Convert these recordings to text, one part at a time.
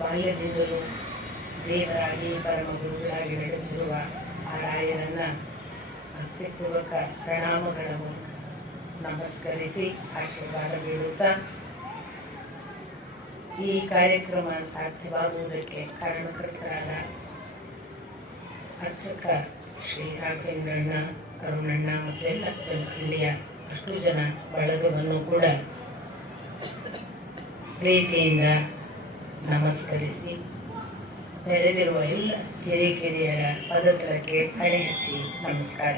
ಬಾಲ್ಯದಿಂದಲೂ ದೇವರಾಗಿ ಪರಮ ಗುರುಗಳಾಗಿ ನಡೆಸಿರುವ ಆ ರಾಯರನ್ನ ಅರ್ಥಪೂರ್ವಕ ಪ್ರಣಾಮಗಳನ್ನು ನಮಸ್ಕರಿಸಿ ಆಶೀರ್ವಾದ ಬೀಳುತ್ತಾ ಈ ಕಾರ್ಯಕ್ರಮ ಸಾಧ್ಯವಾಗುವುದಕ್ಕೆ ಕಾರಣಕರ್ತರಾದ ಅರ್ಚಕ ಶ್ರೀ ರಾಘವೇಂದ್ರಣ್ಣ, ಕರುಣಣ್ಣ ಮತ್ತು ಎಲ್ಲ ಇಲ್ಲಿಯ ಅಷ್ಟು ಜನ ಬಳಗವನ್ನು ಕೂಡ ಪ್ರೀತಿಯಿಂದ ನಮಸ್ಕರಿಸಿ ನೆರೆದಿರುವ ಎಲ್ಲ ಹಿರಿಯರ ಪದತಲಕ್ಕೆ ಹಣೆ ಹಚ್ಚಿ ನಮಸ್ಕಾರ.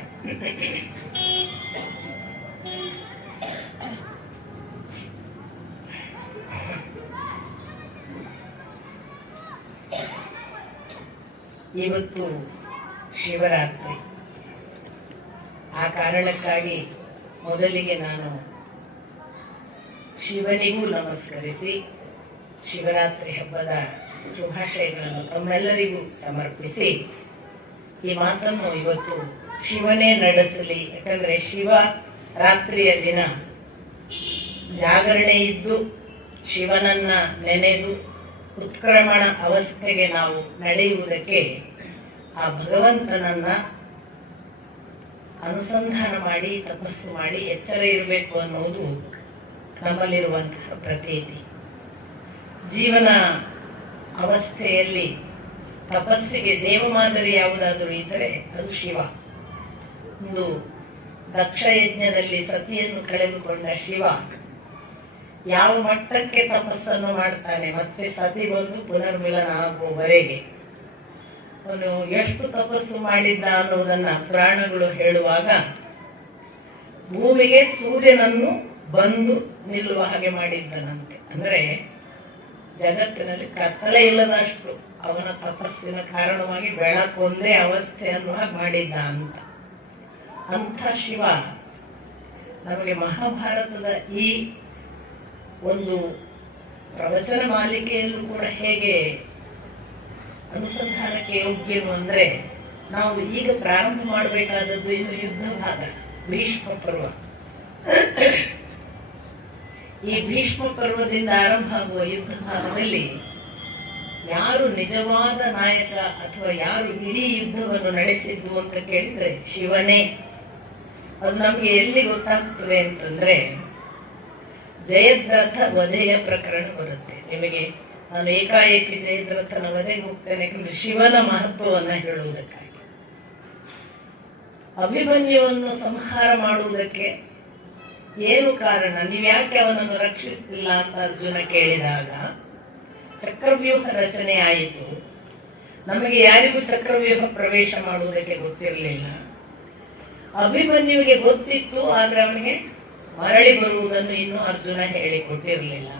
ಇವತ್ತು ಶಿವರಾತ್ರಿ. ಆ ಕಾರಣಕ್ಕಾಗಿ ಮೊದಲಿಗೆ ನಾನು ಶಿವನಿಗೂ ನಮಸ್ಕರಿಸಿ ಶಿವರಾತ್ರಿ ಹಬ್ಬದ ಶುಭಾಶಯಗಳನ್ನು ತಮ್ಮೆಲ್ಲರಿಗೂ ಸಮರ್ಪಿಸಿ ಈ ಮಾತನ್ನು ಇವತ್ತು ಶಿವನೇ ನಡೆಸಲಿ. ಯಾಕಂದ್ರೆ ಶಿವ ರಾತ್ರಿಯ ದಿನ ಜಾಗರಣೆ ಇದ್ದು ಶಿವನನ್ನ ನೆನೆದು ಉತ್ಕ್ರಮಣ ಅವಸ್ಥೆಗೆ ನಾವು ನಡೆಯುವುದಕ್ಕೆ ಆ ಭಗವಂತನನ್ನ ಅನುಸಂಧಾನ ಮಾಡಿ ತಪಸ್ಸು ಮಾಡಿ ಎಚ್ಚರ ಇರಬೇಕು ಅನ್ನುವುದು ನಮ್ಮಲ್ಲಿರುವಂತಹ ಪ್ರತೀತಿ. ಜೀವನ ಅವಸ್ಥೆಯಲ್ಲಿ ತಪಸ್ಸಿಗೆ ದೇವ ಮಾದರಿ ಯಾವುದಾದರೂ ಇದ್ದರೆ ಅದು ಶಿವ. ಒಂದು ದಕ್ಷ ಯಜ್ಞದಲ್ಲಿ ಸತಿಯನ್ನು ಕಳೆದುಕೊಂಡ ಶಿವ ಯಾವ ಮಟ್ಟಕ್ಕೆ ತಪಸ್ಸನ್ನು ಮಾಡ್ತಾನೆ, ಮತ್ತೆ ಸತಿ ಬಂದು ಪುನರ್ಮಿಲನ ಆಗುವವರೆಗೆ ಅವನು ಎಷ್ಟು ತಪಸ್ಸು ಮಾಡಿದ್ದ ಅನ್ನೋದನ್ನ ಪುರಾಣಗಳು ಹೇಳುವಾಗ ಭೂಮಿಗೆ ಸೂರ್ಯನನ್ನು ಬಂದು ನಿಲ್ಲುವ ಹಾಗೆ ಮಾಡಿದ್ದನಂತೆ. ಅಂದ್ರೆ ಜಗತ್ತಿನಲ್ಲಿ ಕತ್ತಲೆ ಇಲ್ಲದಷ್ಟು ಅವನ ತಪಸ್ಸಿನ ಕಾರಣವಾಗಿ ಬೆಳಕೊಂದೇ ಅವಸ್ಥೆಯನ್ನು ಮಾಡಿದ್ದ ಅಂತ. ಅಂಥ ಶಿವ ನಮಗೆ ಮಹಾಭಾರತದ ಈ ಒಂದು ಪ್ರವಚನ ಮಾಲಿಕೆಯಲ್ಲೂ ಕೂಡ ಹೇಗೆ ಅನುಸಂಧಾನಕ್ಕೆ ಯೋಗ್ಯನು ಅಂದ್ರೆ, ನಾವು ಈಗ ಪ್ರಾರಂಭ ಮಾಡಬೇಕಾದದ್ದು ಇನ್ನು ಯುದ್ಧ ಭಾಗ, ಭೀಷ್ಮ ಪರ್ವ. ಈ ಭೀಷ್ಮ ಪರ್ವದಿಂದ ಆರಂಭ ಆಗುವ ಯುದ್ಧ ಭಾಗದಲ್ಲಿ ಯಾರು ನಿಜವಾದ ನಾಯಕ ಅಥವಾ ಯಾರು ಇಡೀ ಯುದ್ಧವನ್ನು ನಡೆಸಿದ್ದು ಅಂತ ಕೇಳಿದ್ರೆ ಶಿವನೇ. ಅದು ನಮ್ಗೆ ಎಲ್ಲಿ ಗೊತ್ತಾಗ್ತದೆ ಅಂತಂದ್ರೆ, ಜಯದ್ರಥ ವಧೆಯ ಪ್ರಕರಣ ಬರುತ್ತೆ. ನಿಮಗೆ ನಾನು ಏಕಾಏಕಿ ಜಯದ್ರಥನ ವಧೆಗೆ ಹೋಗ್ತೇನೆ, ಯಾಕಂದ್ರೆ ಶಿವನ ಮಹತ್ವವನ್ನ ಹೇಳುವುದಕ್ಕಾಗಿ. ಅಭಿಮನ್ಯುವನ್ನು ಸಂಹಾರ ಮಾಡುವುದಕ್ಕೆ ಏನು ಕಾರಣ, ನೀವ್ಯಾಕೆ ಅವನನ್ನು ರಕ್ಷಿಸ್ತಿಲ್ಲ ಅಂತ ಅರ್ಜುನ ಕೇಳಿದಾಗ ಚಕ್ರವ್ಯೂಹ ರಚನೆ ಆಯಿತು. ನಮಗೆ ಯಾರಿಗೂ ಚಕ್ರವ್ಯೂಹ ಪ್ರವೇಶ ಮಾಡುವುದಕ್ಕೆ ಗೊತ್ತಿರಲಿಲ್ಲ. ಅಭಿಮನ್ಯುವಿಗೆ ಗೊತ್ತಿತ್ತು, ಆದ್ರೆ ಅವನಿಗೆ ಮರಳಿ ಬರುವುದನ್ನು ಇನ್ನೂ ಅರ್ಜುನ ಹೇಳಿಕೊಟ್ಟಿರಲಿಲ್ಲ.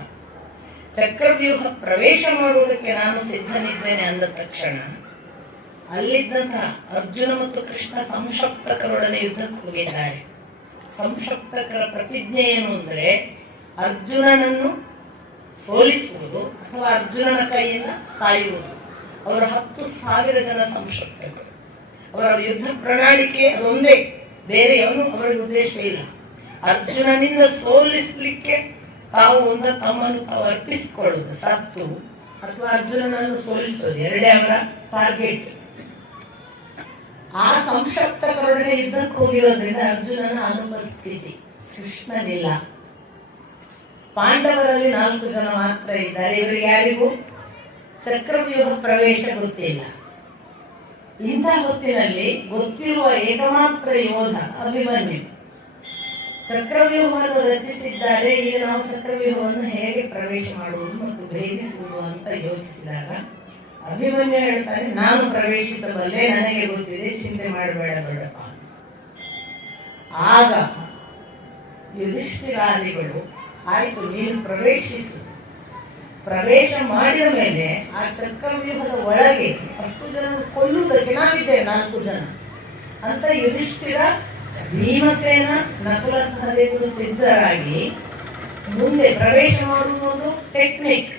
ಚಕ್ರವ್ಯೂಹ ಪ್ರವೇಶ ಮಾಡುವುದಕ್ಕೆ ನಾನು ಸಿದ್ಧನಿದ್ದೇನೆ ಅಂದ ತಕ್ಷಣ ಅಲ್ಲಿದ್ದಂತಹ ಅರ್ಜುನ ಮತ್ತು ಕೃಷ್ಣ ಸಂಶಪ್ತಕರೊಡನೆ ಯುದ್ಧಕ್ಕೆ ಹೋಗಿದ್ದಾರೆ. ಸಂಶಪ್ತಕರ ಪ್ರತಿಜ್ಞೆ ಏನು ಅಂದ್ರೆ, ಅರ್ಜುನನನ್ನು ಸೋಲಿಸುವುದು ಅಥವಾ ಅರ್ಜುನನ ಕೈಯಿಂದ ಸಾಯುವುದು. ಅವರ 10,000 ಜನ ಸಂಶಪ್ತಕರು. ಅವರ ಯುದ್ಧ ಪ್ರಣಾಳಿಕೆ ಅದೊಂದೇ, ಬೇರೆ ಏನು ಅವರ ಉದ್ದೇಶ ಇಲ್ಲ. ಅರ್ಜುನನಿಂದ ಸೋಲಿಸಲಿಕ್ಕೆ ತಾವು ತಮ್ಮನ್ನು ತಾವು ಅರ್ಪಿಸಿಕೊಳ್ಳುವುದು, ಸತ್ತು ಅಥವಾ ಅರ್ಜುನನನ್ನು ಸೋಲಿಸುವುದು, ಎರಡೇ ಅವರ ಟಾರ್ಗೆಟ್. ಆ ಸಂಶಪ್ತಕರೊಡನೆ ಯುದ್ಧಕ್ಕೆ ಹೋಗಿರೋದ್ರಿಂದ ಅರ್ಜುನನ ಅನುಪಸ್ಥಿತಿ, ಕೃಷ್ಣನಿಲ್ಲ. ಪಾಂಡವರಲ್ಲಿ 4 ಜನ ಮಾತ್ರ ಇದ್ದಾರೆ. ಇವರಿಗೆ ಯಾರಿಗೂ ಚಕ್ರವ್ಯೂಹ ಪ್ರವೇಶ ಗೊತ್ತಿಲ್ಲ. ಇಂಥ ಹೊತ್ತಿನಲ್ಲಿ ಗೊತ್ತಿರುವ ಏಕಮಾತ್ರ ಯೋಧ ಅಭಿಮನ್ಯು. ಚಕ್ರವ್ಯೂಹವನ್ನು ರಚಿಸಿದ್ದಾರೆ. ಈಗ ನಾವು ಚಕ್ರವ್ಯೂಹವನ್ನು ಹೇಗೆ ಪ್ರವೇಶ ಮಾಡುವುದು ಮತ್ತು ಭೇದಿಸುವುದು ಅಂತ ಯೋಚಿಸಿದಾಗ ಅಭಿಮನ್ಯು ಹೇಳ್ತಾರೆ, ನಾನು ಪ್ರವೇಶಿಸಬಲ್ಲೆ, ನನಗೆ ಗೊತ್ತಿದೆ, ಚಿಂತೆ ಮಾಡಬೇಡ ದೊಡ್ಡಪ್ಪ. ಆಗ ಯುಧಿಷ್ಠಿರಾದಿಗಳು ಆಯ್ತು ನೀನು ಪ್ರವೇಶಿಸು. ಪ್ರವೇಶ ಮಾಡಿದ ಮೇಲೆ ಆ ಚಕ್ರವ್ಯೂಹದ ಒಳಗೆ 10 ಜನ ಕೊಲ್ಲುವುದಕ್ಕೆ ನಾವಿದ್ದೇವೆ 4 ಜನ ಅಂತ ಯುಧಿಷ್ಠಿರ, ಭೀಮಸೇನ, ನಕುಲ ಸಹದೇವರು ಸಿದ್ಧರಾಗಿ ಮುಂದೆ ಪ್ರವೇಶ ಮಾಡುವುದು ಟೆಕ್ನಿಕ್.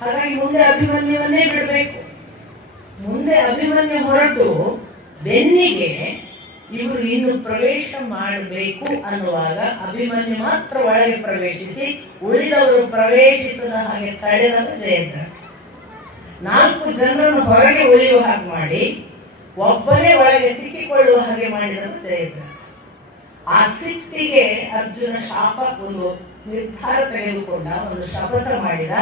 ಹಾಗಾಗಿ ಮುಂದೆ ಅಭಿಮನ್ಯುವನ್ನೇ ಬಿಡಬೇಕು. ಮುಂದೆ ಅಭಿಮನ್ಯು ಹೊರಟು ಬೆನ್ನಿಗೆ ಇವರು ಇನ್ನು ಪ್ರವೇಶ ಮಾಡಬೇಕು ಅನ್ನುವಾಗ ಅಭಿಮನ್ಯು ಮಾತ್ರ ಒಳಗೆ ಪ್ರವೇಶಿಸಿ ಉಳಿದವರು ಪ್ರವೇಶಿಸದ ಹಾಗೆ ತಡೆದ ಜಯದ್ರಥ. 4 ಜನರನ್ನು ಹೊರಗೆ ಉಳಿಯುವ ಹಾಗೆ ಮಾಡಿ ಒಬ್ಬನೇ ಒಳಗೆ ಸಿಕ್ಕಿಕೊಳ್ಳುವ ಹಾಗೆ ಮಾಡಿದರು ಜಯದ್ರಥ. ಆ ಸಿಟ್ಟಿಗೆ ಅರ್ಜುನ ಶಾಪ ಒಂದು ನಿರ್ಧಾರ ತೆಗೆದುಕೊಂಡ, ಒಂದು ಶಪಥ ಮಾಡಿದ,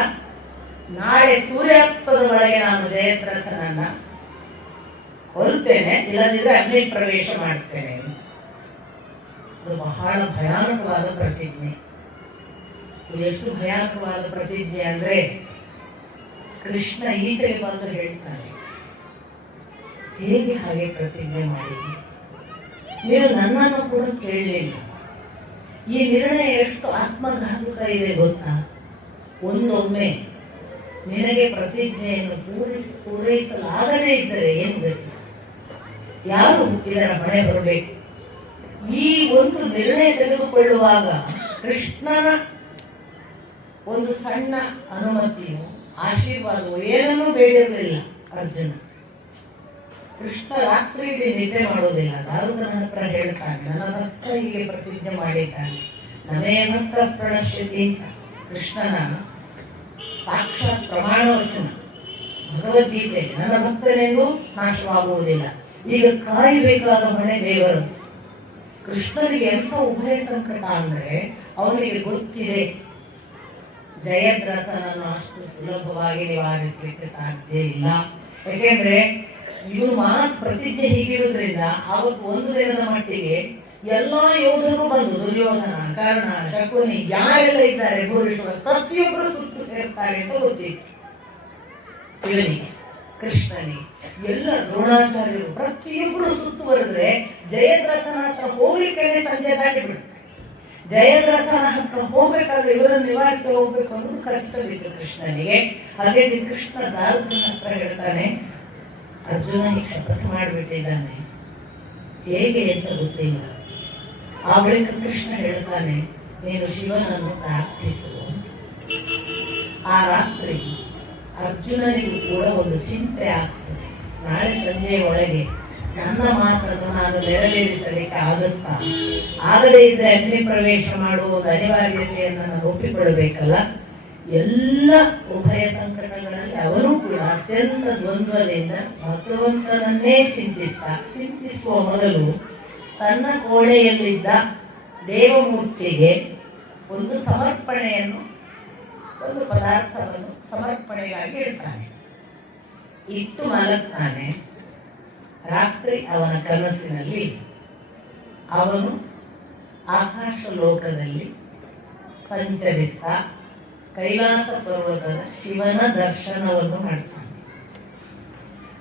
ನಾಳೆ ಸೂರ್ಯಾಸ್ತದ ಒಳಗೆ ನಾನು ಜಯದ್ರಥನನ್ನ ಕೊಲ್ತೇನೆ, ಇಲ್ಲದಿದ್ರೆ ಅಗ್ನಿ ಪ್ರವೇಶ ಮಾಡ್ತೇನೆ. ಅದು ಬಹಳ ಭಯಾನಕವಾದ ಪ್ರತಿಜ್ಞೆ. ಎಷ್ಟು ಭಯಾನಕವಾದ ಪ್ರತಿಜ್ಞೆ ಅಂದ್ರೆ, ಕೃಷ್ಣ ಈಚೆಗೆ ಬಂದು ಹೇಳ್ತಾನೆ, ಹೇಗೆ ಹಾಗೆ ಪ್ರತಿಜ್ಞೆ ಮಾಡಿದ್ವಿ? ನೀವು ನನ್ನನ್ನು ಕೂಡ ಕೇಳಲಿಲ್ಲ. ಈ ನಿರ್ಣಯ ಎಷ್ಟು ಆತ್ಮಘಾತುಕ ಇದೆ ಗೊತ್ತಾ? ಒಂದೊಮ್ಮೆ ನಿನಗೆ ಪ್ರತಿಜ್ಞೆಯನ್ನು ಪೂರೈಸಲಾಗದೇ ಇದ್ದರೆ ಏನು ಬೇಕು? ಯಾರು ಇದರ ಹೊಣೆ ಬರಬೇಕು? ಈ ಒಂದು ನಿರ್ಣಯ ತೆಗೆದುಕೊಳ್ಳುವಾಗ ಕೃಷ್ಣನ ಒಂದು ಸಣ್ಣ ಅನುಮತಿಯು, ಆಶೀರ್ವಾದವು ಏನನ್ನೂ ಬೇಡಿರಲಿಲ್ಲ ಅರ್ಜುನ. ಕೃಷ್ಣ ರಾತ್ರಿ ನಿದ್ದೆ ಮಾಡೋದಿಲ್ಲ. ದಾರುಕನ ಹತ್ರ ಹೇಳ್ತಾನೆ, ನನ್ನ ಭಕ್ತ ಹೀಗೆ ಪ್ರತಿಜ್ಞೆ ಮಾಡಿದ್ದಾನೆ, ನಮೇ ಭಕ್ತ ಪ್ರಣಶ್ಯತಿ ಅಂತ. ಕೃಷ್ಣನ ಸಾಕ್ಷಾತ್ ಪ್ರಮಾಣ ವಚನ ಭಗವದ್ಗೀತೆ, ನನ್ನ ಭಕ್ತನೆಂದು ನಾಶವಾಗುವುದಿಲ್ಲ. ಈಗ ಕಾಯಬೇಕಾದ ಹೊಣೆ ದೇವರು. ಕೃಷ್ಣನಿಗೆ ಎಂಥ ಉಭಯ ಸಂಕಟ ಅಂದ್ರೆ, ಅವನಿಗೆ ಗೊತ್ತಿದೆ ಜಯದ್ರಥನನ್ನು ಅಷ್ಟು ಸುಲಭವಾಗಿ ನಿವಾರಿಸಲಿಕ್ಕೆ ಸಾಧ್ಯ ಇಲ್ಲ. ಯಾಕೆಂದ್ರೆ ಇವನು ಮಾತು ಪ್ರತಿಜ್ಞೆ ಹೀಗಿರುವುದರಿಂದ ಅವತ್ತು ಒಂದು ದಿನದ ಮಟ್ಟಿಗೆ ಎಲ್ಲಾ ಯೋಧರು ಬಂದು, ದುರ್ಯೋಧನ, ಕರ್ಣ, ಶಕುನಿ, ಯಾರೆಲ್ಲ ಇದ್ದಾರೆ, ಭೂರಿಶ್ವ, ಪ್ರತಿಯೊಬ್ಬರು ಸುತ್ತು ಸೇರ್ತಾರೆ ಅಂತ ಗೊತ್ತಿತ್ತು ಇವನಿಗೆ, ಕೃಷ್ಣನಿಗೆ. ಎಲ್ಲ ದ್ರೋಣಾಚಾರ್ಯರು ಪ್ರತಿಯೊಬ್ಬರು ಸುತ್ತುವರೆದ್ರೆ ಜಯದ್ರಥನ ಹತ್ರ ಹೋಗ್ಲಿಕ್ಕೆ ಸಂಜೆ ದಾಟಿಬಿಡುತ್ತೆ. ಜಯದ್ರಥನ ಹತ್ರ ಹೋಗ್ಬೇಕಾದ್ರೆ ಇವರನ್ನು ನಿವಾರಿಸಿ ಹೋಗ್ಬೇಕು ಅನ್ನೋದು ಕಷ್ಟವಿತ್ತು ಕೃಷ್ಣನಿಗೆ. ಹಾಗಾಗಿ ಕೃಷ್ಣ ದಾರುಕನ ಹತ್ರ ಹೇಳ್ತಾನೆ, ಅರ್ಜುನ ಈ ಶಪಥ ಮಾಡಿಬಿಟ್ಟಿದ್ದಾನೆ, ಹೇಗೆ ಅಂತ ಗೊತ್ತಿಲ್ಲ. ಆ ಬಳಿಕ ಕೃಷ್ಣ ಹೇಳ್ತಾನೆ, ನೀನು ಶಿವನನ್ನು ಪ್ರಾರ್ಥಿಸು. ಆ ರಾತ್ರಿ ಅರ್ಜುನನಿಗೂ ಕೂಡ ಒಂದು ಚಿಂತೆ ಆಗ್ತದೆ, ನಾಳೆ ಸಂಜೆಯ ಒಳಗೆ ನನ್ನ ಮಾತನ್ನು ನಾನು ನೆರವೇರಿಸಲಿಕ್ಕೆ ಆಗುತ್ತಾ? ಆಗದೇ ಇದ್ರೆ ಅಗ್ನಿ ಪ್ರವೇಶ ಮಾಡುವ ಒಂದು ಅನಿವಾರ್ಯತೆಯನ್ನು ನಾನು ಒಪ್ಪಿಕೊಳ್ಳಬೇಕಲ್ಲ. ಎಲ್ಲ ಉಭಯ ಸಂಕಟಗಳಲ್ಲಿ ಅವನು ಕೂಡ ಅತ್ಯಂತ ದ್ವಂದ್ವದಿಂದ ಭಗವಂತನನ್ನೇ ಚಿಂತಿಸುವ ಮೊದಲು ತನ್ನ ಕೋಣೆಯಲ್ಲಿದ್ದ ದೇವಮೂರ್ತಿಗೆ ಒಂದು ಸಮರ್ಪಣೆಯನ್ನು, ಒಂದು ಪದಾರ್ಥವನ್ನು ಸಮರ್ಪಣೆಗಾಗಿ ಇಡ್ತಾನೆ, ಇಟ್ಟು ಮಲಗ್ತಾನೆ. ರಾತ್ರಿ ಅವನ ಕನಸಿನಲ್ಲಿ ಅವನು ಆಕಾಶ ಲೋಕದಲ್ಲಿ ಸಂಚರಿಸ್ತಾ ಕೈಲಾಸ ಪರ್ವತದ ಶಿವನ ದರ್ಶನವನ್ನು ಮಾಡ್ತಾನೆ.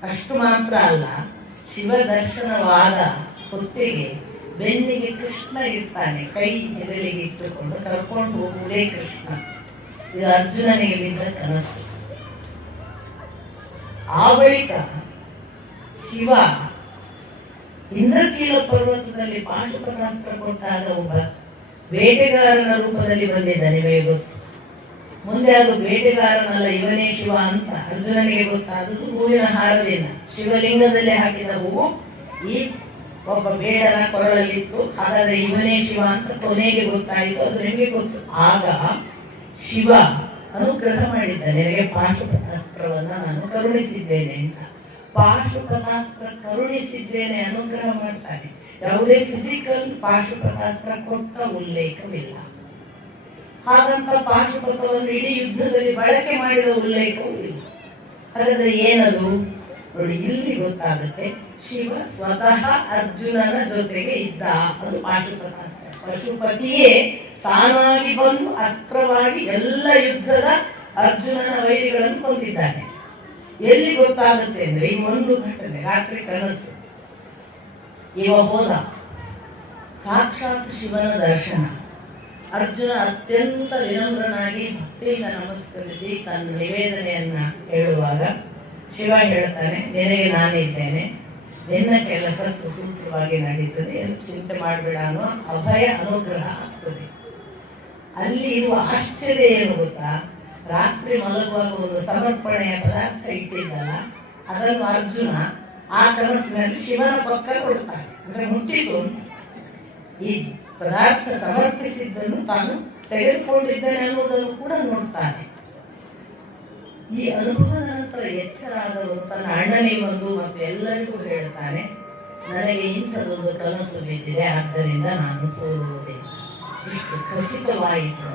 ಅಷ್ಟು ಮಾತ್ರ ಅಲ್ಲ, ಶಿವ ದರ್ಶನವಾದ ಹೊತ್ತಿಗೆ ಬೆನ್ನಿಗೆ ಕೃಷ್ಣ ಇರ್ತಾನೆ, ಕೈ ಹೆಗಲಿಗೆ ಇಟ್ಟುಕೊಂಡು ಕರ್ಕೊಂಡು ಹೋಗುವುದೇ ಕೃಷ್ಣ. ಇದು ಅರ್ಜುನನಿಗೆ ಬಿದ್ದ ಕನಸು. ಆ ಬಳಿಕ ಶಿವ ಇಂದ್ರಕೀಲ ಪರ್ವತದಲ್ಲಿ ಪಾಶುಪತಾಸ್ತ್ರ ಕೊಟ್ಟಾಗ ಒಬ್ಬ ಬೇಟೆಗಾರನ ರೂಪದಲ್ಲಿ ಬಂದಿದ್ದ, ನಿಮಗೆ ಗೊತ್ತು. ಮುಂದೆ ಅದು ಬೇಟೆಗಾರನಲ್ಲ, ಇವನೇ ಶಿವ ಅಂತ ಅರ್ಜುನನಿಗೆ ಗೊತ್ತಾದದ್ದು ಹೂವಿನ ಹಾರದಿಂದ. ಶಿವಲಿಂಗದಲ್ಲಿ ಹಾಕಿದ ಹೂವು ಈ ಒಬ್ಬ ಬೇಡನ ಕೊರಳಲ್ಲಿತ್ತು. ಹಾಗಾದ್ರೆ ಇವನೇ ಶಿವ ಅಂತ ಕೊನೆಗೆ ಗೊತ್ತಾಯಿತು, ಅದು ನಿಮಗೆ ಗೊತ್ತು. ಆಗ ಶಿವ ಅನುಗ್ರಹ ಮಾಡಿದ್ದಾನೆ, ನಿನಗೆ ಪಾಶುಪತಾಸ್ತ್ರವನ್ನ ನಾನು ಕರುಣಿಸಿದ್ದೇನೆ ಅಂತ. ಪಾಶುಪತಾಸ್ತ್ರ ಕರುಣಿಸಿದ್ದೇನೆ, ಅನುಗ್ರಹ ಮಾಡ್ತಾನೆ. ಯಾವುದೇ ಫಿಸಿಕಲ್ ಪಾಶುಪತಾಸ್ತ್ರ ಕೊಟ್ಟ ಉಲ್ಲೇಖವಿಲ್ಲ. ಹಾಗಂತ ಪಾಶುಪತವನ್ನು ಇಡೀ ಯುದ್ಧದಲ್ಲಿ ಬಳಕೆ ಮಾಡಿದ ಉಲ್ಲೇಖವೂ ಇಲ್ಲ. ಹಾಗಾದ್ರೆ ಏನದು ನೋಡಿ, ಇಲ್ಲಿ ಗೊತ್ತಾಗುತ್ತೆ ಶಿವ ಸ್ವತಃ ಅರ್ಜುನನ ಜೊತೆಗೆ ಇದ್ದ. ಅದು ಪಾಶುಪತಾಸ್ತ್ರ. ಪಶುಪತಿಯೇ ತಾನಾಗಿ ಬಂದು ಅಸ್ತ್ರವಾಗಿ ಎಲ್ಲ ಯುದ್ಧದ ಅರ್ಜುನನ ವೈರಿಗಳನ್ನು ಕೊಂದಿದ್ದಾನೆ. ಎಲ್ಲಿ ಗೊತ್ತಾಗುತ್ತೆ ಅಂದ್ರೆ, ಈ ಒಂದು ಘಟನೆ, ರಾತ್ರಿ ಕನಸು. ಇವ ಹೋದ, ಸಾಕ್ಷಾತ್ ಶಿವನ ದರ್ಶನ. ಅರ್ಜುನ ಅತ್ಯಂತ ವಿನಮ್ರನಾಗಿ ಭಕ್ತಿಯಿಂದ ನಮಸ್ಕರಿಸಿ ತನ್ನ ನಿವೇದನೆಯನ್ನ ಹೇಳುವಾಗ ಶಿವ ಹೇಳ್ತಾನೆ, ನಿನಗೆ ನಾನಿದ್ದೇನೆ, ನಿನ್ನ ಕೆಲಸ ಸುಸೂತ್ರವಾಗಿ ನಡೀತದೆ, ಎಂದು ಚಿಂತೆ ಮಾಡಬೇಡ ಅನ್ನೋ ಅಭಯ ಅನುಗ್ರಹ ಆಗ್ತದೆ. ಅಲ್ಲಿ ಇರುವ ಆಶ್ಚರ್ಯ ಏನು ಗೊತ್ತಾ? ರಾತ್ರಿ ಮಲಗುವಾಗ ಒಂದು ಸಮರ್ಪಣೆಯ ಪದಾರ್ಥ ಇಟ್ಟಿದ್ದಲ್ಲ, ಅದನ್ನು ಅರ್ಜುನ ಆ ಕನಸಿನಲ್ಲಿ ಶಿವನ ಪಕ್ಕ ಕೊಡ್ತಾನೆ. ಅಂದ್ರೆ ಮುಟ್ಟಿತು, ಈ ಪದಾರ್ಥ ಸಮರ್ಪಿಸಿದ್ದನ್ನು ತಾನು ತೆಗೆದುಕೊಂಡಿದ್ದೇನೆ ಅನ್ನುವುದನ್ನು ಕೂಡ ನೋಡ್ತಾನೆ. ಈ ಅನುಭವದ ನಂತರ ಎಚ್ಚರಾದವರು ತನ್ನ ಅಣ್ಣನಿಗೆ ಬಂದು ಮತ್ತು ಎಲ್ಲರಿಗೂ ಹೇಳ್ತಾನೆ, ನನಗೆ ಇಂಥದ್ದೊಂದು ಕನಸು ಬಿದ್ದಿದೆ, ಆದ್ದರಿಂದ ನಾನು ಸೋಲುವುದಿಲ್ಲ. ಇಷ್ಟು ಖಚಿತವಾಯಿತು.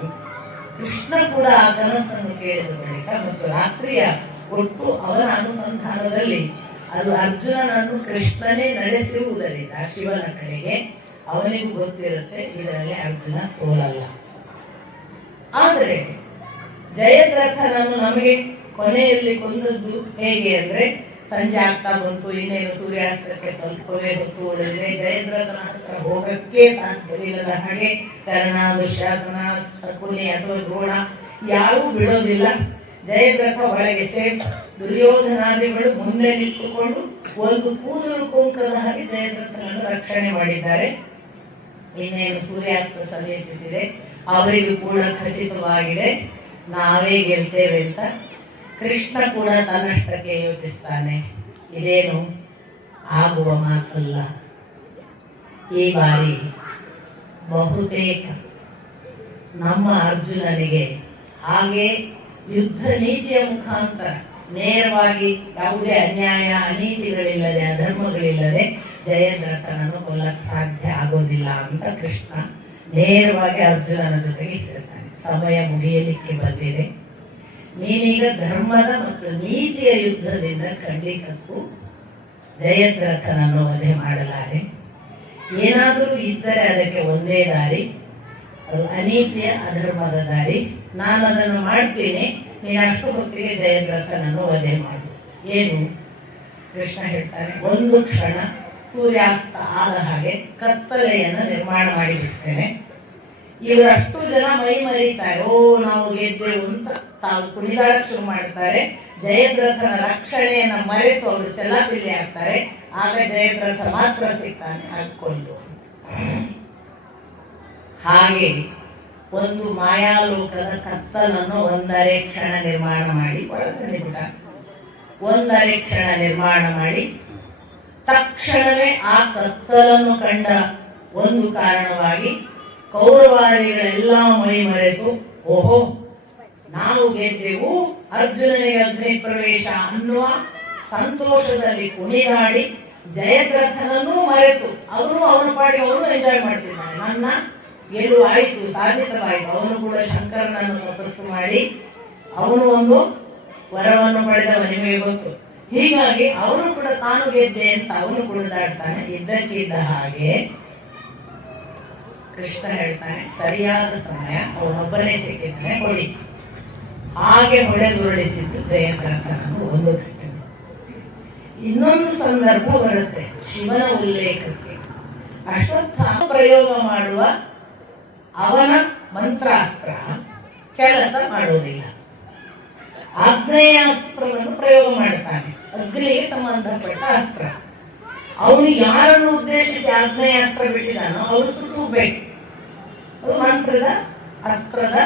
ಕೃಷ್ಣ ಕೂಡ ಆ ಕನಸನ್ನು ಕೇಳಿದ ಬಳಿಕ ಮತ್ತು ರಾತ್ರಿಯ ಒಟ್ಟು ಅವನ ಅನುಸಂಧಾನದಲ್ಲಿ ಅದು ಅರ್ಜುನನನ್ನು ಕೃಷ್ಣನೇ ನಡೆಸಿರುವುದರಿಂದ ಶಿವನ ಕಡೆಗೆ ಅವನಿಗೂ ಗೊತ್ತಿರುತ್ತೆ ಇದರಲ್ಲಿ ಅರ್ಜುನ ಸೋಲಲ್ಲ. ಆದರೆ ಜಯದ್ರಥನನ್ನು ನಮಗೆ ಕೊನೆಯಲ್ಲಿ ಕೊಂದದ್ದು ಹೇಗೆ ಅಂದ್ರೆ, ಸಂಜೆ ಆಗ್ತಾ ಬಂತು, ಇನ್ನೇನು ಸೂರ್ಯಾಸ್ತಕ್ಕೆ ಸ್ವಲ್ಪವೇ ಹೊತ್ತು ಉಳಿದಿದೆ. ಜಯದ್ರಥನ ಹತ್ರ ಹೋಗಕ್ಕೆ ಸಾಧ್ಯವಿಲ್ಲದ ಹಾಗೆ ಕರ್ಣ, ದುಶ್ಯಾಸನ, ಶಕುನಿ ಅಥವಾ ದ್ರೋಣ ಯಾರೂ ಬಿಡೋದಿಲ್ಲ. ಜಯದ್ರಥ ಒಳಗೆ ಸೇರಿ ದುರ್ಯೋಧನಾದಿಗಳು ಮುಂದೆ ನಿಂತುಕೊಂಡು ಒಂದು ಕೂದಲು ಕೊಂಕದ ಹಾಗೆ ಜಯದ್ರಥನನ್ನು ರಕ್ಷಣೆ ಮಾಡಿದ್ದಾರೆ. ಇನ್ನೇನು ಸೂರ್ಯಾಸ್ತ ಸಮೀಪಿಸಿದೆ, ಅವರಿಗೂ ಕೂಡ ಖಚಿತವಾಗಿದೆ ನಾವೇ ಗೆಲ್ತೇವೆ ಅಂತ. ಕೃಷ್ಣ ಕೂಡ ತನ್ನಷ್ಟಕ್ಕೆ ಯೋಚಿಸ್ತಾನೆ, ಇದೇನು ಆಗುವ ಮಾತಲ್ಲ. ಈ ಬಾರಿ ಬಹುತೇಕ ನಮ್ಮ ಅರ್ಜುನನಿಗೆ ಹಾಗೆ ಯುದ್ಧ ನೀತಿಯ ಮುಖಾಂತರ ನೇರವಾಗಿ ಯಾವುದೇ ಅನ್ಯಾಯ ಅನೀತಿಗಳಿಲ್ಲದೆ ಅಧರ್ಮಗಳಿಲ್ಲದೆ ಜಯದ್ರಥನನ್ನು ಕೊಲ್ಲಕ್ಕೆ ಸಾಧ್ಯ ಆಗೋದಿಲ್ಲ ಅಂತ ಕೃಷ್ಣ ನೇರವಾಗಿ ಅರ್ಜುನನ ಜೊತೆಗೆ ಹೇಳ್ತಾನೆ. ಸಮಯ ಮುಗಿಯಲಿಕ್ಕೆ ಬಂದಿದೆ, ನೀನೀಗ ಧರ್ಮದ ಮತ್ತು ನೀತಿಯ ಯುದ್ಧದಿಂದ ಖಂಡಿತಕ್ಕೂ ಜಯದ್ರಥನನ್ನು ವಧೆ ಮಾಡಲಾರೆ. ಏನಾದರೂ ಇದ್ದರೆ ಅದಕ್ಕೆ ಒಂದೇ ದಾರಿ, ಅದು ಅನೀತಿಯ ಅಧರ್ಮದ ದಾರಿ. ನಾನು ಅದನ್ನು ಮಾಡ್ತೀನಿ, ನೀನು ಅಷ್ಟು ಹೊತ್ತಿಗೆ ಜಯದ್ರಥನನ್ನು ವಧೆ ಮಾಡು. ಏನು? ಕೃಷ್ಣ ಹೇಳ್ತಾನೆ, ಒಂದು ಕ್ಷಣ ಸೂರ್ಯಾಸ್ತ ಆದ ಹಾಗೆ ಕತ್ತಲೆಯನ್ನು ನಿರ್ಮಾಣ ಮಾಡಿಬಿಡ್ತೇನೆ. ಇವರಷ್ಟು ಜನ ಮೈ ಮರೀತಾರೆ, ಓ ನಾವು ಗೆದ್ದೆವು ಅಂತ ತಾವು ಕುಣಿದಾಡಕ್ಕೆ ಶುರು ಮಾಡ್ತಾರೆ. ಜಯದ್ರಥನ ರಕ್ಷಣೆಯನ್ನ ಮರೆತು ಅವರು ಚೆಲ್ಲಾಪಿಲ್ಲಿ ಆಗ್ತಾರೆ. ಆಗ ಜಯದ್ರಥ ಮಾತ್ರ ಸಿಗ್ತಾನೆ ಹಾಕೊಂಡು. ಹಾಗೆ ಒಂದು ಮಾಯಾಲೋಕದ ಕತ್ತಲನ್ನು ಒಂದರೆ ಕ್ಷಣ ನಿರ್ಮಾಣ ಮಾಡಿ ಒಳಗಡೆ ಬಿಟ್ಟ. ಒಂದರೆ ಕ್ಷಣ ನಿರ್ಮಾಣ ಮಾಡಿ ತಕ್ಷಣವೇ ಆ ಕತ್ತಲನ್ನು ಕಂಡ ಒಂದು ಕಾರಣವಾಗಿ ಕೌರವಾದಿಗಳೆಲ್ಲ ಮೈ ಮರೆತು, ಓಹೋ ನಾವು ಗೆದ್ದೆವು, ಅರ್ಜುನನಿಗೆ ಅಗ್ನಿ ಪ್ರವೇಶ ಅನ್ನುವ ಸಂತೋಷದಲ್ಲಿ ಕುಣಿದಾಡಿ ಜಯದ್ರಥನನ್ನೂ ಮರೆತು ಅವನ ಪಾಡಿ ಅವನು ಎಂಜಾಯ್ ಮಾಡ್ತಿದ್ದಾನೆ. ನನ್ನ ಗೆಲುವು ಆಯಿತು, ಸಾಧಿತವಾಯಿತು. ಅವನು ಕೂಡ ಶಂಕರನನ್ನು ತಪಸ್ಸು ಮಾಡಿ ಅವನು ಒಂದು ವರವನ್ನು ಪಡೆದವ, ನಿಮಗೆ ಗೊತ್ತು. ಹೀಗಾಗಿ ಅವನು ಕೂಡ ತಾನು ಗೆದ್ದೆ ಅಂತ ಅವನು ಕುಣಿದಾಡ್ತಾನೆ. ಇದ್ದಕ್ಕಿದ್ದ ಹಾಗೆ ಕೃಷ್ಣ ಹೇಳ್ತಾನೆ, ಸರಿಯಾದ ಸಮಯ, ಅವನೊಬ್ಬನೇ ಸಿಕ್ಕಿದ್ದಾನೆ, ಹೊಡಿ. ಹಾಗೆ ಹೊಡೆದುರುಳಿಸಿದ್ದು ಜಯದ್ರಥನನ್ನು ಒಂದು ಘಟನೆ. ಇನ್ನೊಂದು ಸಂದರ್ಭ ಬರುತ್ತೆ ಶಿವನ ಉಲ್ಲೇಖಕ್ಕೆ. ಅಶ್ವತ್ಥಾಮ ಪ್ರಯೋಗ ಮಾಡುವ ಅವನ ಮಂತ್ರಾಸ್ತ್ರ ಕೆಲಸ ಮಾಡುವುದಿಲ್ಲ. ಆಗ್ನೇಯಾಸ್ತ್ರವನ್ನು ಪ್ರಯೋಗ ಮಾಡುತ್ತಾನೆ, ಅಗ್ನಿಗೆ ಸಂಬಂಧಪಟ್ಟ ಅಸ್ತ್ರ. ಅವನು ಯಾರನ್ನು ಉದ್ದೇಶಿಸಿ ಆಗ್ನೇಯಾಸ್ತ್ರ ಬಿಟ್ಟಿದ್ದಾನೋ ಅವರು ಸುಟ್ಟುಬೇಕು. ಅದು ಮಂತ್ರದ ಅಸ್ತ್ರದ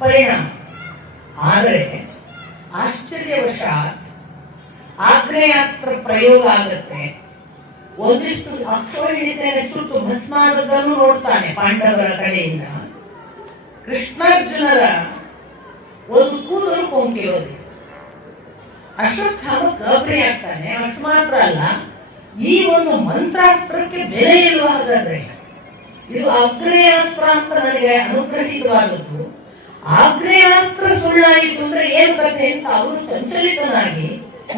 ಪರಿಣಾಮ. ಆದರೆ ಆಶ್ಚರ್ಯವಶಾತ್ ಆಗ್ನೇಯಾಸ್ತ್ರ ಪ್ರಯೋಗ ಆಗುತ್ತೆ. ಒಂದಿಷ್ಟು ಅಕ್ಷೋಹಿಣಿ ಸೇನೆ ಸುಟ್ಟು ಭಸ್ಮಾದದ್ದನ್ನು ನೋಡ್ತಾನೆ ಪಾಂಡವರ ಕಡೆಯಿಂದ. ಕೃಷ್ಣಾರ್ಜುನರ ಒಂದು ಕೂದಲು ಕೊಂಕಿರೋದು. ಅಶ್ವತ್ಥಾಮ ಗಾಬರಿ ಆಗ್ತಾನೆ. ಅಷ್ಟು ಮಾತ್ರ ಅಲ್ಲ, ಈ ಒಂದು ಮಂತ್ರಾಸ್ತ್ರಕ್ಕೆ ಬೆಲೆ ಇರುವ ಹಾಗಾದ್ರೆ ಇದು ಆಗ್ನೇಯಾಸ್ತ್ರ ಅಂತ ನನಗೆ ಅನುಗ್ರಹಿತವಾದದ್ದು. ಆಗ್ನೇಯಾಸ್ತ್ರ ಸುಳ್ಳಾಯಿತು ಅಂದ್ರೆ ಏನ್ ಕಥೆ ಅಂತ ಅವನು ಚಂಚಲಿತನಾಗಿ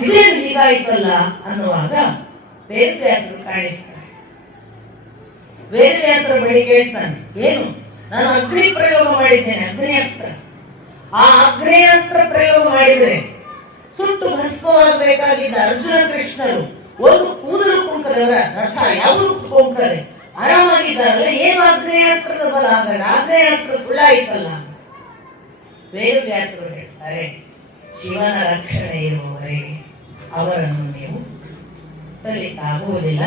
ಇದೇನು ಹೀಗಾಯ್ತಲ್ಲ ಅನ್ನುವಾಗ ವೇದವ್ಯಾಸರು ಕಾಣಿಸ್ತಾರೆ. ವೇದವ್ಯಾಸರ ಬಳಿ ಕೇಳ್ತಾನೆ, ಏನು ನಾನು ಅಗ್ನಿ ಪ್ರಯೋಗ ಮಾಡಿದ್ದೇನೆ, ಅಗ್ನೇಯಾಸ್ತ್ರ. ಆ ಅಗ್ನೇಯಾಸ್ತ್ರ ಪ್ರಯೋಗ ಮಾಡಿದರೆ ಸುಟ್ಟು ಭಸ್ಮವಾಗಬೇಕಾಗಿದ್ದ ಅರ್ಜುನ ಕೃಷ್ಣರು ಒಂದು ಕೂದಲು ಕೊಂಕದವರ ರಥ ಯಾವುದು ಕೊಂಕದೆ ಆರಾಮಾಗಿದ್ದಾರಲ್ಲ, ಏನು ಆಗ್ನೇಯಾಸ್ತ್ರದ ಬಲ ಆಗಲ್ಲ, ಆಗ್ನೇಯಾಸ್ತ್ರ ಸುಳ್ಳಾಯಿತಲ್ಲ. ವೇದವ್ಯಾಸರು ಹೇಳ್ತಾರೆ, ಶಿವನ ರಕ್ಷಣೆ ಇರುವವರೆಗೆ ಅವರನ್ನು ನೀವು ಆಗುವುದಿಲ್ಲ.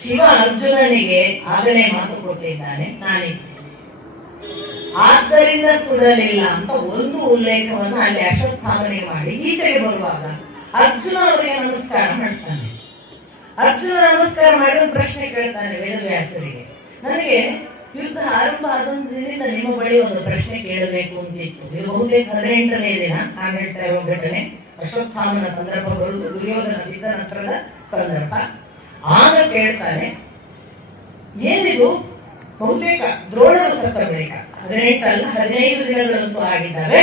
ಶಿವ ಅರ್ಜುನನಿಗೆ ಆಗಲೇ ಮಾತು ಕೊಟ್ಟಿದ್ದಾನೆ, ನಾನಿದ್ದೇನೆ, ಆದ್ದರಿಂದ ಸುಡಲಿಲ್ಲ ಅಂತ ಒಂದು ಉಲ್ಲೇಖವನ್ನು ಅಲ್ಲಿ ಅಶ್ವತ್ಥಾಮನಿಗೆ ಮಾಡಿ ಈಚೆಗೆ ಬರುವಾಗ ಅರ್ಜುನ ಅವರಿಗೆ ನಮಸ್ಕಾರ ಮಾಡ್ತಾನೆ. ಅರ್ಜುನ ನಮಸ್ಕಾರ ಮಾಡಿ ಒಂದು ಪ್ರಶ್ನೆ ಕೇಳ್ತಾನೆ ವೇದವ್ಯಾಸರಿಗೆ, ನನಗೆ ಯುದ್ಧ ಆರಂಭ ಆದಂದಿನಿಂದ ನಿಮ್ಮ ಬಳಿ ಒಂದು ಪ್ರಶ್ನೆ ಕೇಳಬೇಕು ಅಂತಿತ್ತು. ಇದು ಬಹುತೇಕ 18ನೇ ದಿನ ನಾನು ಹೇಳ್ತಾ ಇರುವ ಘಟನೆ. ಅಶ್ವತ್ಥಾಮನ ಸಂದರ್ಭ ಬರುವುದು ದುರ್ಯೋಧನ ಬಿದ್ದ ನಂತರದ ಸಂದರ್ಭ. ಆಗ ಕೇಳ್ತಾನೆ, ಏನಿದು ಬಹುತೇಕ ದ್ರೋಣದ ಸತ್ತ ಬಳಿಕ 18 ಅಲ್ಲ 15 ದಿನಗಳಂತೂ ಆಗಿದ್ದಾವೆ.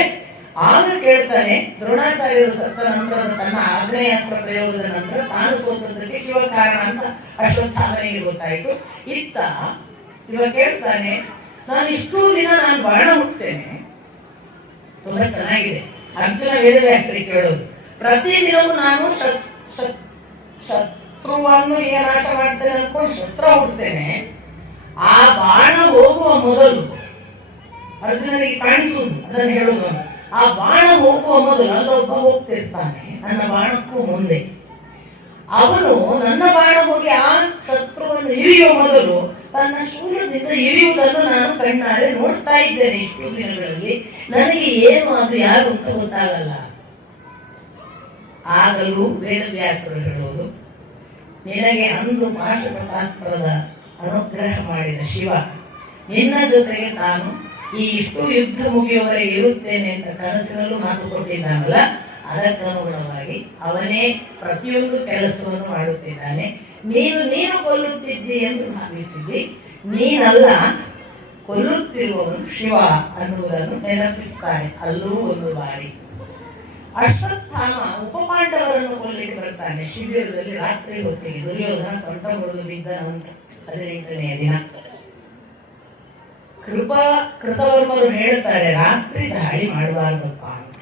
ಆಗ ಕೇಳ್ತಾನೆ, ದ್ರೋಣಾಚಾರ್ಯರು ಸತ್ತ ನಂತರದ ತನ್ನ ಆಗ್ನೇಯಾಸ್ತ್ರ ಪ್ರಯೋಗದ ನಂತರ ತಾನು ಸೋತದಕ್ಕೆ ಶಿವ ಕಾರಣ ಅಂತ ಅಶ್ವತ್ಥಾಮನಿಗೆ ಗೊತ್ತಾಯಿತು. ಇತ್ತ ಇವ ಕೇಳ್ತಾನೆ, ನಾನು ಇಷ್ಟೂ ದಿನ ನಾನು ಬಾಣ ಹುಡ್ತೇನೆ. ತುಂಬಾ ಚೆನ್ನಾಗಿದೆ. ಅರ್ಜುನ ವೇದವ್ಯಾಸರಿಗೆ ಕೇಳೋದು, ಪ್ರತಿದಿನವೂ ನಾನು ಶತ್ರುವನ್ನು ಈಗ ನಾಶ ಮಾಡ್ತೇನೆ ಅನ್ಕೊಂಡು ಶಸ್ತ್ರ ಹುಡ್ತೇನೆ. ಆ ಬಾಣ ಹೋಗುವ ಮೊದಲು ಅರ್ಜುನನಿಗೆ ಕಾಣಿಸುವುದು ಅದನ್ನು ಹೇಳುವುದು. ಆ ಬಾಣ ಹೋಗುವ ಮೊದಲು ಅಲ್ಲೊಬ್ಬ ಹೋಗ್ತಿರ್ತಾನೆ ನನ್ನ ಬಾಣಕ್ಕೂ ಮುಂದೆ. ಅವನು ನನ್ನ ಬಾಣ ಹೋಗಿ ಆ ಶತ್ರುವನ್ನು ಇರಿಯುವ ಮೊದಲು ತನ್ನ ಶೂಲದಿಂದ ಇರಿಯುವುದನ್ನು ನಾನು ಕಣ್ಣಾರೆ ನೋಡ್ತಾ ಇದ್ದೇನೆ. ಇಷ್ಟು ದಿನಗಳಲ್ಲಿ ನನಗೆ ಏನು ಅದು ಯಾರು ಅಂತ ಗೊತ್ತಾಗಲ್ಲ. ಆಗಲೂ ವೇದವ್ಯಾಸರು ಹೇಳುವುದು, ನಿನಗೆ ಅಂದು ಪಾಶುಪತಾಸ್ತ್ರದ ಅನುಗ್ರಹ ಮಾಡಿದ ಶಿವ ನಿನ್ನ ಜೊತೆಗೆ ತಾನು ಈ ಇಷ್ಟು ಯುದ್ಧ ಮುಗಿಯುವವರೆಗೆ ಇರುತ್ತೇನೆ ಅಂತ ಕನಸಿನಲ್ಲೂ ಮಾತು ಕೊಟ್ಟಿದ್ದಾನಲ್ಲ, ಅದಕ್ಕನುಗುಣವಾಗಿ ಅವನೇ ಪ್ರತಿಯೊಂದು ಕೆಲಸವನ್ನು ಮಾಡುತ್ತಿದ್ದಾನೆ. ನೀನು ಕೊಲ್ಲುತ್ತಿದ್ದಿ ಎಂದು ಭಾವಿಸಿದ್ದಿ, ನೀನಲ್ಲ ಕೊಲ್ಲುತ್ತಿರುವವನು ಶಿವ ಅನ್ನುವುದನ್ನು ನೆನಪಿಸುತ್ತಾರೆ ಅಲ್ಲೂ ಒಂದು ಬಾರಿ. ಅಶ್ವತ್ಥಾಮ ಉಪಪಾಂಡವರನ್ನು ಕೊಲ್ಲಿಕ್ಕೆ ಬರ್ತಾನೆ ಶಿಬಿರದಲ್ಲಿ ರಾತ್ರಿ ಹೊತ್ತಿಗೆ. ದುರ್ಯೋಧನ ಸೊಂಟ ಮುರಿದು ಬಿದ್ದ ನಂತರ 18ನೇ ದಿನ. ಕೃತವರ್ಮರು ಹೇಳ್ತಾರೆ, ರಾತ್ರಿ ದಾಳಿ ಮಾಡಬಾರ್ದಪ್ಪ ಅಂತ.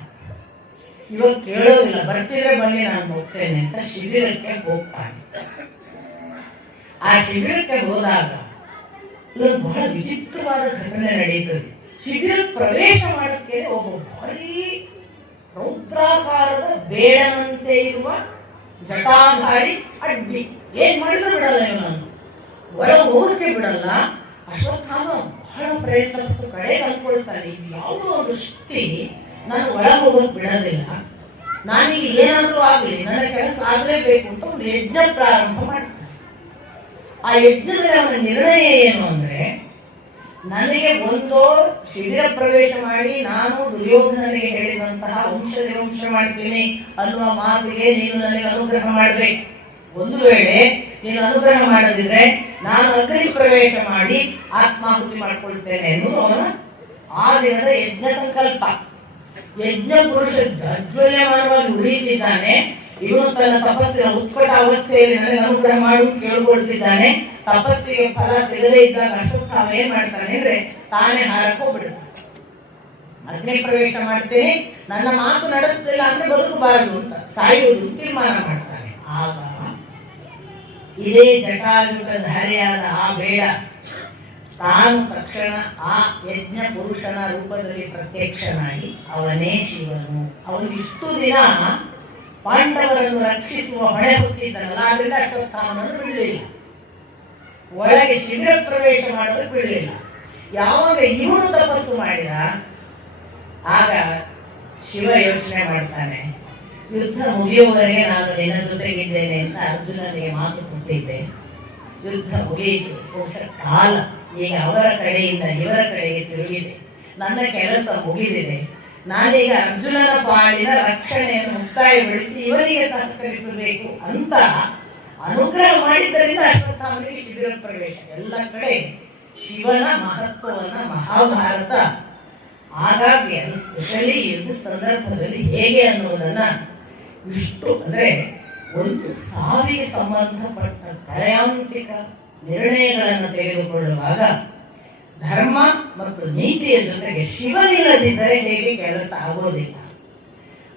ಇವಾಗ ಕೇಳೋದಿಲ್ಲ, ಬರ್ತಿದ್ರೆ ಬನ್ನಿ ನಾನು ಹೋಗ್ತೇನೆ ಅಂತ ಶಿಬಿರಕ್ಕೆ ಹೋಗ್ತಾನೆ. ಆ ಶಿಬಿರಕ್ಕೆ ಹೋದಾಗ ಇಲ್ಲೊಂದು ಬಹಳ ವಿಚಿತ್ರವಾದ ಘಟನೆ ನಡೆಯುತ್ತದೆ. ಶಿಬಿರ ಪ್ರವೇಶ ಮಾಡೋಕ್ಕೆ ಒಬ್ಬ ಭಾರೀ ರೌದ್ರಾಕಾರದ ಬೇಡನಂತೆ ಇರುವ ಜಟಾಧಾರಿ ಅಡ್ಡಿ ಏನ್ ಮಾಡಿದ್ರು ಬಿಡಲ್ಲ, ಇವನನ್ನು ಒಳಗೆ ಹೋಗಕ್ಕೆ ಬಿಡಲ್ಲ. ಅಶ್ವತ್ಥಾಮ ಬಹಳ ಪ್ರಯತ್ನ ಪಟ್ಟು ಕಡೆಗೆ ಅಂದ್ಕೊಳ್ತಾನೆ, ಯಾವುದೋ ಒಂದು ಶಕ್ತಿ ನಾನು ಒಳಗೆ ಹೋಗೋಕೆ ಬಿಡೋದಿಲ್ಲ, ನಾನೀಗ ಏನಾದ್ರೂ ಆಗಲಿ ನನ್ನ ಕೆಲಸ ಆಗಲೇಬೇಕು ಅಂತ ಒಂದು ಯಜ್ಞ ಪ್ರಾರಂಭ ಮಾಡ್ತಾನೆ. ಆ ಯಜ್ಞದಲ್ಲಿ ಅವನ ನಿರ್ಣಯ ಏನು ಅಂದ್ರೆ, ನನಗೆ ಒಂದೋ ಶಿಬಿರ ಪ್ರವೇಶ ಮಾಡಿ ನಾನು ದುರ್ಯೋಧನನಿಗೆ ಹೇಳಿದಂತಹ ವಂಶ ನಿವಂಶ ಮಾಡ್ತೀನಿ ಅನ್ನುವ ಮಾತಿಗೆ ನೀನು ನನಗೆ ಅನುಗ್ರಹ ಮಾಡಬೇಕು. ಒಂದು ವೇಳೆ ನೀನು ಅನುಗ್ರಹ ಮಾಡದಿದ್ರೆ ನಾನು ಅಗ್ನಿ ಪ್ರವೇಶ ಮಾಡಿ ಆತ್ಮಾಹುತಿ ಮಾಡ್ಕೊಳ್ತೇನೆ ಎನ್ನುವುದು ಅವನ ಆ ದಿನದ ಯಜ್ಞ ಸಂಕಲ್ಪ. ಯಜ್ಞ ಪುರುಷ ಅಜ್ವಲ್ಯಮಾನವಾಗಿ ಉಳಿಯುತ್ತಿದ್ದಾನೆ. ಇವನು ತನ್ನ ತಪಸ್ಸಿನ ಉತ್ಕಟ ಅವಸ್ಥೆಯಲ್ಲಿ ನನಗೆ ಅನುಗ್ರಹ ಮಾಡು ಕೇಳ್ಕೊಳ್ತಿದ್ದಾನೆ. ತಪಸ್ಸಿಗೆ ಫಲ ಸಿಗದೇ ಇದ್ದಾಗ ಅಶ್ವತ್ಥಾಮ ಏನ್ ಮಾಡ್ತಾನೆ ಅಂದ್ರೆ ತಾನೇ ಹಾರಕ್ಕೆ ಹೋಗ್ಬಿಡ್ತಾನೆ. ಅಗ್ನಿ ಪ್ರವೇಶ ಮಾಡ್ತೇನೆ, ನನ್ನ ಮಾತು ನಡೆಸುತ್ತಿಲ್ಲ ಅಂದ್ರೆ ಬದುಕಬಾರದು ಅಂತ ಸಾಯುವುದು ತೀರ್ಮಾನ ಮಾಡ್ತಾನೆ. ಆಗ ಇದೇ ಜಟಾಯುಗಧಾರಿಯಾದ ಆ ಬೇಡ ತಾನು ತಕ್ಷಣ ಆ ಯಜ್ಞ ಪುರುಷನ ರೂಪದಲ್ಲಿ ಪ್ರತ್ಯಕ್ಷನಾಗಿ ಅವನೇ ಶಿವನು. ಅವನು ಇಷ್ಟು ದಿನ ಪಾಂಡವರನ್ನು ರಕ್ಷಿಸುವ ಹೊಣೆ ಹೊತ್ತಿದ್ದನಲ್ಲ, ಆದ್ರಿಂದ ಅಶ್ವತ್ಥಾಮನನ್ನು ಬಿಡಲಿಲ್ಲ, ಒಳಗೆ ಶಿಬಿರ ಪ್ರವೇಶ ಮಾಡಲು ಬಿಡಲಿಲ್ಲ. ಯಾವಾಗ ಇವನು ತಪಸ್ಸು ಮಾಡಿದ ಆಗ ಶಿವ ಯೋಚನೆ ಮಾಡ್ತಾನೆ, ಯುದ್ಧ ಮುಗಿಯುವವರೆಗೆ ನಾನು ನಿನ್ನ ಜೊತೆಗಿದ್ದೇನೆ ಅಂತ ಅರ್ಜುನನಿಗೆ ಮಾತು ಕೊಟ್ಟಿದ್ದೆ. ಯುದ್ಧ ಮುಗಿಯಿತು, ಕಾಲ ಈಗ ಅವರ ಕಡೆಯಿಂದ ಇವರ ಕಡೆಗೆ ತಿರುಗಿದೆ, ನನ್ನ ಕೆಲಸ ಮುಗಿದಿದೆ. ನಾನೀಗ ಅರ್ಜುನನ ಪಾಲಿನ ರಕ್ಷಣೆಯನ್ನು ಮುಕ್ತಾಯಗೊಳಿಸಿ ಇವರಿಗೆ ಸಹಕರಿಸಬೇಕು ಅಂತ ಅನುಗ್ರಹ ಮಾಡಿದ್ದರಿಂದ ಅಶ್ವತ್ಥಾಮನಿಗೆ ಶಿಬಿರ ಪ್ರವೇಶ. ಎಲ್ಲ ಕಡೆ ಶಿವನ ಮಹತ್ವವನ್ನ ಮಹಾಭಾರತ ಹಾಗಾಗಿ ಸ್ಪೆಷಲಿ ಯುದ್ಧ ಸಂದರ್ಭದಲ್ಲಿ ಹೇಗೆ ಅನ್ನೋದನ್ನ ಇಷ್ಟು ಅಂದ್ರೆ ಒಂದು ಸಾವಿಗೆ ಸಂಬಂಧಪಟ್ಟ ತ್ರಯಾಂತಿಕ ನಿರ್ಣಯಗಳನ್ನು ತೆಗೆದುಕೊಳ್ಳುವಾಗ ಧರ್ಮ ಮತ್ತು ನೀತಿಯ ಜೊತೆಗೆ ಶಿವನಿಲ್ಲದಿದ್ದರೆ ಹೇಗೆ ಕೆಲಸ ಆಗೋದಿಲ್ಲ.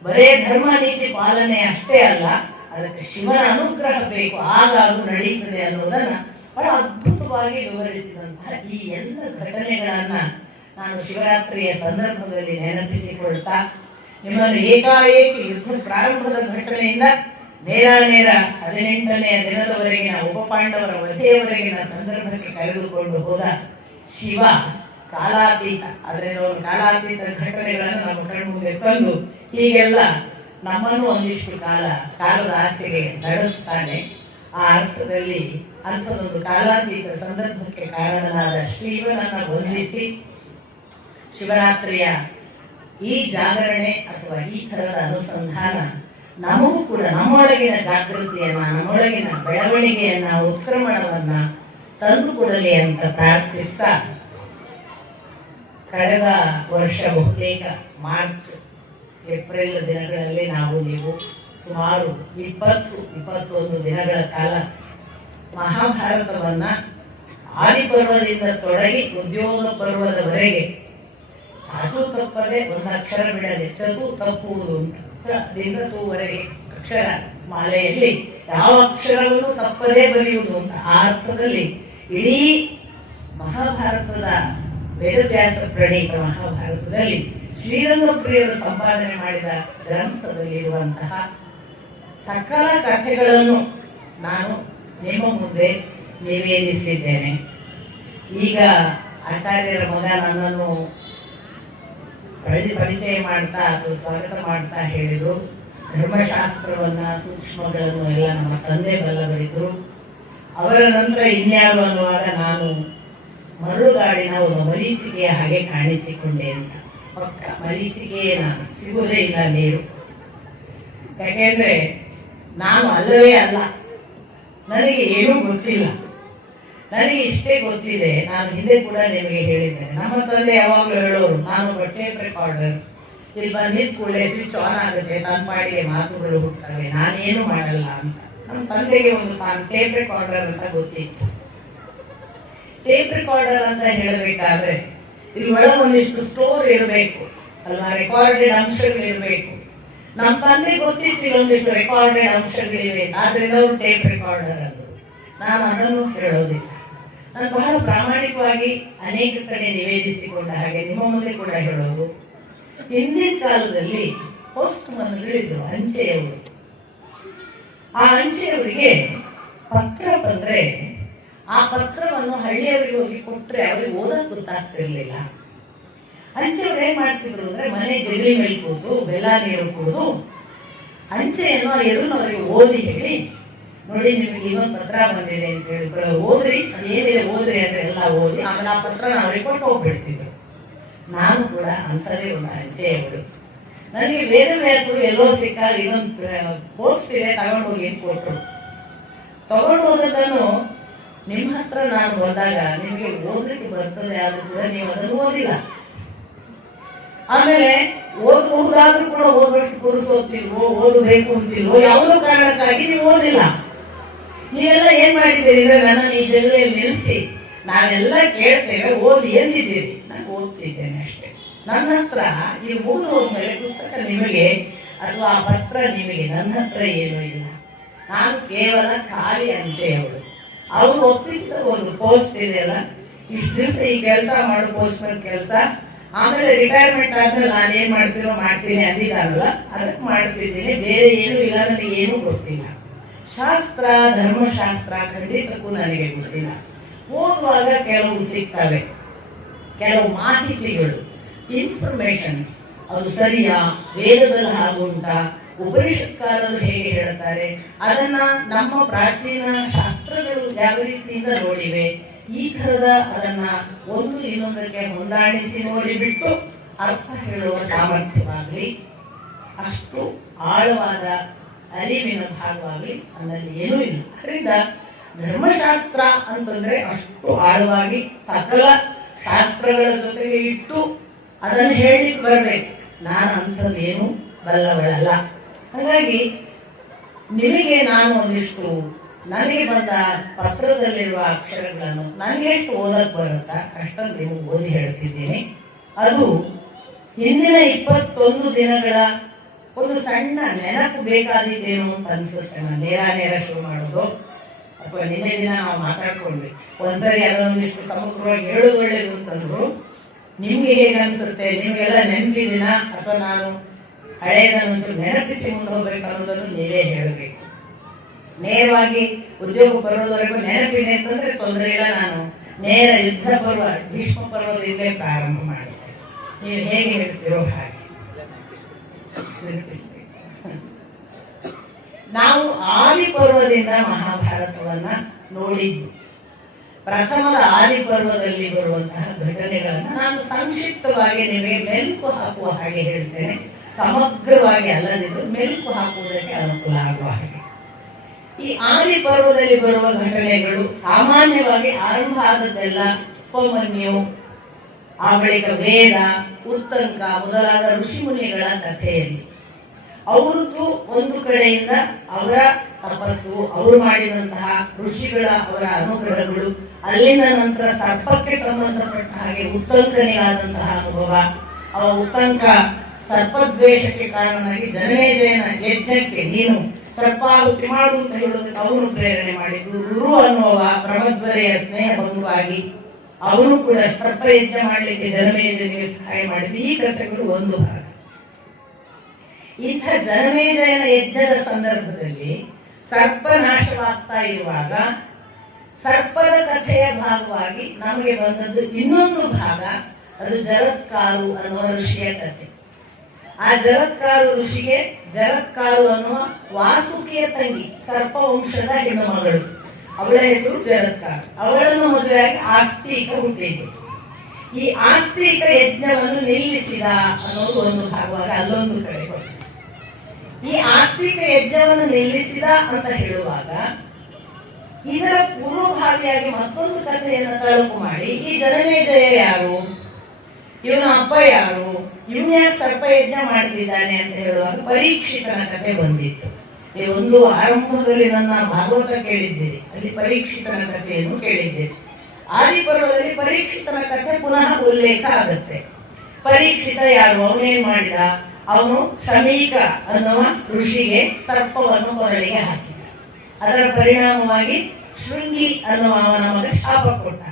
ಬರೇ ಧರ್ಮ ನೀತಿ ಪಾಲನೆ ಅಷ್ಟೇ ಅಲ್ಲ, ಅದಕ್ಕೆ ಶಿವನ ಅನುಗ್ರಹ ಬೇಕು, ಆಗ ಅದು ನಡೆಯುತ್ತದೆ ಅನ್ನೋದನ್ನ ಬಹಳ ಅದ್ಭುತವಾಗಿ ವಿವರಿಸಿದಂತಹ ಈ ಎಲ್ಲ ಘಟನೆಗಳನ್ನ ನಾನು ಶಿವರಾತ್ರಿಯ ಸಂದರ್ಭದಲ್ಲಿ ನೆನಪಿಸಿಕೊಳ್ತಾ ನಿಮ್ಮನ್ನು ಏಕಾಏಕಿ ಯುದ್ಧ ಪ್ರಾರಂಭದ ಘಟನೆಯಿಂದ ನೇರ 18ನೇ ದಿನದವರೆಗಿನ ಉಪಪಾಂಡವರ ವಧೆಯವರೆಗಿನ ಸಂದರ್ಭಕ್ಕೆ ಕರೆದುಕೊಂಡು ಹೋದ ಶಿವ ಕಾಲಾತೀತ. ಅದರಿಂದ ಒಂದು ಕಾಲಾತೀತ ಘಟನೆಗಳನ್ನು ನಮ್ಮ ಕಣ್ಮುಂದೆ ತಂದು ಹೀಗೆಲ್ಲ ನಮ್ಮನ್ನು ಒಂದಿಷ್ಟು ಕಾಲದ ಆಚೆಗೆ ನಡೆಸ್ತಾನೆ. ಆ ಅರ್ಥದಲ್ಲಿ ಅಂಥದೊಂದು ಕಾಲಾತೀತ ಸಂದರ್ಭಕ್ಕೆ ಕಾರಣನಾದ ಶಿವನನ್ನು ವಂದಿಸಿ ಶಿವರಾತ್ರಿಯ ಈ ಜಾಗರಣೆ ಅಥವಾ ಈ ಥರದ ಅನುಸಂಧಾನ ನಮಗೂ ಕೂಡ ನಮ್ಮೊಳಗಿನ ಜಾಗೃತಿಯನ್ನ, ನಮ್ಮೊಳಗಿನ ಬೆಳವಣಿಗೆಯನ್ನ, ಉತ್ಕ್ರಮಣವನ್ನ ತಂದುಕೊಡಲಿ ಅಂತ ಪ್ರಾರ್ಥಿಸ್ತಾ, ಕಳೆದ ವರ್ಷ ಬಹುತೇಕ ಮಾರ್ಚ್ ಏಪ್ರಿಲ್ ದಿನಗಳಲ್ಲಿ ನೀವು ಸುಮಾರು 20-21 ದಿನಗಳ ಕಾಲ ಮಹಾಭಾರತವನ್ನ ಆದಿಪರ್ವದಿಂದ ತೊಡಗಿ ಉದ್ಯೋಗ ಪರ್ವದವರೆಗೆ ಚಾಚು ತಪ್ಪದೆ ಒಂದು ಅಕ್ಷರ ಬಿಡದೆ ಚತು ತಪ್ಪುವುದು ದಿಂದ ತೂವರೆಗೆ ಅಕ್ಷರ ಮಾಲೆಯಲ್ಲಿ ಯಾವ ಅಕ್ಷರವನ್ನು ತಪ್ಪದೇ ಬರೆಯುವುದು ಅಂತ ಆ ಅರ್ಥದಲ್ಲಿ ಇಡೀ ಮಹಾಭಾರತದ ವೇದವ್ಯಾಸ ಪ್ರಣೀತ ಮಹಾಭಾರತದಲ್ಲಿ ಶ್ರೀರಂಗಪ್ರಿಯರು ಸಂಪಾದನೆ ಮಾಡಿದ ಗ್ರಂಥದಲ್ಲಿರುವಂತಹ ಸಕಲ ಕಥೆಗಳನ್ನು ನಾನು ನಿಮ್ಮ ಮುಂದೆ ನಿವೇದಿಸಿದ್ದೇನೆ. ಈಗ ಆಚಾರ್ಯರ ಮಗ ನನ್ನನ್ನು ಪರಿಚಯ ಮಾಡ್ತಾ ಅಥವಾ ಸ್ವಾಗತ ಮಾಡ್ತಾ ಹೇಳಿದರು, ಧರ್ಮಶಾಸ್ತ್ರವನ್ನ ಸೂಕ್ಷ್ಮಗಳನ್ನು ಎಲ್ಲ ನಮ್ಮ ತಂದೆ ಬಲ್ಲವರಿದ್ರು. ಅವರ ನಂತರ ಇನ್ಯಾರು ಅನ್ನುವಾಗ ನಾನು ಮರಳುಗಾಡಿನ ಒಂದು ಮರೀಚಿಕೆಯ ಹಾಗೆ ಕಾಣಿಸಿಕೊಂಡೆ ಅಂತ. ಪಕ್ಕ ಮರೀಚಿಕೆಯೇ ನಾನು, ಸಿಗುವುದೇ ಇಲ್ಲ ನೀರು. ಯಾಕೆಂದ್ರೆ ನಾನು ಅಲ್ಲವೇ ಅಲ್ಲ, ನನಗೆ ಏನೂ ಗೊತ್ತಿಲ್ಲ. ನನಗೆ ಇಷ್ಟೇ ಗೊತ್ತಿದೆ, ನಾನು ಹಿಂದೆ ಕೂಡ ನಿಮಗೆ ಹೇಳಿದ್ದೇನೆ. ನಮ್ಮ ತಂದೆ ಯಾವಾಗಲೂ ಹೇಳೋರು, ನಾನು ಟೇಪ್ ರೆಕಾರ್ಡರ್, ಇಲ್ಲಿ ಬಂದಿದ್ದ ಕೂಡಲೇ ಸ್ವಿಚ್ ಆನ್ ಆಗುತ್ತೆ, ನನ್ನ ಪಾಡಿಗೆ ಮಾತುಗಳು ಹುಟ್ಟವೆ, ನಾನೇನು ಮಾಡಲ್ಲ ಅಂತ. ನಮ್ಮ ತಂದೆಗೆ ಒಂದು ಟೇಪ್ ರೆಕಾರ್ಡರ್ ಅಂತ ಗೊತ್ತಿತ್ತು. ಟೇಪ್ ರೆಕಾರ್ಡರ್ ಅಂತ ಹೇಳಬೇಕಾದ್ರೆ ಇಲ್ಲಿ ಒಳಗೆ ಒಂದಿಷ್ಟು ಸ್ಟೋರ್ ಇರಬೇಕು ಅಲ್ವಾ, ರೆಕಾರ್ಡೆಡ್ ಅಂಶಗಳಿರಬೇಕು. ನಮ್ಮ ತಂದೆ ಗೊತ್ತಿತ್ತು ಒಂದಿಷ್ಟು ರೆಕಾರ್ಡೆಡ್ ಅಂಶಗಳಿವೆ, ಆದ್ರಿಂದ ಅವರು ಟೇಪ್ ರೆಕಾರ್ಡರ್ ಅಂದರು. ನಾನು ಅದನ್ನು ಹೇಳೋದಿಲ್ಲ. ನಾನು ಬಹಳ ಪ್ರಾಮಾಣಿಕವಾಗಿ ಅನೇಕ ಕಡೆ ನಿವೇದಿಸಿಕೊಂಡ ಹಾಗೆ ನಿಮ್ಮ ಮುಂದೆ ಕೂಡ ಹೇಳೋದು, ಹಿಂದಿನ ಕಾಲದಲ್ಲಿ ಪೋಸ್ಟ್ ಮನ್ಗಳಿದ್ರು, ಅಂಚೆಯವರು. ಆ ಅಂಚೆಯವರಿಗೆ ಪತ್ರ ಬಂದ್ರೆ ಆ ಪತ್ರವನ್ನು ಹಳ್ಳಿಯವರಿಗೆ ಹೋಗಿ ಕೊಟ್ರೆ ಅವ್ರಿಗೆ ಓದಕ್ ಗೊತ್ತಾಗ್ತಿರ್ಲಿಲ್ಲ. ಅಂಚೆಯವ್ರು ಏನ್ ಮಾಡ್ತಿದ್ರು ಅಂದ್ರೆ ಮನೆ ಜಗಲಿ ಮೇಲೆ ಕೂತು ಬೆಲ್ಲ ನೀರು ಕೂದು ಅಂಚೆಯನ್ನು ಎದುರಿನವರಿಗೆ ಓದಿ ಹೇಳಿ, ನೋಡಿ ನಿಮಗೆ ಇನ್ನೊಂದು ಪತ್ರ ಬಂದಿದೆ ಅಂತ ಹೇಳಿ ಓದ್ರಿ, ಅದು ಏನಿದೆ ಓದ್ರಿ ಅಂದ್ರೆ ಎಲ್ಲ ಓದಿ ಆಮೇಲೆ ಆ ಪತ್ರ ಅವ್ರಿಗೆ ಕೊಟ್ಟು ಹೋಗ್ಬಿಡ್ತಿದ್ರು. ನಾನು ಕೂಡ ಅಂಥದೇ ಒಂದು ಅಂಚೆಯವರು. ನನಗೆ ವೇದವ್ಯಾಸರು ಎಲ್ಲೋ ಸಿಕ್ಕಾಗ ಇನ್ನೊಂದು ಪೋಸ್ಟ್ ಇದೆ ತಗೊಂಡು ಹೋಗಿ ಏನು ಕೊಟ್ಟರು. ತಗೊಂಡು ಹೋದದ್ದನ್ನು ನಿಮ್ಮ ಹತ್ರ ನಾನು ಬಂದಾಗ ನಿಮಗೆ ಓದ್ಲಿಕ್ಕೆ ಬರ್ತದೆ, ಆದ್ರೂ ಕೂಡ ನೀವು ಅದನ್ನು ಓದಿಲ್ಲ. ಆಮೇಲೆ ಓದಬಹುದಾದ್ರೂ ಕೂಡ ಓದ್ಬಿಟ್ಟು ಕೂರಿಸೋತಿಲ್ವೋ, ಓದಬೇಕು ಅಂತಿಲ್ವೋ, ಯಾವುದೋ ಕಾರಣಕ್ಕಾಗಿ ನೀವು ಓದಿಲ್ಲ. ನೀವೆಲ್ಲ ಏನ್ ಮಾಡಿದ್ದೀರಿ ಅಂದ್ರೆ ನನ್ನ ಈ ಜಿಲ್ಲೆಯಲ್ಲಿ ನಿಲ್ಲಿಸಿ ನಾವೆಲ್ಲ ಕೇಳ್ತೇವೆ, ಓದಿ ಎಂದಿದ್ದೀರಿ. ನಾನು ಓದ್ತಿದ್ದೇನೆ ಅಷ್ಟೇ. ನನ್ನ ಹತ್ರ ಈ ಮುಗಿದು ಹೋದ್ಮೇಲೆ ಪುಸ್ತಕ ನಿಮಗೆ ಅಥವಾ ಆ ಪತ್ರ ನಿಮಗೆ, ನನ್ನ ಹತ್ರ ಏನೂ ಇಲ್ಲ. ನಾನು ಕೇವಲ ಖಾಲಿ ಅಂಚೆಯವಳು. ಅವರು ಒಪ್ಪಿಸಿದ ಒಂದು ಪೋಸ್ಟ್ ಇದೆಯಲ್ಲ, ಇಷ್ಟು ದಿವಸ ಈ ಕೆಲಸ ಮಾಡೋ ಪೋಸ್ಟ್ ಮ್ಯಾನ್ ಕೆಲಸ, ಆಮೇಲೆ ರಿಟೈರ್ಮೆಂಟ್ ಆದ್ಮೇಲೆ ನಾನು ಏನ್ ಮಾಡ್ತೀನೋ ಮಾಡ್ತೀನಿ ಅಂದಿದ್ದಾನಲ್ಲ, ಅದಕ್ಕೆ ಮಾಡ್ತಿದ್ದೀನಿ. ಬೇರೆ ಏನೂ ಇಲ್ಲ, ನನಗೆ ಏನೂ ಗೊತ್ತಿಲ್ಲ. ಶಾಸ್ತ್ರ, ಧರ್ಮಶಾಸ್ತ್ರ ಖಂಡಿತಕ್ಕೂ ನನಗೆ ಗೊತ್ತಿಲ್ಲ. ಓದುವಾಗ ಕೆಲವು ಸಿಗ್ತವೆ, ಕೆಲವು ಮಾಹಿತಿಗಳು, ಇನ್ಫಾರ್ಮೇಶನ್ಸ್. ಅದು ಸರಿಯಾ, ವೇದದಲ್ಲಿ ಹಾಗುಂಟ, ಉಪನಿಷತ್ಕಾರರು ಹೇಗೆ ಹೇಳ್ತಾರೆ, ಅದನ್ನ ನಮ್ಮ ಪ್ರಾಚೀನ ಶಾಸ್ತ್ರಗಳು ಯಾವ ರೀತಿಯಿಂದ ನೋಡಿವೆ, ಈ ಥರದ ಅದನ್ನ ಒಂದು ಇನ್ನೊಂದಕ್ಕೆ ಹೊಂದಾಣಿಸಿ ನೋಡಿಬಿಟ್ಟು ಅರ್ಥ ಹೇಳುವ ಸಾಮರ್ಥ್ಯವಾಗಲಿ, ಅಷ್ಟು ಆಳವಾದ ಅರಿವಿನ ಭಾಗವಾಗಿ ನನ್ನಲ್ಲಿ ಏನೂ ಇಲ್ಲ. ಅದರಿಂದ ಧರ್ಮಶಾಸ್ತ್ರ ಅಂತಂದ್ರೆ ಅಷ್ಟು ಆಳವಾಗಿ ಸಕಲ ಶಾಸ್ತ್ರಗಳ ಜೊತೆಗೆ ಇಟ್ಟು ಅದನ್ನು ಹೇಳಿಕ್ ಬರಬೇಕು. ನಾನು ಅಂಥದ್ದೇನು ಬಲ್ಲವಳಲ್ಲ. ಹಾಗಾಗಿ ನಿಮಗೆ ನಾನು ಒಂದಿಷ್ಟು ನನಗೆ ಬಂದ ಪತ್ರದಲ್ಲಿರುವ ಅಕ್ಷರಗಳನ್ನು ನನಗೆ ಎಷ್ಟು ಓದಕ್ ಬರುತ್ತಾ ಅಷ್ಟನ್ನು ನೀವು ಓದಿ ಹೇಳ್ತಿದ್ದೀನಿ. ಅದು ಹಿಂದಿನ 21 ದಿನಗಳ ಒಂದು ಸಣ್ಣ ನೆನಪು ಬೇಕಾದಿದ್ದೇನು ಅಂತ ಅನ್ಸುತ್ತೆ. ನಾನು ನೇರ ಶುರು ಮಾಡೋದು ಅಥವಾ ನಿನ್ನೆ ದಿನ ನಾವು ಮಾತಾಡ್ಕೊಂಡ್ವಿ. ಒಂದ್ಸರಿ ಅದೊಂದಿಷ್ಟು ಸಮಗ್ರವಾಗಿ ಹೇಳೋದು ಒಳ್ಳೇದು ಅಂತಂದ್ರು. ನಿಮ್ಗೆ ಹೇಗೆ ಅನ್ಸುತ್ತೆ, ನಿಮ್ಗೆಲ್ಲ ನೆನಪಿದಿನ ಅಥವಾ ನಾನು ಹಳೆಯದನ್ನು ಒಂಚೂರು ನೆನಪಿಸಿ ಮುಂದೆ ಹೋಗ್ಬೇಕು ಅನ್ನೋದನ್ನು ನೀವೇ ಹೇಳಬೇಕು. ನೇರವಾಗಿ ಉದ್ಯೋಗ ಪರ್ವದವರೆಗೂ ನೆನಪಿದೆ ಅಂತಂದ್ರೆ ತೊಂದರೆ ಇಲ್ಲ. ನಾನು ನೇರ ಯುದ್ಧ ಪರ್ವ, ಭೀಷ್ಮ ಪರ್ವದಿಂದಲೇ ಪ್ರಾರಂಭ ಮಾಡಿದ್ದೆ. ನೀವು ಹೇಗೆ ಹೇಳ್ತೀರೋ ಹಾಗೆ ನಾವು ಆದಿಪರ್ವದಿಂದ ಮಹಾಭಾರತವನ್ನ ನೋಡಿದ್ದು. ಪ್ರಥಮದ ಆದಿಪರ್ವದಲ್ಲಿ ಬರುವಂತಹ ಘಟನೆಗಳನ್ನು ನಾನು ಸಂಕ್ಷಿಪ್ತವಾಗಿ ನಿಮಗೆ ಮೆಲುಕು ಹಾಕುವ ಹಾಗೆ ಹೇಳ್ತೇನೆ, ಸಮಗ್ರವಾಗಿ ಅಲ್ಲದಿದ್ದರೂ ಮೆಲುಕು ಹಾಕುವುದಕ್ಕೆ ಅನುಕೂಲ ಆಗುವ ಹಾಗೆ. ಈ ಆದಿಪರ್ವದಲ್ಲಿ ಬರುವ ಘಟನೆಗಳು ಸಾಮಾನ್ಯವಾಗಿ ಆರಂಭ ಆದದ್ದೆಲ್ಲ ಉಪಮನ್ಯು, ಆ ಬಳಿಕ ವೇದ, ಉತ್ತಂಕ ಮೊದಲಾದ ಋಷಿಮುನಿಗಳ ಕಥೆಯಲ್ಲಿ. ಅವರದ್ದು ಒಂದು ಕಡೆಯಿಂದ ಅವರ ತಪಸ್ಸು, ಅವರು ಮಾಡಿದಂತಹ ಋಷಿಗಳ ಅವರ ಅನುಗ್ರಹಗಳು, ಅಲ್ಲಿಂದ ನಂತರ ಸರ್ಪಕ್ಕೆ ಸಂಬಂಧಪಟ್ಟ ಹಾಗೆ ಉತ್ತಂಕನಿಗಾದಂತಹ ಅನುಭವ. ಅವ ಉತ್ತಂಕ ಸರ್ಪದ್ವೇಷಕ್ಕೆ ಕಾರಣನಾಗಿ ಜನಮೇಜಯನ ಯಜ್ಞಕ್ಕೆ ನೀನು ಸರ್ಪಾಹುತಿ ಮಾಡು ಅಂತ ಹೇಳುವುದಕ್ಕೆ ಅವನು ಪ್ರೇರಣೆ ಮಾಡಿದ್ದು. ಗುರು ಅನ್ನುವ ಪ್ರಮದ್ವರೆಯ ಸ್ನೇಹ ಬಂಧುವಾಗಿ ಅವನು ಕೂಡ ಸರ್ಪ ಯಜ್ಞ ಮಾಡಲಿಕ್ಕೆ ಜನಮೇಜಯನಿಗೆ ಸಹಾಯ ಮಾಡಿದ್ದು. ಈ ಕಥೆಗಳು ಒಂದು ಭಾಗ. ಇಂಥ ಜನಮೇಜಯನ ಯಜ್ಞದ ಸಂದರ್ಭದಲ್ಲಿ ಸರ್ಪ ನಾಶವಾಗ್ತಾ ಇರುವಾಗ ಸರ್ಪದ ಕಥೆಯ ಭಾಗವಾಗಿ ನಮಗೆ ಬಂದದ್ದು ಇನ್ನೊಂದು ಭಾಗ. ಅದು ಜರತ್ಕಾರು ಅನ್ನುವ ಋಷಿಯ ಕಥೆ. ಆ ಜರತ್ಕಾರು ಋಷಿಗೆ ಜರತ್ಕಾರು ಅನ್ನುವ ವಾಸುಕಿಯ ತಂಗಿ, ಸರ್ಪ ವಂಶದ ಹೆಣ್ಣು ಮಗಳು, ಅವಳ ಹೆಸರು ಜರತ್ಕಾರು. ಅವಳನ್ನು ಮದುವೆಯಾಗಿ ಆಸ್ತಿಕ ಹುಟ್ಟಿದ್ದು. ಈ ಆಸ್ತಿಕ ಯಜ್ಞವನ್ನು ನಿಲ್ಲಿಸಿದ ಅನ್ನೋದು ಒಂದು ಭಾಗವಾಗ ಅಲ್ಲೊಂದು ಕಡೆ ಬರ್ತದೆ. ಈ ಆಸ್ತಿಕ ಯಜ್ಞವನ್ನು ನಿಲ್ಲಿಸಿದ ಅಂತ ಹೇಳುವಾಗ ಇದರ ಪೂರ್ವಭಾವಿಯಾಗಿ ಮತ್ತೊಂದು ಕಥೆಯನ್ನು ತಳಕು ಮಾಡಿ, ಈ ಜನಮೇಜಯ ಯಾರು, ಇವನ ಅಪ್ಪ ಯಾರು, ಇವನು ಯಾಕೆ ಸರ್ಪ ಯಜ್ಞ ಮಾಡ್ತಿದ್ದಾನೆ ಅಂತ ಹೇಳುವಾಗ ಪರೀಕ್ಷಿತನ ಕಥೆ ಬಂದಿತ್ತು. ಈ ಒಂದು ಆರಂಭದಲ್ಲಿ ನನ್ನ ಭಾಗವತ ಕೇಳಿದ್ದೀರಿ, ಅಲ್ಲಿ ಪರೀಕ್ಷಿತನ ಕಥೆಯನ್ನು ಕೇಳಿದ್ದೀರಿ. ಆದಿಪರ್ವದಲ್ಲಿ ಪರೀಕ್ಷಿತನ ಕಥೆ ಪುನಃ ಉಲ್ಲೇಖ ಆಗುತ್ತೆ. ಪರೀಕ್ಷಿತ ಯಾರು, ಅವನೇನ್ ಮಾಡಿದ, ಅವನು ಶಮೀಕ ಅನ್ನುವ ಋಷಿಗೆ ಸರ್ಪವನ್ನು ಕೊರಳಿಗೆ ಹಾಕಿದ. ಅದರ ಪರಿಣಾಮವಾಗಿ ಶೃಂಗಿ ಅನ್ನುವ ಅವನ ಮಗ ಶಾಪ ಕೊಟ್ಟ.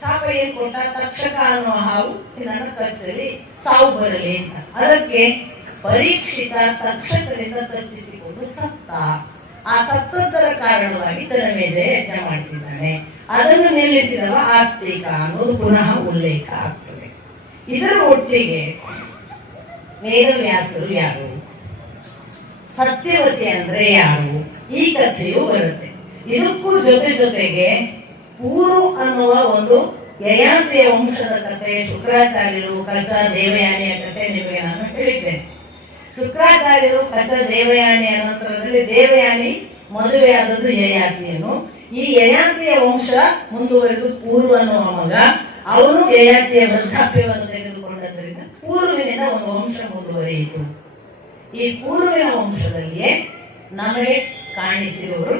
ಶಾಪ ಏನ್ ಕೊಟ್ಟ, ತಕ್ಷಕ ಅನ್ನುವ ಹಾವು ನನ್ನ ಕಚ್ಚಲ್ಲಿ ಸಾವು ಬರಲಿ ಅಂತ. ಅದಕ್ಕೆ ಪರೀಕ್ಷಿತ ತಕ್ಷಕರಿಂದ ತಚ್ಚಿಸಿಕೊಂಡು ಸತ್ತ. ಆ ಸತ್ತದ್ದರ ಕಾರಣವಾಗಿ ಜನಮೇಜಯ ಯಜ್ಞ ಮಾಡ್ತಿದ್ದಾನೆ. ಅದನ್ನು ನಿಲ್ಲಿಸಿದವ ಆಸ್ತಿಕ ಅನ್ನೋದು ಪುನಃ ಉಲ್ಲೇಖ ಆಗ್ತದೆ. ಇದರ ಒಟ್ಟಿಗೆ ವೇದವ್ಯಾಸರು ಯಾರು, ಸತ್ಯವತಿ ಅಂದ್ರೆ ಯಾರು, ಈ ಕಥೆಯು ಬರುತ್ತೆ. ಇದಕ್ಕೂ ಜೊತೆಗೆ ಪೂರು ಅನ್ನುವ ಒಂದು ಯಯಾತಿಯ ವಂಶದ ಕಥೆ, ಶುಕ್ರಾಚಾರ್ಯರು, ಕಚ, ದೇವಯಾನಿಯ ಕಥೆ ನಿಮಗೆ ನಾನು ಹೇಳಿದ್ದೇನೆ. ಶುಕ್ರಾಚಾರ್ಯರು, ಕಚ, ದೇವಯಾನಿಯ ನಂತರದಲ್ಲಿ ದೇವಯಾನಿ ಮದುವೆಯಾದದ್ದು ಯಯಾತಿಯನ್ನು. ಈ ಯಯಾತಿಯ ವಂಶ ಮುಂದುವರೆದು ಪೂರ್ವ ಅನ್ನುವ ಮಗ, ಅವನು ಯಯಾತಿಯ ವೃದ್ಧಾಪ್ಯವನ್ನು ತೆಗೆದುಕೊಂಡದ್ರಿಂದ ಪೂರ್ವಿನಿಂದ ಒಂದು ವಂಶ ಮುಂದುವರಿಯಿತು. ಈ ಪೂರ್ವಿನ ವಂಶದಲ್ಲಿಯೇ ನಮಗೆ ಕಾಣಿಸಿದವರು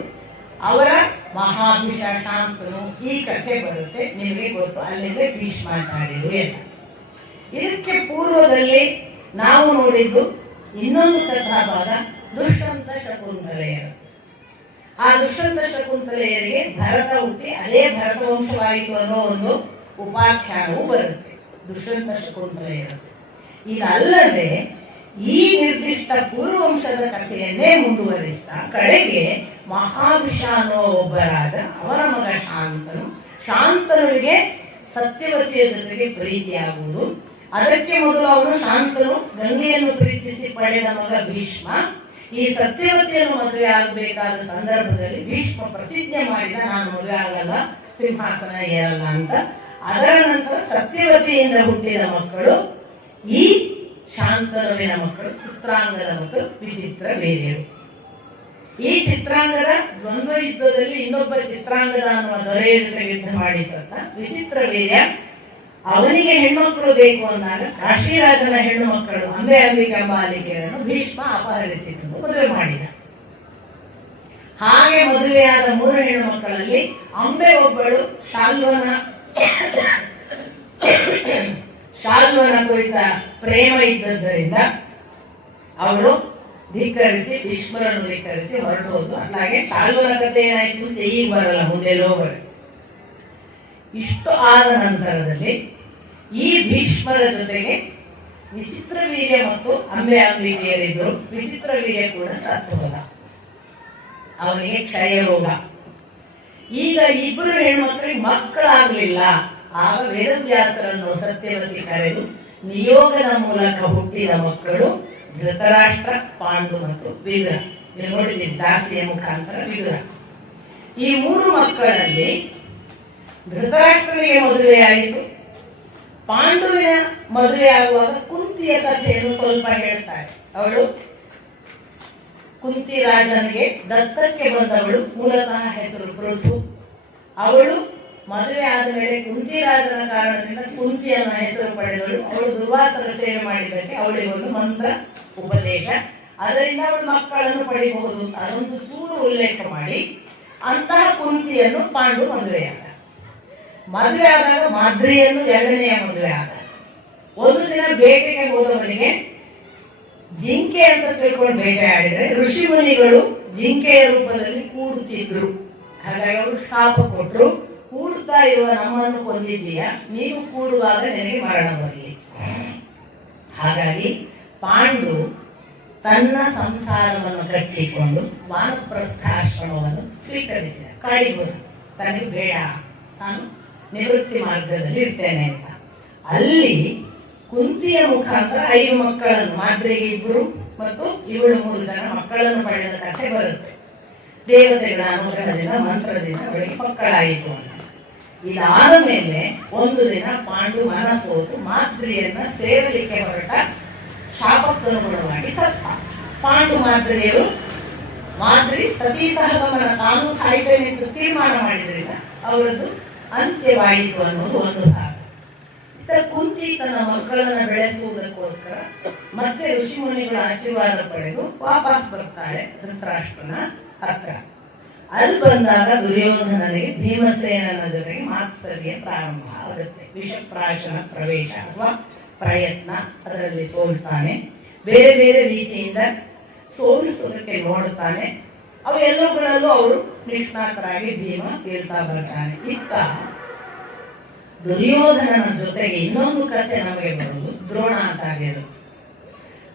ಅವರ ಮಹಾಭಿಷ ಶಾಂತನು. ಈ ಕಥೆ ಬರುತ್ತೆ, ನಿಮಗೆ ಗೊತ್ತು, ಅಲ್ಲಿಂದ ಭೀಷ್ಮಾಚಾರ್ಯರು ಎಲ್ಲ. ಇದಕ್ಕೆ ಪೂರ್ವದಲ್ಲಿ ನಾವು ನೋಡಿದ್ದು ಇನ್ನೊಂದು ಕಥಾಭಾಗ ದುಷ್ಯಂತ ಶಕುಂತಲೆಯರು. ಆ ದುಷ್ಯಂತ ಶಕುಂತಲೆಯರಿಗೆ ಭರತ ಹುಟ್ಟಿ ಅದೇ ಭರತ ವಂಶವಾಯಿತು ಅನ್ನೋ ಒಂದು ಉಪಾಖ್ಯಾನವೂ ಬರುತ್ತೆ ದುಷ್ಯಂತ ಶಕುಂತಲೆಯರು. ಇದಲ್ಲದೆ ಈ ನಿರ್ದಿಷ್ಟ ಪೂರ್ವವಂಶದ ಕಥೆಯನ್ನೇ ಮುಂದುವರಿಸ್ತಾ ಕಡೆಗೆ ಮಹಾಭಿಷ ಅನ್ನೋ ಒಬ್ಬ ರಾಜ, ಅವನ ಮಗ ಶಾಂತನು. ಶಾಂತನುವಿಗೆ ಸತ್ಯವತಿಯ ಜೊತೆಗೆ ಪ್ರೀತಿಯಾಗುವುದು. ಅದಕ್ಕೆ ಮೊದಲು ಅವನು ಶಾಂತನು ಗಂಗೆಯನ್ನು ಪ್ರೀತಿಸಿ ಪಡೆದ ಮಗ ಭೀಷ್ಮ. ಈ ಸತ್ಯವತಿಯನ್ನು ಮದುವೆ ಆಗಬೇಕಾದ ಸಂದರ್ಭದಲ್ಲಿ ಭೀಷ್ಮ ಪ್ರತಿಜ್ಞೆ ಮಾಡಿದ, ನಾನು ಮದುವೆ ಆಗಲ್ಲ, ಸಿಂಹಾಸನ ಏರಲ್ಲ ಅಂತ. ಅದರ ನಂತರ ಸತ್ಯವತಿಯಿಂದ ಹುಟ್ಟಿದ ಮಕ್ಕಳು ಈ ಶಾಂತನುವಿನ ಮಕ್ಕಳು ಚಿತ್ರಾಂಗದ ಮತ್ತು ವಿಚಿತ್ರ ವೀರ್ಯರು. ಈ ಚಿತ್ರಾಂಗದ ದ್ವಂದ್ವ ಯುದ್ಧದಲ್ಲಿ ಇನ್ನೊಬ್ಬ ಚಿತ್ರಾಂಗದ ಅನ್ನುವ ದೊರೆಯ ಜೊತೆ ಯುದ್ಧ ಮಾಡಿ ಸತ್ತ ವಿಚಿತ್ರ ವೀರ್ಯ. ಅವನಿಗೆ ಹೆಣ್ಮಕ್ಕಳು ಬೇಕು ಅಂದಾಗ ಕಾಶಿರಾಜನ ಹೆಣ್ಣು ಮಕ್ಕಳು ಅಂಬೆ ಅಂಬಿಕೆಯನ್ನು ಭೀಷ್ಮ ಅಪಹರಿಸಿಕೊಂಡು ಮದುವೆ ಮಾಡಿದ. ಹಾಗೆ ಮದುವೆಯಾದ 3 ಹೆಣ್ಣು ಮಕ್ಕಳಲ್ಲಿ ಅಂಬೆ ಒಬ್ಬಳು ಶಾಲ್ವನ ಕುರಿತ ಪ್ರೇಮ ಇದ್ದದ್ದರಿಂದ ಅವಳು ಧಿಕ್ಕರಿಸಿ, ಭೀಷ್ಮರನ್ನು ಧಿಕ್ಕರಿಸಿ ಹೊರಟು ಹೋದ್ಲು. ಹಾಗೆ ಶಾಲ್ವನ ಕಥೆ ಏನಾಯ್ತು ಅಂತ ಈಗ ಬರಲ್ಲ, ಮುಂದೆಲ್ಲೋ ಬರಲ್ಲ. ಇಷ್ಟು ಆದ ನಂತರದಲ್ಲಿ ಈ ಭೀಷ್ಮರ ಜೊತೆಗೆ ವಿಚಿತ್ರ ವೀರ್ಯ ಮತ್ತು ಅಂಬೆ ಅಂಬಿಕೆಯರಿದ್ರು. ವಿಚಿತ್ರ ವೀರ್ಯ ಕೂಡ ಸತ್ತು ಹೋದ, ಅವನಿಗೆ ಕ್ಷಯ ರೋಗ. ಈಗ ಇಬ್ಬರು ಹೆಣ್ಮಕ್ಳಿಗೆ ಮಕ್ಕಳಾಗಲಿಲ್ಲ. ಆಗ ವೇದವ್ಯಾಸರನ್ನು ಸತ್ಯವತಿ ಕರೆದು ನಿಯೋಗದ ಮೂಲಕ ಹುಟ್ಟಿದ ಮಕ್ಕಳು ಧೃತರಾಷ್ಟ್ರ, ಪಾಂಡು ಮತ್ತು ನೀವು ನೋಡಿದ್ದೀರಿ, ದಾಸಿಯ ಮುಖಾಂತರ ವಿದುರ. ಈ 3 ಮಕ್ಕಳಲ್ಲಿ ಧೃತರಾಷ್ಟ್ರನಿಗೆ ಮದುವೆಯಾಯಿತು. ಪಾಂಡುವಿನ ಮದುವೆಯಾಗುವಾಗ ಕುಂತಿಯ ಕಥೆಯನ್ನು ಸ್ವಲ್ಪ ಹೇಳ್ತಾರೆ. ಅವಳು ಕುಂತಿ ರಾಜನಿಗೆ ದತ್ತಕ್ಕೆ ಬಂದವಳು, ಮೂಲತಃ ಹೆಸರು ಪೃಥು. ಅವಳು ಮದುವೆ ಆದ ಮೇಲೆ ಕುಂತಿ ರಾಜನ ಕಾರಣದಿಂದ ಕುಂತಿ ಅನ್ನೋ ಹೆಸರು ಪಡೆದವಳು. ಅವಳು ದುರ್ವಾಸರ ಸೇವೆ ಮಾಡಿದ್ದಕ್ಕೆ ಅವಳಿಗೆ ಒಂದು ಮಂತ್ರ ಉಪದೇಶ, ಅದರಿಂದ ಅವಳು ಮಕ್ಕಳನ್ನು ಪಡೆಯಬಹುದು ಅಂತ ಅದೊಂದು ಚೂರು ಉಲ್ಲೇಖ ಮಾಡಿ ಅಂತಹ ಕುಂತಿಯನ್ನು ಪಾಂಡು ಮದುವೆಯಾದ. ಆದಾಗ ಮಾದ್ರಿಯನ್ನು 2ನೆಯ ಮದುವೆ ಆದ. ಒಂದು ದಿನ ಬೇಟೆಗೆ ಹೋದವರಿಗೆ ಜಿಂಕೆ ಅಂತ ತಿಳ್ಕೊಂಡು ಬೇಟೆ ಆಡಿದ್ರೆ ಋಷಿ ಮುನಿಗಳು ಜಿಂಕೆಯ ರೂಪದಲ್ಲಿ ಕೂಡುತ್ತಿದ್ರು. ಹಾಗಾಗಿ ಅವರು ಶಾಪ ಕೊಟ್ಟರು, ಕೂಡುತ್ತಾ ಇರುವ ನಮ್ಮನ್ನು ಕೊಂದಿದ್ದೀಯ, ನೀವು ಕೂಡುವಾಗ ನಿನಗೆ ಮರಣ ಬರಲಿ. ಹಾಗಾಗಿ ಪಾಂಡು ತನ್ನ ಸಂಸಾರವನ್ನು ಕಟ್ಟಿಕೊಂಡು ವಾನಪ್ರಸ್ಥಾಶ್ರಮವನ್ನು ಸ್ವೀಕರಿಸಿದ. ಕಾಡಿಗೆ ತನಗೆ ಬೇಡ, ನಾನು ನಿವೃತ್ತಿ ಮಾರ್ಗದಲ್ಲಿ ಇರ್ತೇನೆ ಅಂತ. ಅಲ್ಲಿ ಕುಂತಿಯ ಮುಖಾಂತರ 5 ಮಕ್ಕಳನ್ನು, ಮಾದ್ರಿಗೆ 2 ಮತ್ತು ಇವಳು 3 ಜನ ಮಕ್ಕಳನ್ನು ಪಡೆದ ಕಥೆ ಬರುತ್ತೆ. ದೇವತೆಗಳ ಅನುಗ್ರಹದಿಂದ ಮಂತ್ರದಿಂದ ಅವಳಿಗೆ ಮಕ್ಕಳಾಯಿತು ಅಂತ. ಇದಾದ ಮೇಲೆ ಒಂದು ದಿನ ಪಾಂಡು ಮನಸ್ಸೋತು ಮಾದ್ರಿಯನ್ನ ಸೇರಲಿಕ್ಕೆ ಹೊರಟ, ಶಾಪಕ್ಕನುಗುಣವಾಗಿ ಸತ್ತ. ಪಾಂಡು ಮಾದ್ರಿಯರು ಮಾದ್ರಿ ಸತೀ ಸಹಗಮನ ತಾನು ಸಾಯ್ತೇನೆ ಎಂದು ತೀರ್ಮಾನ ಮಾಡಿದ್ರಿಂದ ಅವರದ್ದು ಅಂತ್ಯವಾಯಿತು ಅನ್ನೋದು ಒಂದು ಭಾಗ. ಕುಂತಿ ತನ್ನ ಮಕ್ಕಳನ್ನ ಬೆಳೆಸುವುದಕ್ಕೋಸ್ಕರ ಮತ್ತೆ ಋಷಿ ಮುನಿಗಳ ಆಶೀರ್ವಾದ ಪಡೆದು ವಾಪಸ್ ಬರ್ತಾಳೆ ಧೃತರಾಷ್ಟ್ರನ ಹತ್ರ. ಅಲ್ಲಿ ಬಂದಾಗ ದುರ್ಯೋಧನನಿಗೆ ಭೀಮಸೇನನ ಜೊತೆಗೆ ಮಾತ್ಸರ್ಯ ಪ್ರಾರಂಭ ಆಗುತ್ತೆ. ವಿಷಪ್ರಾಶನ ಪ್ರವೇಶ ಅಥವಾ ಪ್ರಯತ್ನ, ಅದರಲ್ಲಿ ಸೋಲ್ತಾನೆ. ಬೇರೆ ಬೇರೆ ರೀತಿಯಿಂದ ಸೋಲಿಸುವುದಕ್ಕೆ ನೋಡ್ತಾನೆ. ಅವೆಲ್ಲವುಗಳಲ್ಲೂ ಅವರು ನಿಷ್ಣಾತರಾಗಿ ಭೀಮ ತೀರ್ತಾ ಬರ್ತಾನೆ. ಇತ್ತ ದುರ್ಯೋಧನನ ಜೊತೆಗೆ ಇನ್ನೊಂದು ಕಥೆ ನಮಗೆ ಬರುವುದು ದ್ರೋಣಾಚಾರ್ಯರು.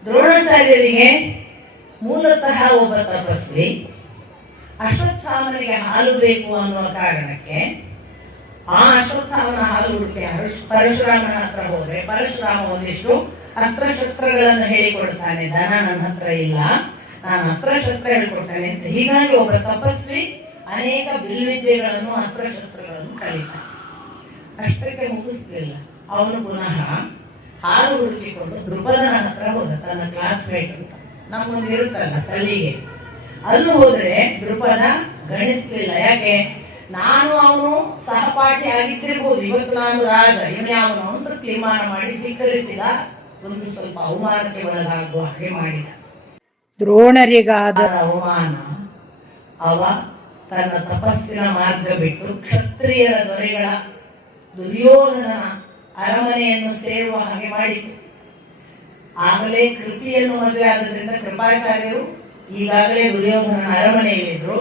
ದ್ರೋಣಾಚಾರ್ಯರಿಗೆ ಮೂಲತಃ ಒಬ್ಬ ತಪಸ್ವಿ. ಅಶ್ವತ್ಥಾಮನಿಗೆ ಹಾಲು ಬೇಕು ಅನ್ನುವ ಕಾರಣಕ್ಕೆ ಆ ಅಶ್ವತ್ಥಾಮನ ಹಾಲು ಹುಡುಕಿ ಪರಶುರಾಮನ ಹತ್ರ ಹೋದ್ರೆ ಪರಶುರಾಮ ಒಂದಿಷ್ಟು ಅಸ್ತ್ರಶಸ್ತ್ರಗಳನ್ನು ಹೇಳಿಕೊಡ್ತಾನೆ. ಧನ ನನ್ನ ಹತ್ರ ಇಲ್ಲ, ನಾನು ಅಸ್ತ್ರಶಸ್ತ್ರ ಹೇಳಿಕೊಡ್ತಾನೆ ಅಂತ. ಹೀಗಾಗಿ ಒಬ್ಬ ತಪಸ್ವಿ ಅನೇಕ ಬಿಲ್ವಿದ್ಯೆಗಳನ್ನು ಅಸ್ತ್ರಶಸ್ತ್ರಗಳನ್ನು ಕಲಿತಾನೆ. ಅಷ್ಟಕ್ಕೆ ಮುಗಿಸ್ಲಿಲ್ಲ, ಅವನು ಪುನಃ ಹಾಲು ಹುಡುಕಿಕೊಂಡು ದ್ರುಪದನ ಹತ್ರ ಹೋದ. ತನ್ನ ಕ್ಲಾಸ್ಮೇಟ್ ಅಂತ ನಮ್ಮೊಂದು ಇರುತ್ತಲ್ಲ ಸಲಿಗೆ, ಅಲ್ಲೂ ಹೋದ್ರೆ ದ್ರುಪದ ಗಣಿಸ್ಲಿಲ್ಲ. ಯಾಕೆ? ನಾನು ಅವನು ಸಹಪಾಠಿ ಆಗಿದ್ದಿರ್ಬೋದು, ಇವತ್ತು ನಾನು ರಾಜ, ಇವನ್ಯಾವನು ಅಂತ ತೀರ್ಮಾನ ಮಾಡಿ ಧಿಕ್ಕರಿಸಿದ. ಒಂದು ಸ್ವಲ್ಪ ಅವಮಾನಕ್ಕೆ ಒಳಗಾಗುವ ಹಾಗೆ ಮಾಡಿದ. ದ್ರೋಣರಿಗಾದ ಅವಮಾನ, ಅವ ತನ್ನ ತಪಸ್ಸಿನ ಮಾರ್ಗ ಬಿಟ್ಟು ಕ್ಷತ್ರಿಯರ ದೊರೆಗಳ ದುರ್ಯೋಧನ ಅರಮನೆಯನ್ನು ಸೇರುವ ಹಾಗೆ ಮಾಡಿತು. ಆಗಲೇ ಕೃಪಿಯನ್ನು ಮದುವೆ ಆದ್ರಿಂದ ಕೃಪಾಚಾರ್ಯರು ಈಗಾಗಲೇ ದುರ್ಯೋಧನನ ಅರಮನೆಯಲ್ಲಿದ್ರು.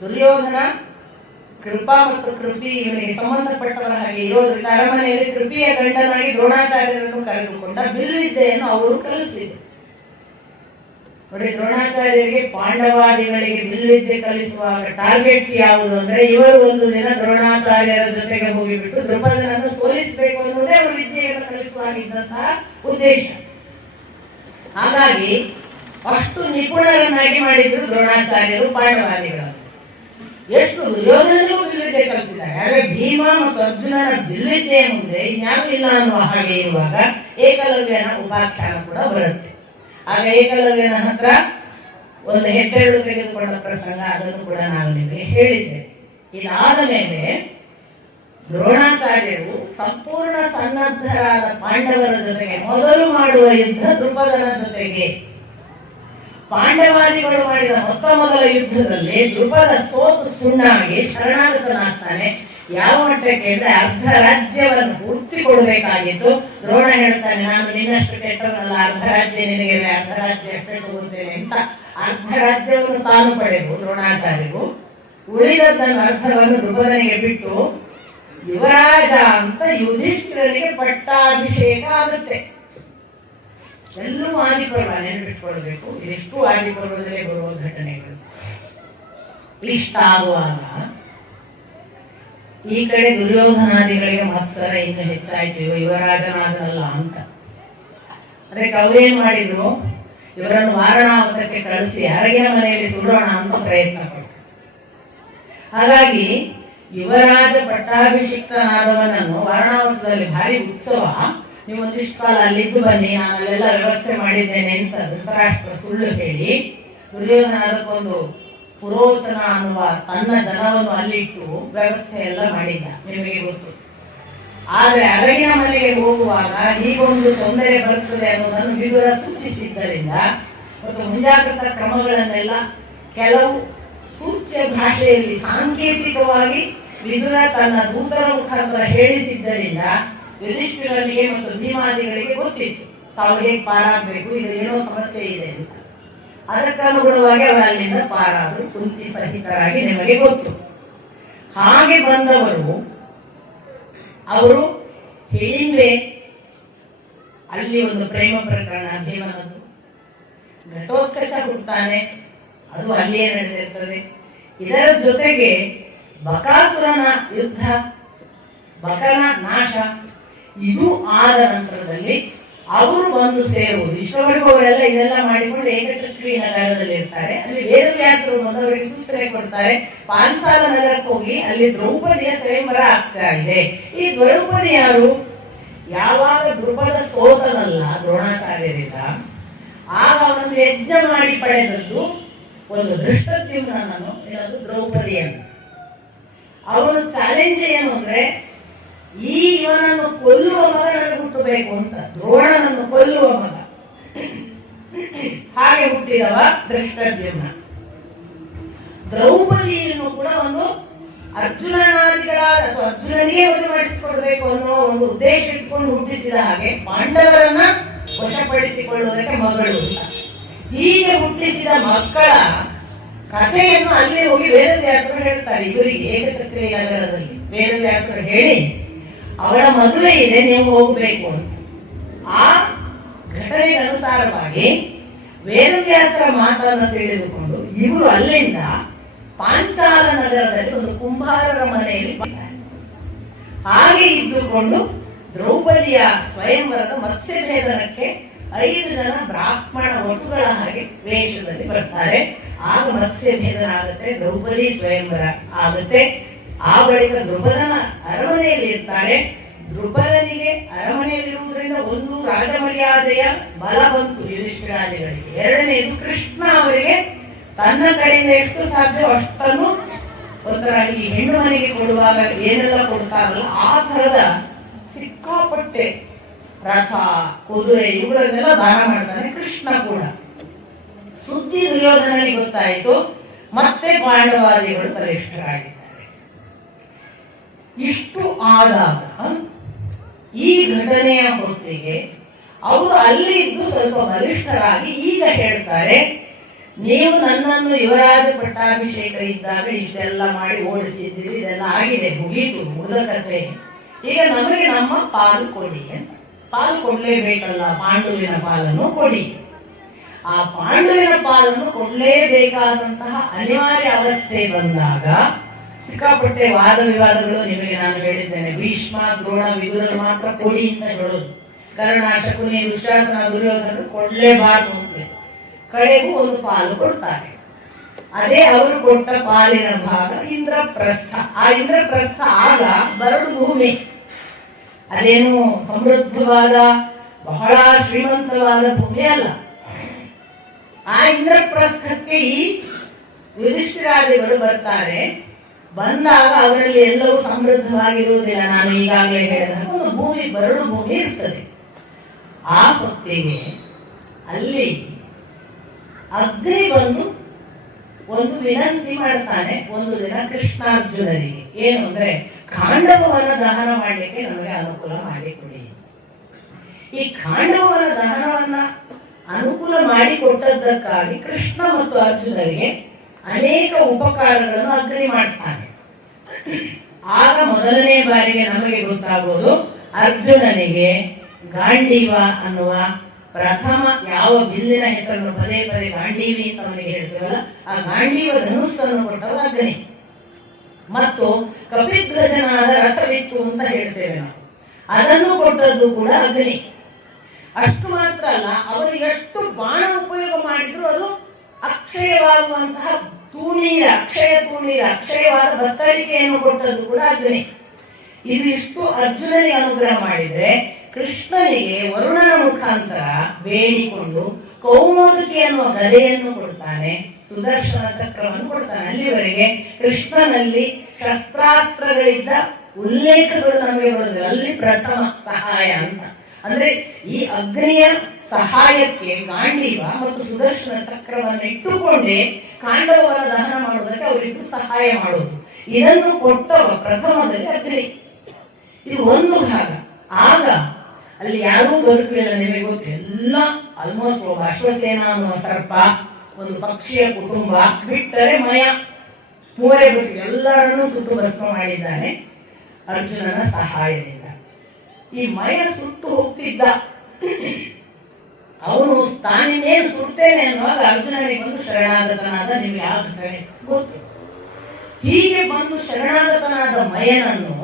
ದುರ್ಯೋಧನ ಕೃಪಾ ಮತ್ತು ಕೃಪಿ ಇವನಿಗೆ ಸಂಬಂಧಪಟ್ಟವರ ಹಾಗೆ ಇರೋದ್ರಿಂದ ಅರಮನೆಯಲ್ಲಿ ಕೃಪಿಯ ಗಂಡನಾಗಿ ದ್ರೋಣಾಚಾರ್ಯರನ್ನು ಕರೆದುಕೊಂಡ. ಬಿಲ್ವಿದ್ಯೆಯನ್ನು ಅವರು ಕಲಿಸಿದರು. ನೋಡಿ, ದ್ರೋಣಾಚಾರ್ಯರಿಗೆ ಪಾಂಡವಾದಿಗಳಿಗೆ ಬಿಲ್ವಿದ್ಯೆ ಕಲಿಸುವಾಗ ಟಾರ್ಗೆಟ್ ಯಾವುದು ಅಂದ್ರೆ, ಇವರು ಒಂದು ದಿನ ದ್ರೋಣಾಚಾರ್ಯರ ಜೊತೆಗೆ ಹೋಗಿಬಿಟ್ಟು ದ್ರುಪದನನ್ನು ಸೋಲಿಸಬೇಕು ಅನ್ನೋದೇ ಅವರು ವಿದ್ಯೆಯನ್ನು ಕಲಿಸುವಾಗಿದ್ದಂತಹ ಉದ್ದೇಶ. ಹಾಗಾಗಿ ಅಷ್ಟು ನಿಪುಣರನ್ನಾಗಿ ಮಾಡಿದ್ರು ದ್ರೋಣಾಚಾರ್ಯರು ಪಾಂಡವಾದಿಗಳನ್ನು. ಎಷ್ಟು ದುರ್ಯೋಧನನಿಗೂ ಬಿಲ್ವಿದ್ಯೆ ಕಲಿಸಿದ್ದಾರೆ. ಆದರೆ ಭೀಮ ಮತ್ತು ಅರ್ಜುನನ ಬಿಲ್ವಿದ್ಯೆಯ ಮುಂದೆ ಇನ್ಯಾರು ಇಲ್ಲ ಅನ್ನುವ ಹಾಗೆ ಇರುವಾಗ ಏಕಲವ್ಯನ ಉಪಾಖ್ಯಾನ ಕೂಡ ಬರುತ್ತೆ. ಆಗ ಏಕಲವ್ಯನ ಹತ್ರ ಒಂದು ಹೆಬ್ಬೆರಳು ತೆಗೆದುಕೊಂಡ ಪ್ರಸಂಗ, ಅದನ್ನು ಕೂಡ ನಾನು ನಿಮಗೆ ಹೇಳಿದ್ದೆ. ಇದಾದ ಮೇಲೆ ದ್ರೋಣಾಚಾರ್ಯರು ಸಂಪೂರ್ಣ ಸನ್ನದ್ಧರಾದ ಪಾಂಡವರ ಜೊತೆಗೆ ಮೊದಲು ಮಾಡುವ ಯುದ್ಧ ದ್ರುಪದನ ಜೊತೆಗೆ. ಪಾಂಡವಾದಿಗಳು ಮಾಡಿದ ಮೊದಲ ಯುದ್ಧದಲ್ಲಿ ದ್ರುಪದ ಸೋತು ಸುಣ್ಣಾಗಿ ಶರಣಾಗತನಾಗ್ತಾನೆ. ಯಾವ ಮಟ್ಟಕ್ಕೆ ಅಂದ್ರೆ ಅರ್ಧ ರಾಜ್ಯವನ್ನು ಪೂರ್ತಿ ಕೊಡಬೇಕಾಗಿತ್ತು. ದ್ರೋಣ ಹೇಳ್ತಾನೆ, ನಾನು ನಿನ್ನಷ್ಟು ಕೆಟ್ಟವನಲ್ಲ, ಅರ್ಧ ರಾಜ್ಯ ನಿನಗೆ, ಅರ್ಧ ರಾಜ್ಯ ಅಷ್ಟೇ ತಗೋತೇನೆ ಅಂತ. ಅರ್ಧ ರಾಜ್ಯವನ್ನು ತಾನು ಪಡೆದು ದ್ರೋಣಾಚಾರ್ಯರು ಉಳಿದದ್ದನ್ನು ಅರ್ಧವನ್ನು ದ್ರುಪದನಿಗೆ ಬಿಟ್ಟು ಯುವರಾಜ ಅಂತ ಯುಧಿಷ್ಠಿರನಿಗೆ ಪಟ್ಟಾಭಿಷೇಕ ಆಗುತ್ತೆ. ಎಲ್ಲರೂ ಆದಿಪರ್ವ ನೆನಪಿಟ್ಕೊಳ್ಬೇಕು. ಎಷ್ಟು ಆದಿಪರ್ವದಲ್ಲೇ ಬರುವ ಘಟನೆಗಳು. ಇಷ್ಟಾಗುವಾಗ ಈ ಕಡೆ ದುರ್ಯೋಧನಾದಿಗಳಿಗೆ ಮತ್ಸರ ಇನ್ನು ಹೆಚ್ಚಾಯ್ತು, ಯುವರಾಜನಾದನಲ್ಲ ಅಂತ. ಅದಕ್ಕೆ ಅವ್ರೇನ್ ಮಾಡಿದ್ರು, ಇವರನ್ನು ವಾರಣಾವತಕ್ಕೆ ಕಳಿಸಿ ಅರಗಿನ ಮನೆಯಲ್ಲಿ ಸುಡೋಣ ಅಂತ ಪ್ರಯತ್ನ ಪಟ್ಟರು. ಹಾಗಾಗಿ ಯುವರಾಜ ಪಟ್ಟಾಭಿಷಿಕ್ತನಾದವನನ್ನು ವಾರಣಾವತದಲ್ಲಿ ಭಾರಿ ಉತ್ಸವ, ನೀವು ಒಂದಿಷ್ಟು ಕಾಲ ಅಲ್ಲಿದ್ದು ಬನ್ನಿ, ನಾನು ಅಲ್ಲೆಲ್ಲ ವ್ಯವಸ್ಥೆ ಮಾಡಿದ್ದೇನೆ ಅಂತ ಧೃತರಾಷ್ಟ್ರ ಸುಳ್ಳು ಹೇಳಿ ದುರ್ಯೋಧನ ಅದಕ್ಕೊಂದು ಪುರೋಚನ ಅನ್ನುವ ತನ್ನ ಜನವನ್ನು ಅಲ್ಲಿಟ್ಟು ವ್ಯವಸ್ಥೆ ಎಲ್ಲ ಮಾಡಿದ್ದ, ನಿಮಗೆ ಗೊತ್ತು. ಆದ್ರೆ ಅರಗಿನ ಮನೆಗೆ ಹೋಗುವಾಗ ಹೀಗೊಂದು ತೊಂದರೆ ಬರುತ್ತದೆ ಅನ್ನೋದನ್ನು ವಿದುರ ಸೂಚಿಸಿದ್ದರಿಂದ ಮತ್ತು ಮುಂಜಾಗ್ರತಾ ಕ್ರಮಗಳನ್ನೆಲ್ಲ ಕೆಲವು ಸೂಚ್ಯ ಭಾಷೆಯಲ್ಲಿ ಸಾಂಕೇತಿಕವಾಗಿ ವಿದುರ ತನ್ನ ದೂತರ ಮುಖಾಂತರ ಹೇಳಿಸಿದ್ದರಿಂದ ಯುಧಿಷ್ಠಿರನಿಗೆ ಮತ್ತು ಭೀಮಾದಿಗಳಿಗೆ ಗೊತ್ತಿತ್ತು ತಾವು ಹೇಗೆ ಪಾರಾಗಬೇಕು, ಇದು ಏನೋ ಸಮಸ್ಯೆ ಇದೆ ಅಂತ. ಅದಕ್ಕನುಗುಣವಾಗಿ ಅವರು ಅಲ್ಲಿಂದ ಪಾರಾದರು, ಕುಂತಿ ಸಹಿತರಾಗಿ ನಿಮಗೆ ಗೊತ್ತು. ಹಾಗೆ ಬಂದವರು ಅವರು ಹೇಳಿಂದೆ ಅಲ್ಲಿ ಒಂದು ಪ್ರೇಮ ಪ್ರಕರಣ ಭೀಮನದ್ದು, ಘಟೋತ್ಕಚ ಹುಡ್ತಾನೆ, ಅದು ಅಲ್ಲಿಯೇ ನಡೆದಿರ್ತದೆ. ಇದರ ಜೊತೆಗೆ ಬಕಾಸುರನ ಯುದ್ಧ, ಬಕನ ನಾಶ, ಇದು ಆದ ನಂತರದಲ್ಲಿ ಅವರು ಬಂದು ಸೇರುವುದು. ಇಷ್ಟವರೆಗೂ ಅವರೆಲ್ಲ ಇದೆಲ್ಲ ಮಾಡಿಕೊಂಡು ಏಕಚಕ್ರಿ ನಗರದಲ್ಲಿ ಇರ್ತಾರೆ. ಅಲ್ಲಿ ವೇದವ್ಯಾಸರು ಬಂದವರಿಗೆ ಸೂಚನೆ ಕೊಡ್ತಾರೆ, ಪಾಂಚಾಲ ನಗರಕ್ಕೆ ಹೋಗಿ ಅಲ್ಲಿ ದ್ರೌಪದಿಯ ಸ್ವಯಂವರ ಆಗ್ತಾ ಇದೆ. ಈ ದ್ರೌಪದಿ ಯಾರು? ಯಾವಾಗ ದ್ರುಪದ ಸೋತನಲ್ಲ ದ್ರೋಣಾಚಾರ್ಯರಿಂದ, ಆಗ ಅವನನ್ನು ಯಜ್ಞ ಮಾಡಿ ಪಡೆದದ್ದು ಒಂದು ದೃಷ್ಟದ್ಯುಮ್ನನನ್ನು, ಇನ್ನೊಂದು ದ್ರೌಪದಿಯನ್ನು. ಅವನು ಚಾಲೆಂಜ್ ಏನು ಅಂದ್ರೆ, ಈ ಇವನನ್ನು ಕೊಲ್ಲುವ ಮಗ ನನಗೆ ಹುಟ್ಟಬೇಕು ಅಂತ, ದ್ರೋಣನನ್ನು ಕೊಲ್ಲುವ ಮಗ. ಹಾಗೆ ಹುಟ್ಟಿದವ ದೃಷ್ಟದ್ಯುಮ್ನ. ದ್ರೌಪದಿಯನ್ನು ಕೂಡ ಒಂದು ಅರ್ಜುನನಾದಿಗಳಾದ ಅಥವಾ ಅರ್ಜುನನಿಗೆ ಮದುವೆ ಮಾಡಿಸಿಕೊಡ್ಬೇಕು ಅನ್ನೋ ಒಂದು ಉದ್ದೇಶ ಇಟ್ಕೊಂಡು ಹುಟ್ಟಿಸಿದ ಹಾಗೆ ಪಾಂಡವರನ್ನ ವಶಪಡಿಸಿಕೊಳ್ಳುವುದಕ್ಕೆ ಮಗಳು ಅಂತ. ಹೀಗೆ ಹುಟ್ಟಿಸಿದ ಮಕ್ಕಳ ಕಥೆಯನ್ನು ಅಲ್ಲಿ ಹೋಗಿ ವೇದವ್ಯಾಸರು ಹೇಳ್ತಾರೆ ಇವರಿಗೆ ಏಕಚಕ್ರಿ ನಗರದಲ್ಲಿ. ವೇದವ್ಯಾಸರು ಹೇಳಿ ಅವಳ ಮದುವೆ ಇದೆ, ನೀವು ಹೋಗಬೇಕು ಅಂತ. ಆ ಘಟನೆಗೆ ಅನುಸಾರವಾಗಿ ವೇದವ್ಯಾಸರ ಮಾತನ್ನು ತಿಳಿದುಕೊಂಡು ಇವರು ಅಲ್ಲಿಂದ ಪಾಂಚಾಲ ನಗರದಲ್ಲಿ ಒಂದು ಕುಂಬಾರರ ಮನೆಯಲ್ಲಿ ಬಂದಿದ್ದಾರೆ. ಹಾಗೆ ಇದ್ದುಕೊಂಡು ದ್ರೌಪದಿಯ ಸ್ವಯಂವರದ ಮತ್ಸ್ಯಭೇದನಕ್ಕೆ 5 ಜನ ಬ್ರಾಹ್ಮಣ ವಟುಗಳ ಹಾಗೆ ವೇಷದಲ್ಲಿ ಬರ್ತಾರೆ. ಆಗ ಮತ್ಸ್ಯಭೇದನ ಆಗುತ್ತೆ, ದ್ರೌಪದಿ ಸ್ವಯಂವರ ಆಗುತ್ತೆ. ಆ ಬಳಿಕ ದ್ರುಪದನ ಅರಮನೆಯಲ್ಲಿ ಇರ್ತಾರೆ. ದ್ರುಪದನಿಗೆ ಅರಮನೆಯಲ್ಲಿರುವುದರಿಂದ ಒಂದು ರಾಜಮರ್ಯಾದೆಯ ಬಲ ಬಂತು ಯುಧಿಷ್ಠಿರಾದಿಗಳಿಗೆ. ಎರಡನೇದು ಕೃಷ್ಣ ಅವರಿಗೆ ತನ್ನ ಕಡೆಯಿಂದ ಎಷ್ಟು ಸಾಧ್ಯ ಅಷ್ಟನ್ನು ಒಂಥರ ಈ ಹೆಣ್ಣು ಮನೆಗೆ ಕೊಡುವಾಗ ಏನೆಲ್ಲ ಕೊಡ್ತಾರಲ್ಲ ಆ ತರದ ಸಿಕ್ಕಾಪಟ್ಟೆ ರಥ, ಕುದುರೆ ಇವುಗಳನ್ನೆಲ್ಲ ದಾನ ಮಾಡ್ತಾನೆ ಕೃಷ್ಣ ಕೂಡ. ಸುದ್ದಿ ದುರ್ಯೋಧನಿಗೆ ಗೊತ್ತಾಯಿತು, ಮತ್ತೆ ಪಾಂಡವಾದಿಗಳು ಬಲಿಷ್ಠರಾಗಿದ್ದಾರೆ. ಇಷ್ಟು ಆದಾಗ ಈ ಘಟನೆಯ ಹೊತ್ತಿಗೆ ಅವರು ಅಲ್ಲಿ ಇದ್ದು ಸ್ವಲ್ಪ ಬಲಿಷ್ಠರಾಗಿ ಈಗ ಹೇಳ್ತಾರೆ, ನೀವು ನನ್ನನ್ನು ಯುವರಾಜ ಪಟ್ಟಾಭಿಷೇಕ ಇದ್ದಾಗ ಇಷ್ಟೆಲ್ಲ ಮಾಡಿ ಓಡಿಸಿದ್ದೀರಿ, ಇದೆಲ್ಲ ಆಗಿದೆ, ಮುಗೀತು, ಮುಗಿದ ಕಥೆ. ಈಗ ನಮಗೆ ನಮ್ಮ ಪಾಲು ಕೊಡಿ ಅಂತ. ಪಾಲು ಕೊಡ್ಲೇಬೇಕಲ್ಲ, ಪಾಂಡುವಿನ ಪಾಲನ್ನು ಕೊಡಿ. ಆ ಪಾಂಡುವಿನ ಪಾಲನ್ನು ಕೊಡ್ಲೇಬೇಕಾದಂತಹ ಅನಿವಾರ್ಯ ಅವಸ್ಥೆ ಬಂದಾಗ ಸಿಕ್ಕಾಪಟ್ಟೆ ವಾದ ವಿವಾದಗಳು. ನಿಮಗೆ ನಾನು ಹೇಳಿದ್ದೇನೆ, ಭೀಷ್ಮ, ದ್ರೋಣ, ವಿದುರರು ಮಾತ್ರ ಕೊಡಿ ಅಂತ ಹೇಳೋದು. ಕರ್ಣ, ಶಕುನಿ, ದುಶ್ಯಾಸನ, ದುರ್ಯೋಧನರು ಕೊಡ್ಲೇಬಾರ್ದು ಅಂತ. ಕಡೆಗೂ ಒಂದು ಪಾಲು ಕೊಡ್ತಾರೆ. ಅದೇ ಅವರು ಕೊಟ್ಟ ಪಾಲಿನ ಭಾಗ ಇಂದ್ರಪ್ರಸ್ಥ. ಆ ಇಂದ್ರಪ್ರಸ್ಥ ಆಗ ಬರಡು ಭೂಮಿ, ಅದೇನು ಸಮೃದ್ಧವಾದ ಬಹಳ ಶ್ರೀಮಂತವಾದ ಭೂಮಿ ಅಲ್ಲ. ಆ ಇಂದ್ರಪ್ರಸ್ಥಕ್ಕೆ ಈ ಯುಧಿಷ್ಠಿರಾದಿಗಳು ಬರ್ತಾರೆ. ಬಂದಾಗ ಅವರಲ್ಲಿ ಎಲ್ಲವೂ ಸಮೃದ್ಧವಾಗಿರುವುದಿಲ್ಲ. ನಾನು ಈಗಾಗಲೇ ಹೇಳಿದಾಗ ಒಂದು ಭೂಮಿ, ಬರಡು ಭೂಮಿ ಇರ್ತದೆ. ಆ ಹೊತ್ತಿಗೆ ಅಲ್ಲಿ ಅಗ್ನಿ ಬಂದು ಒಂದು ವಿನಂತಿ ಮಾಡ್ತಾನೆ ಒಂದು ದಿನ ಕೃಷ್ಣಾರ್ಜುನರಿಗೆ. ಏನು ಅಂದ್ರೆ, ಖಾಂಡವನ ದಹನ ಮಾಡಲಿಕ್ಕೆ ನಮಗೆ ಅನುಕೂಲ ಮಾಡಿಕೊಡಿ. ಈ ಖಾಂಡವನ ದಹನವನ್ನ ಅನುಕೂಲ ಮಾಡಿಕೊಟ್ಟದ್ದಕ್ಕಾಗಿ ಕೃಷ್ಣ ಮತ್ತು ಅರ್ಜುನರಿಗೆ ಅನೇಕ ಉಪಕಾರಗಳನ್ನು ಅಗ್ನಿ ಮಾಡ್ತಾನೆ. ಆಗ ಮೊದಲನೇ ಬಾರಿಗೆ ನಮಗೆ ಗೊತ್ತಾಗೋದು, ಅರ್ಜುನನಿಗೆ ಗಾಂಡೀವ ಅನ್ನುವ ಪ್ರಥಮ ಯಾವ ಬಿಲ್ಲಿನ ಹೆಸರನ್ನು ಪದೇ ಪದೇ ಗಾಂಡೀವಿ ಅಂತ ಅವನಿಗೆ ಹೇಳ್ತೀವಲ್ಲ, ಆ ಗಾಂಡೀವ ಧನುಸ್ಸನ್ನು ಕೊಟ್ಟವ ಅಗ್ನಿ. ಮತ್ತು ಕಪಿಧ್ವಜನಾದ ರಥವಿತ್ತು ಅಂತ ಹೇಳ್ತೇವೆ ನಾವು, ಅದನ್ನು ಕೊಟ್ಟದ್ದು ಕೂಡ ಅಗ್ನಿ. ಅಷ್ಟು ಮಾತ್ರ ಅಲ್ಲ, ಅವರು ಎಷ್ಟು ಬಾಣ ಉಪಯೋಗ ಮಾಡಿದ್ರು ಅದು ಅಕ್ಷಯವಾಗುವಂತಹ ತೂಣೀರ, ಅಕ್ಷಯ ತೂಣೀರ, ಅಕ್ಷಯವಾದ ಬತ್ತಳಿಕೆಯನ್ನು ಕೊಟ್ಟದ್ದು ಕೂಡ ಅಗ್ನಿ. ಇದು ಇಷ್ಟು ಅರ್ಜುನನಿಗೆ ಅನುಗ್ರಹ ಮಾಡಿದ್ರೆ ಕೃಷ್ಣನಿಗೆ ವರುಣನ ಮುಖಾಂತರ ಬೇಡಿಕೊಂಡು ಕೌಮೋದಕಿ ಅನ್ನುವ ಗದೆಯನ್ನು ಕೊಡ್ತಾನೆ, ಸುದರ್ಶನ ಚಕ್ರವನ್ನು ಕೊಡ್ತಾನೆ. ಅಲ್ಲಿವರೆಗೆ ಕೃಷ್ಣನಲ್ಲಿ ಶಸ್ತ್ರಾಸ್ತ್ರಗಳಿದ್ದ ಉಲ್ಲೇಖಗಳು ನಮಗೆ ಬರುತ್ತದೆ. ಅಲ್ಲಿ ಪ್ರಥಮ ಸಹಾಯ ಅಂತ ಅಂದ್ರೆ ಈ ಅಗ್ನಿಯ ಸಹಾಯಕ್ಕೆ ಗಾಂಡೀವ ಮತ್ತು ಸುದರ್ಶನ ಚಕ್ರವನ್ನು ಇಟ್ಟುಕೊಂಡೇ ಕಾಂಡವರ ದಹನ ಮಾಡುವುದಕ್ಕೆ ಅವರಿಗೂ ಸಹಾಯ ಮಾಡುವುದು. ಇದನ್ನು ಕೊಟ್ಟವ ಪ್ರಥಮದಲ್ಲಿ ಅಗ್ನಿ. ಇದು ಒಂದು ಭಾಗ. ಆಗ ಅಲ್ಲಿ ಯಾರೂ ಬದುಕಲಿಲ್ಲ, ನಿಮಗೆ ಗೊತ್ತು. ಎಲ್ಲ ಆಲ್ಮೋಸ್ಟ್ ಒಬ್ಬ ಅಶ್ವಸೇನ ಅನ್ನುವ ಸರ್ಪ, ಒಂದು ಪಕ್ಷಿಯ ಕುಟುಂಬ ಬಿಟ್ಟರೆ ಮಯ, ಮೂರೇ ಬದುಕು. ಎಲ್ಲರನ್ನೂ ಸುಟ್ಟು ಭಸ್ಮ ಮಾಡಿದ್ದಾನೆ ಅರ್ಜುನನ ಸಹಾಯದಿಂದ. ಈ ಮಯ ಸುಟ್ಟು ಹೋಗ್ತಿದ್ದ, ಅವನು ತಾನಿನ್ನೇನು ಸುಡ್ತೇನೆ ಅನ್ನುವಾಗ ಅರ್ಜುನನಿಗೆ ಬಂದು ಶರಣಾಗತನಾದ. ನಿಮ್ಗೆ ಯಾವ ಘಟನೆ ಗೊತ್ತು. ಹೀಗೆ ಬಂದು ಶರಣಾಗತನಾದ ಮಯನನ್ನು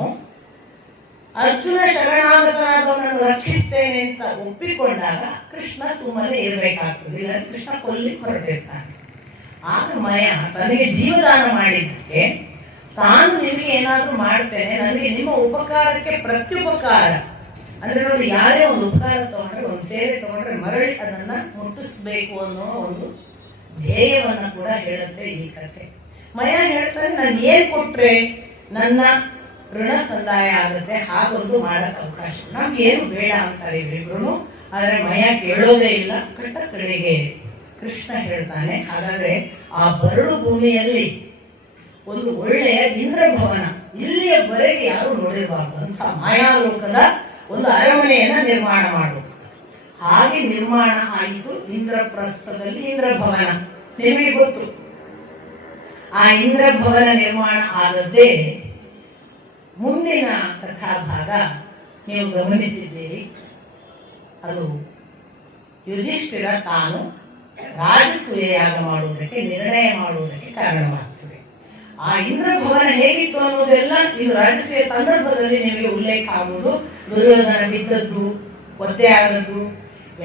ಅರ್ಜುನ ಶರಣಾಗತನಾದವನನ್ನು ರಕ್ಷಿಸ್ತೇನೆ ಅಂತ ಒಪ್ಪಿಕೊಂಡಾಗ ಕೃಷ್ಣ ಸುಮ್ಮನೆ ಇರಬೇಕಾಗ್ತದೆ, ಇಲ್ಲ ಕೃಷ್ಣ ಕೊಲ್ಲಿಕ್ಕೆ ಹೊರಟಿರ್ತಾನೆ. ಆಗ ಮಯ ತನಗೆ ಜೀವದಾನ ಮಾಡಿದ್ದಕ್ಕೆ ತಾನು ನಿಮಗೆ ಏನಾದ್ರೂ ಮಾಡ್ತೇನೆ, ನನಗೆ ನಿಮ್ಮ ಉಪಕಾರಕ್ಕೆ ಪ್ರತ್ಯುಪಕಾರ ಅಂದ್ರೆ ನೋಡಿ, ಯಾರೇ ಒಂದು ಉಪಕಾರ ತಗೊಂಡ್ರೆ, ಒಂದು ಸೇವೆ ತಗೊಂಡ್ರೆ ಮರಳಿ ಅದನ್ನ ಮುಟ್ಟಿಸ್ಬೇಕು ಅನ್ನೋ ಒಂದು ಧ್ಯೇಯವನ್ನ ಕೂಡ ಹೇಳುತ್ತೆ ಈ ಕಥೆ. ಮಯ ಹೇಳ್ತಾರೆ, ನಾನು ಏನ್ ಕೊಟ್ರೆ ನನ್ನ ಋಣ ಸಂದಾಯ ಆಗುತ್ತೆ, ಹಾಗೊಂದು ಮಾಡಕ್ ಅವಕಾಶ, ನಮ್ಗೆ ಏನು ಬೇಡ ಅಂತಾರೆ ಇವರಿಬ್ರು. ಆದ್ರೆ ಮಯ ಕೇಳೋದೇ ಇಲ್ಲ. ಕಟ್ಟ ಕಡೆಗೆ ಕೃಷ್ಣ ಹೇಳ್ತಾನೆ, ಹಾಗಾದ್ರೆ ಆ ಬರಡು ಭೂಮಿಯಲ್ಲಿ ಒಂದು ಒಳ್ಳೆಯ ಇಂದ್ರಭವನ, ಇಲ್ಲಿಯವರೆಗೆ ಯಾರು ನೋಡಿರಬಾರ್ದು ಅಂತ ಮಾಯಾಲೋಕದ ಒಂದು ಅರಮನೆಯನ್ನ ನಿರ್ಮಾಣ ಮಾಡುವುದು. ಹಾಗೆ ನಿರ್ಮಾಣ ಆಯಿತು ಇಂದ್ರಪ್ರಸ್ಥದಲ್ಲಿ ಇಂದ್ರಭವನ. ನಿಮಗೆ ಗೊತ್ತು, ಆ ಇಂದ್ರಭವನ ನಿರ್ಮಾಣ ಆದದ್ದೇ ಮುಂದಿನ ಕಥಾಭಾಗ ನೀವು ಗಮನಿಸಿದ್ದೀರಿ. ಅದು ಯುಧಿಷ್ಠಿರ ತಾನು ರಾಜಸೂಯ ಯಾಗ ಮಾಡುವುದಕ್ಕೆ ನಿರ್ಣಯ ಮಾಡುವುದಕ್ಕೆ ಕಾರಣವಾಗ್ತದೆ. ಆ ಇಂದ್ರಭವನ ಹೇಗಿತ್ತು ಅನ್ನೋದೆಲ್ಲ ಇದು ರಾಜಕೀಯ ಸಂದರ್ಭದಲ್ಲಿ ನಿಮಗೆ ಉಲ್ಲೇಖ ಆಗುವುದು. ದುರ್ಯೋಧನ ಬಿದ್ದದ್ದು, ಒದ್ದೆ ಆದದ್ದು,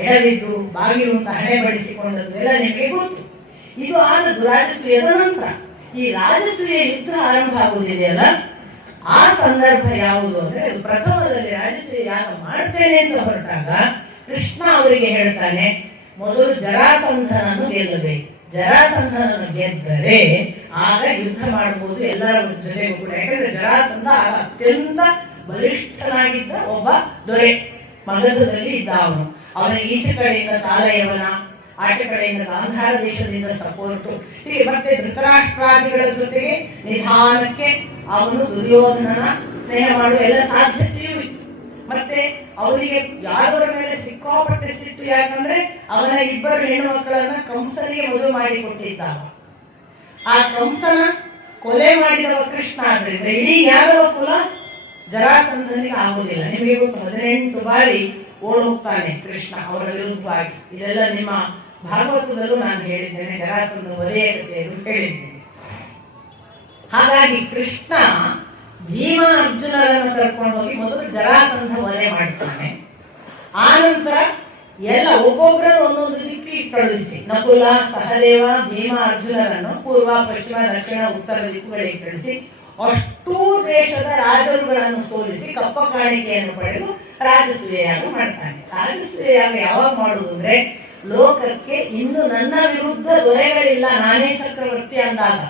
ಎಡವಿದ್ದು, ಬಾಗಿಲು ಅಂತ ಹಣೆ ಬಡಿಸಿಕೊಂಡದ್ದು ಎಲ್ಲ ನಿಮಗೆ ಗೊತ್ತು. ಇದು ಆದದ್ದು ರಾಜಸೂಯದ ನಂತರ. ಈ ರಾಜಸೂಯ ಯುದ್ಧ ಆರಂಭ ಆಗುವುದಿದೆಯಲ್ಲ, ಆ ಸಂದರ್ಭ ಯಾವುದು ಅಂದ್ರೆ ಪ್ರಥಮದಲ್ಲಿ ರಾಜಸೂಯ ಯಾಗ ಮಾಡ್ತೇನೆ ಅಂತ ಹೊರಟಾಗ ಕೃಷ್ಣ ಅವರಿಗೆ ಹೇಳ್ತಾನೆ, ಮೊದಲು ಜರಾಸಂಧನನ್ನು ಗೆಲ್ಲಬೇಕು. ಜರಾಸಂಧನನ್ನು ಗೆದ್ದರೆ ಆಗ ಯುದ್ಧ ಮಾಡಬಹುದು ಎಲ್ಲರ ಜೊತೆಗೂ ಕೂಡ. ಯಾಕಂದ್ರೆ ಜರಾಸಂಧ ಆಗ ಅತ್ಯಂತ ಬಲಿಷ್ಠನಾಗಿದ್ದ ಒಬ್ಬ ದೊರೆ, ಮಗಧದಲ್ಲಿ ಇದ್ದ ಅವನು. ಅವನ ಈಚೆ ಕಡೆಯಿಂದ ಕಾಲಯವನ, ಆಚೆ ಕಡೆಯಿಂದ ಗಾಂಧಾರ ದೇಶದಿಂದ ಸಪೋರ್ಟು, ಹೀಗೆ ಮತ್ತೆ ಧೃತರಾಷ್ಟ್ರಾದಿಗಳ ಜೊತೆಗೆ ನಿಧಾನಕ್ಕೆ ಅವನು ದುರ್ಯೋಧನನ ಸ್ನೇಹ ಮಾಡುವ ಎಲ್ಲ ಸಾಧ್ಯತೆಯೂ ಇತ್ತು. ಮತ್ತೆ ಅವರಿಗೆ ಯಾರವರ ಮೇಲೆ ಸಿಕ್ಕಾಪಟ್ಟೆ ಸಿಟ್ಟು, ಯಾಕಂದ್ರೆ ಅವನ ಇಬ್ಬರು ಹೆಣ್ಣು ಮಕ್ಕಳನ್ನ ಕಂಸನಿಗೆ ಮದುವೆ ಮಾಡಿ ಕೊಟ್ಟಿದ್ದ. ಆ ಕಂಸನ ಕೊಲೆ ಮಾಡಿದವ ಕೃಷ್ಣ ಆದ್ರಿಂದ ಇಡೀ ಯಾದವ ಕುಲ ಜರಾಸಂಧನಿಗೆ ಆಗುವುದಿಲ್ಲ. ನಿಮಗೆ ಗೊತ್ತು, 18 ಬಾರಿ ಓಡ್ ಹೋಗ್ತಾನೆ ಕೃಷ್ಣ ಅವರ ವಿರುದ್ಧವಾಗಿ. ಇದೆಲ್ಲ ನಿಮ್ಮ ಭಾಗವತದಲ್ಲೂ ನಾನು ಹೇಳಿದ್ದೇನೆ, ಜರಾಸಂಧ ವಧೆಯ ಕಥೆಯನ್ನು ಹೇಳಿದ್ದೇನೆ. ಹಾಗಾಗಿ ಕೃಷ್ಣ ಭೀಮ ಅರ್ಜುನರನ್ನು ಕರ್ಕೊಂಡು ಹೋಗಿ ಮೊದಲು ಜರಾಸಂಧ ವಧೆ ಮಾಡ್ತಾನೆ. ಆ ನಂತರ ಎಲ್ಲ ಒಬ್ಬೊಬ್ಬರನ್ನು ಒಂದೊಂದು ದಿಕ್ಕಿಗೆ ಕಳುಹಿಸಿ, ನಕುಲ, ಸಹದೇವ, ಭೀಮ ಅರ್ಜುನರನ್ನು ಪೂರ್ವ, ಪಶ್ಚಿಮ, ದಕ್ಷಿಣ, ಉತ್ತರ ದಿಕ್ಕುಗಳಿಗೆ ಕಳಿಸಿ ಅಷ್ಟೂ ದೇಶದ ರಾಜರುಗಳನ್ನು ಸೋಲಿಸಿ ಕಪ್ಪ ಕಾಣಿಕೆಯನ್ನು ಪಡೆದು ರಾಜಸೂಯ ಯಾಗ ಮಾಡ್ತಾನೆ. ರಾಜಸೂಯ ಯಾಗ ಯಾವಾಗ ಮಾಡುವುದು ಅಂದ್ರೆ ಲೋಕಕ್ಕೆ ಇನ್ನು ನನ್ನ ವಿರುದ್ಧ ದೊರೆಗಳಿಲ್ಲ, ನಾನೇ ಚಕ್ರವರ್ತಿ ಅಂದಾಗ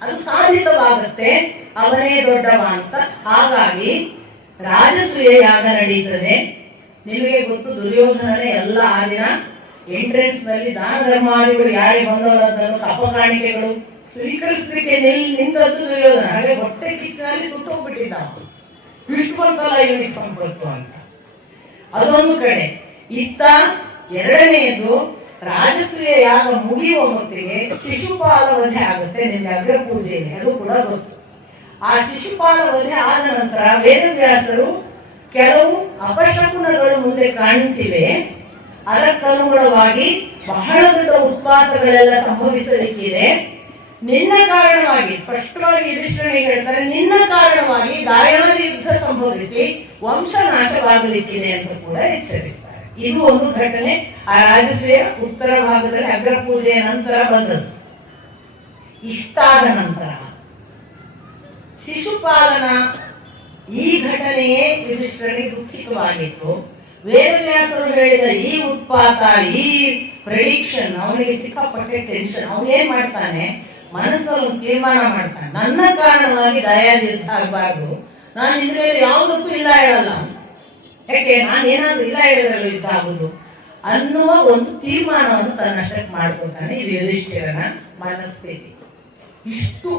ಅದು ಸಾಧಿತವಾಗುತ್ತೆ, ಅವನೇ ದೊಡ್ಡವ ಅಂತ. ಹಾಗಾಗಿ ರಾಜಸೂಯ ಯಾಗ ನಡೀತದೆ. ನಿಮಗೆ ಗೊತ್ತು, ದುರ್ಯೋಧನನೇ ಎಲ್ಲ ಆ ದಿನ ಎಂಟ್ರೆನ್ಸ್ ನಲ್ಲಿ ದಾನ ಧರ್ಮಾದಿಗಳು ಯಾರಿಗೆ ಬಂದವರದ್ದನ್ನು ಕಪ್ಪ ಕಾಣಿಕೆಗಳು ಸ್ವೀಕರಿಸಲಿಕ್ಕೆ ನಿಂತದ್ದು ದುರ್ಯೋಧನ. ಹಾಗೆ ಹೊಟ್ಟೆ ಕಿಚ್ಚಿನಲ್ಲಿ ಸುಟ್ಟು ಹೋಗ್ಬಿಟ್ಟಿದ್ದ. ಇಷ್ಟು ಬಂತಲ್ಲ ಇವನಿಗೆ ಸಂಪತ್ತು ಅಂತ. ಅದೊಂದು ಕಡೆ. ಇತ್ತ ಎರಡನೆಯದು, ರಾಜಸೂಯ ಯಾಗ ಮುಗಿಯುವ ಹೊತ್ತಿಗೆ ಶಿಶುಪಾಲ ವಧೆ ಆಗುತ್ತೆ. ನಿಮಗೆ ಅಗ್ರ ಪೂಜೆ ಇದೆ, ಅದು ಕೂಡ ಗೊತ್ತು. ಆ ಶಿಶುಪಾಲ ವಧೆ ಆದ ನಂತರ ವೇದವ್ಯಾಸರು ಕೆಲವು ಅಪಶಕುನಗಳು ಮುಂದೆ ಕಾಣುತ್ತಿವೆ, ಅದಕ್ಕನುಗುಣವಾಗಿ ಬಹಳ ದೊಡ್ಡ ಉತ್ಪಾತಗಳೆಲ್ಲ ಸಂಭವಿಸಲಿಕ್ಕಿದೆ, ನಿನ್ನ ಕಾರಣವಾಗಿ, ಸ್ಪಷ್ಟವಾಗಿ ಯುಧಿಷ್ಠಿರನಿಗೆ ಹೇಳ್ತಾರೆ, ನಿನ್ನ ಕಾರಣವಾಗಿ ದಾಯಾದಿ ಯುದ್ಧ ಸಂಭವಿಸಿ ವಂಶ ನಾಶವಾಗಲಿಕ್ಕಿದೆ ಅಂತ ಕೂಡ ಎಚ್ಚರಿಸ್ತಾರೆ. ಇದು ಒಂದು ಘಟನೆ ಆ ರಾಜಶ್ರೀಯ ಉತ್ತರ ಭಾಗದಲ್ಲಿ ಅಗ್ರ ಪೂಜೆಯ ನಂತರ ಬಂದದ್ದು. ಇಷ್ಟಾದ ನಂತರ ಶಿಶುಪಾಲನ ಈ ಘಟನೆಯೇ ಯುಧಿಷ್ಠಿರನಿಗೆ ದುಃಖಿತವಾಗಿತ್ತು. ವೇದವ್ಯಾಸರು ಹೇಳಿದ ಈ ಉತ್ಪಾತ, ಈ ಪ್ರೆಡಿಕ್ಷನ್ ಅವನಿಗೆ ಸಿಕ್ಕಾಪಟ್ಟೆ ಟೆನ್ಷನ್. ಅವನೇನ್ ಮಾಡ್ತಾನೆ, ಮನಸ್ಸಲ್ಲಿ ಒಂದು ತೀರ್ಮಾನ ಮಾಡ್ತಾನೆ, ನನ್ನ ಕಾರಣವಾಗಿ ದಯಾದ ಯುದ್ಧ ಆಗಬಾರ್ದು, ನಾನು ಇದ್ರಲ್ಲಿ ಯಾವುದಕ್ಕೂ ಇಲ್ಲ ಹೇಳಲ್ಲ. ಯಾಕೆ, ನಾನು ಏನಾದ್ರೂ ಇಲ್ಲ ಹೇಳಲು ಯುದ್ಧ ಆಗುದು ಅನ್ನುವ ಒಂದು ತೀರ್ಮಾನವನ್ನು ತನ್ನಷ್ಟಕ್ಕೆ ಮಾಡ್ಕೊತಾನೆ. ಇದು ಯುಧಿಷ್ಠಿರನ ಮನಸ್ಥಿತಿ. ಇಷ್ಟು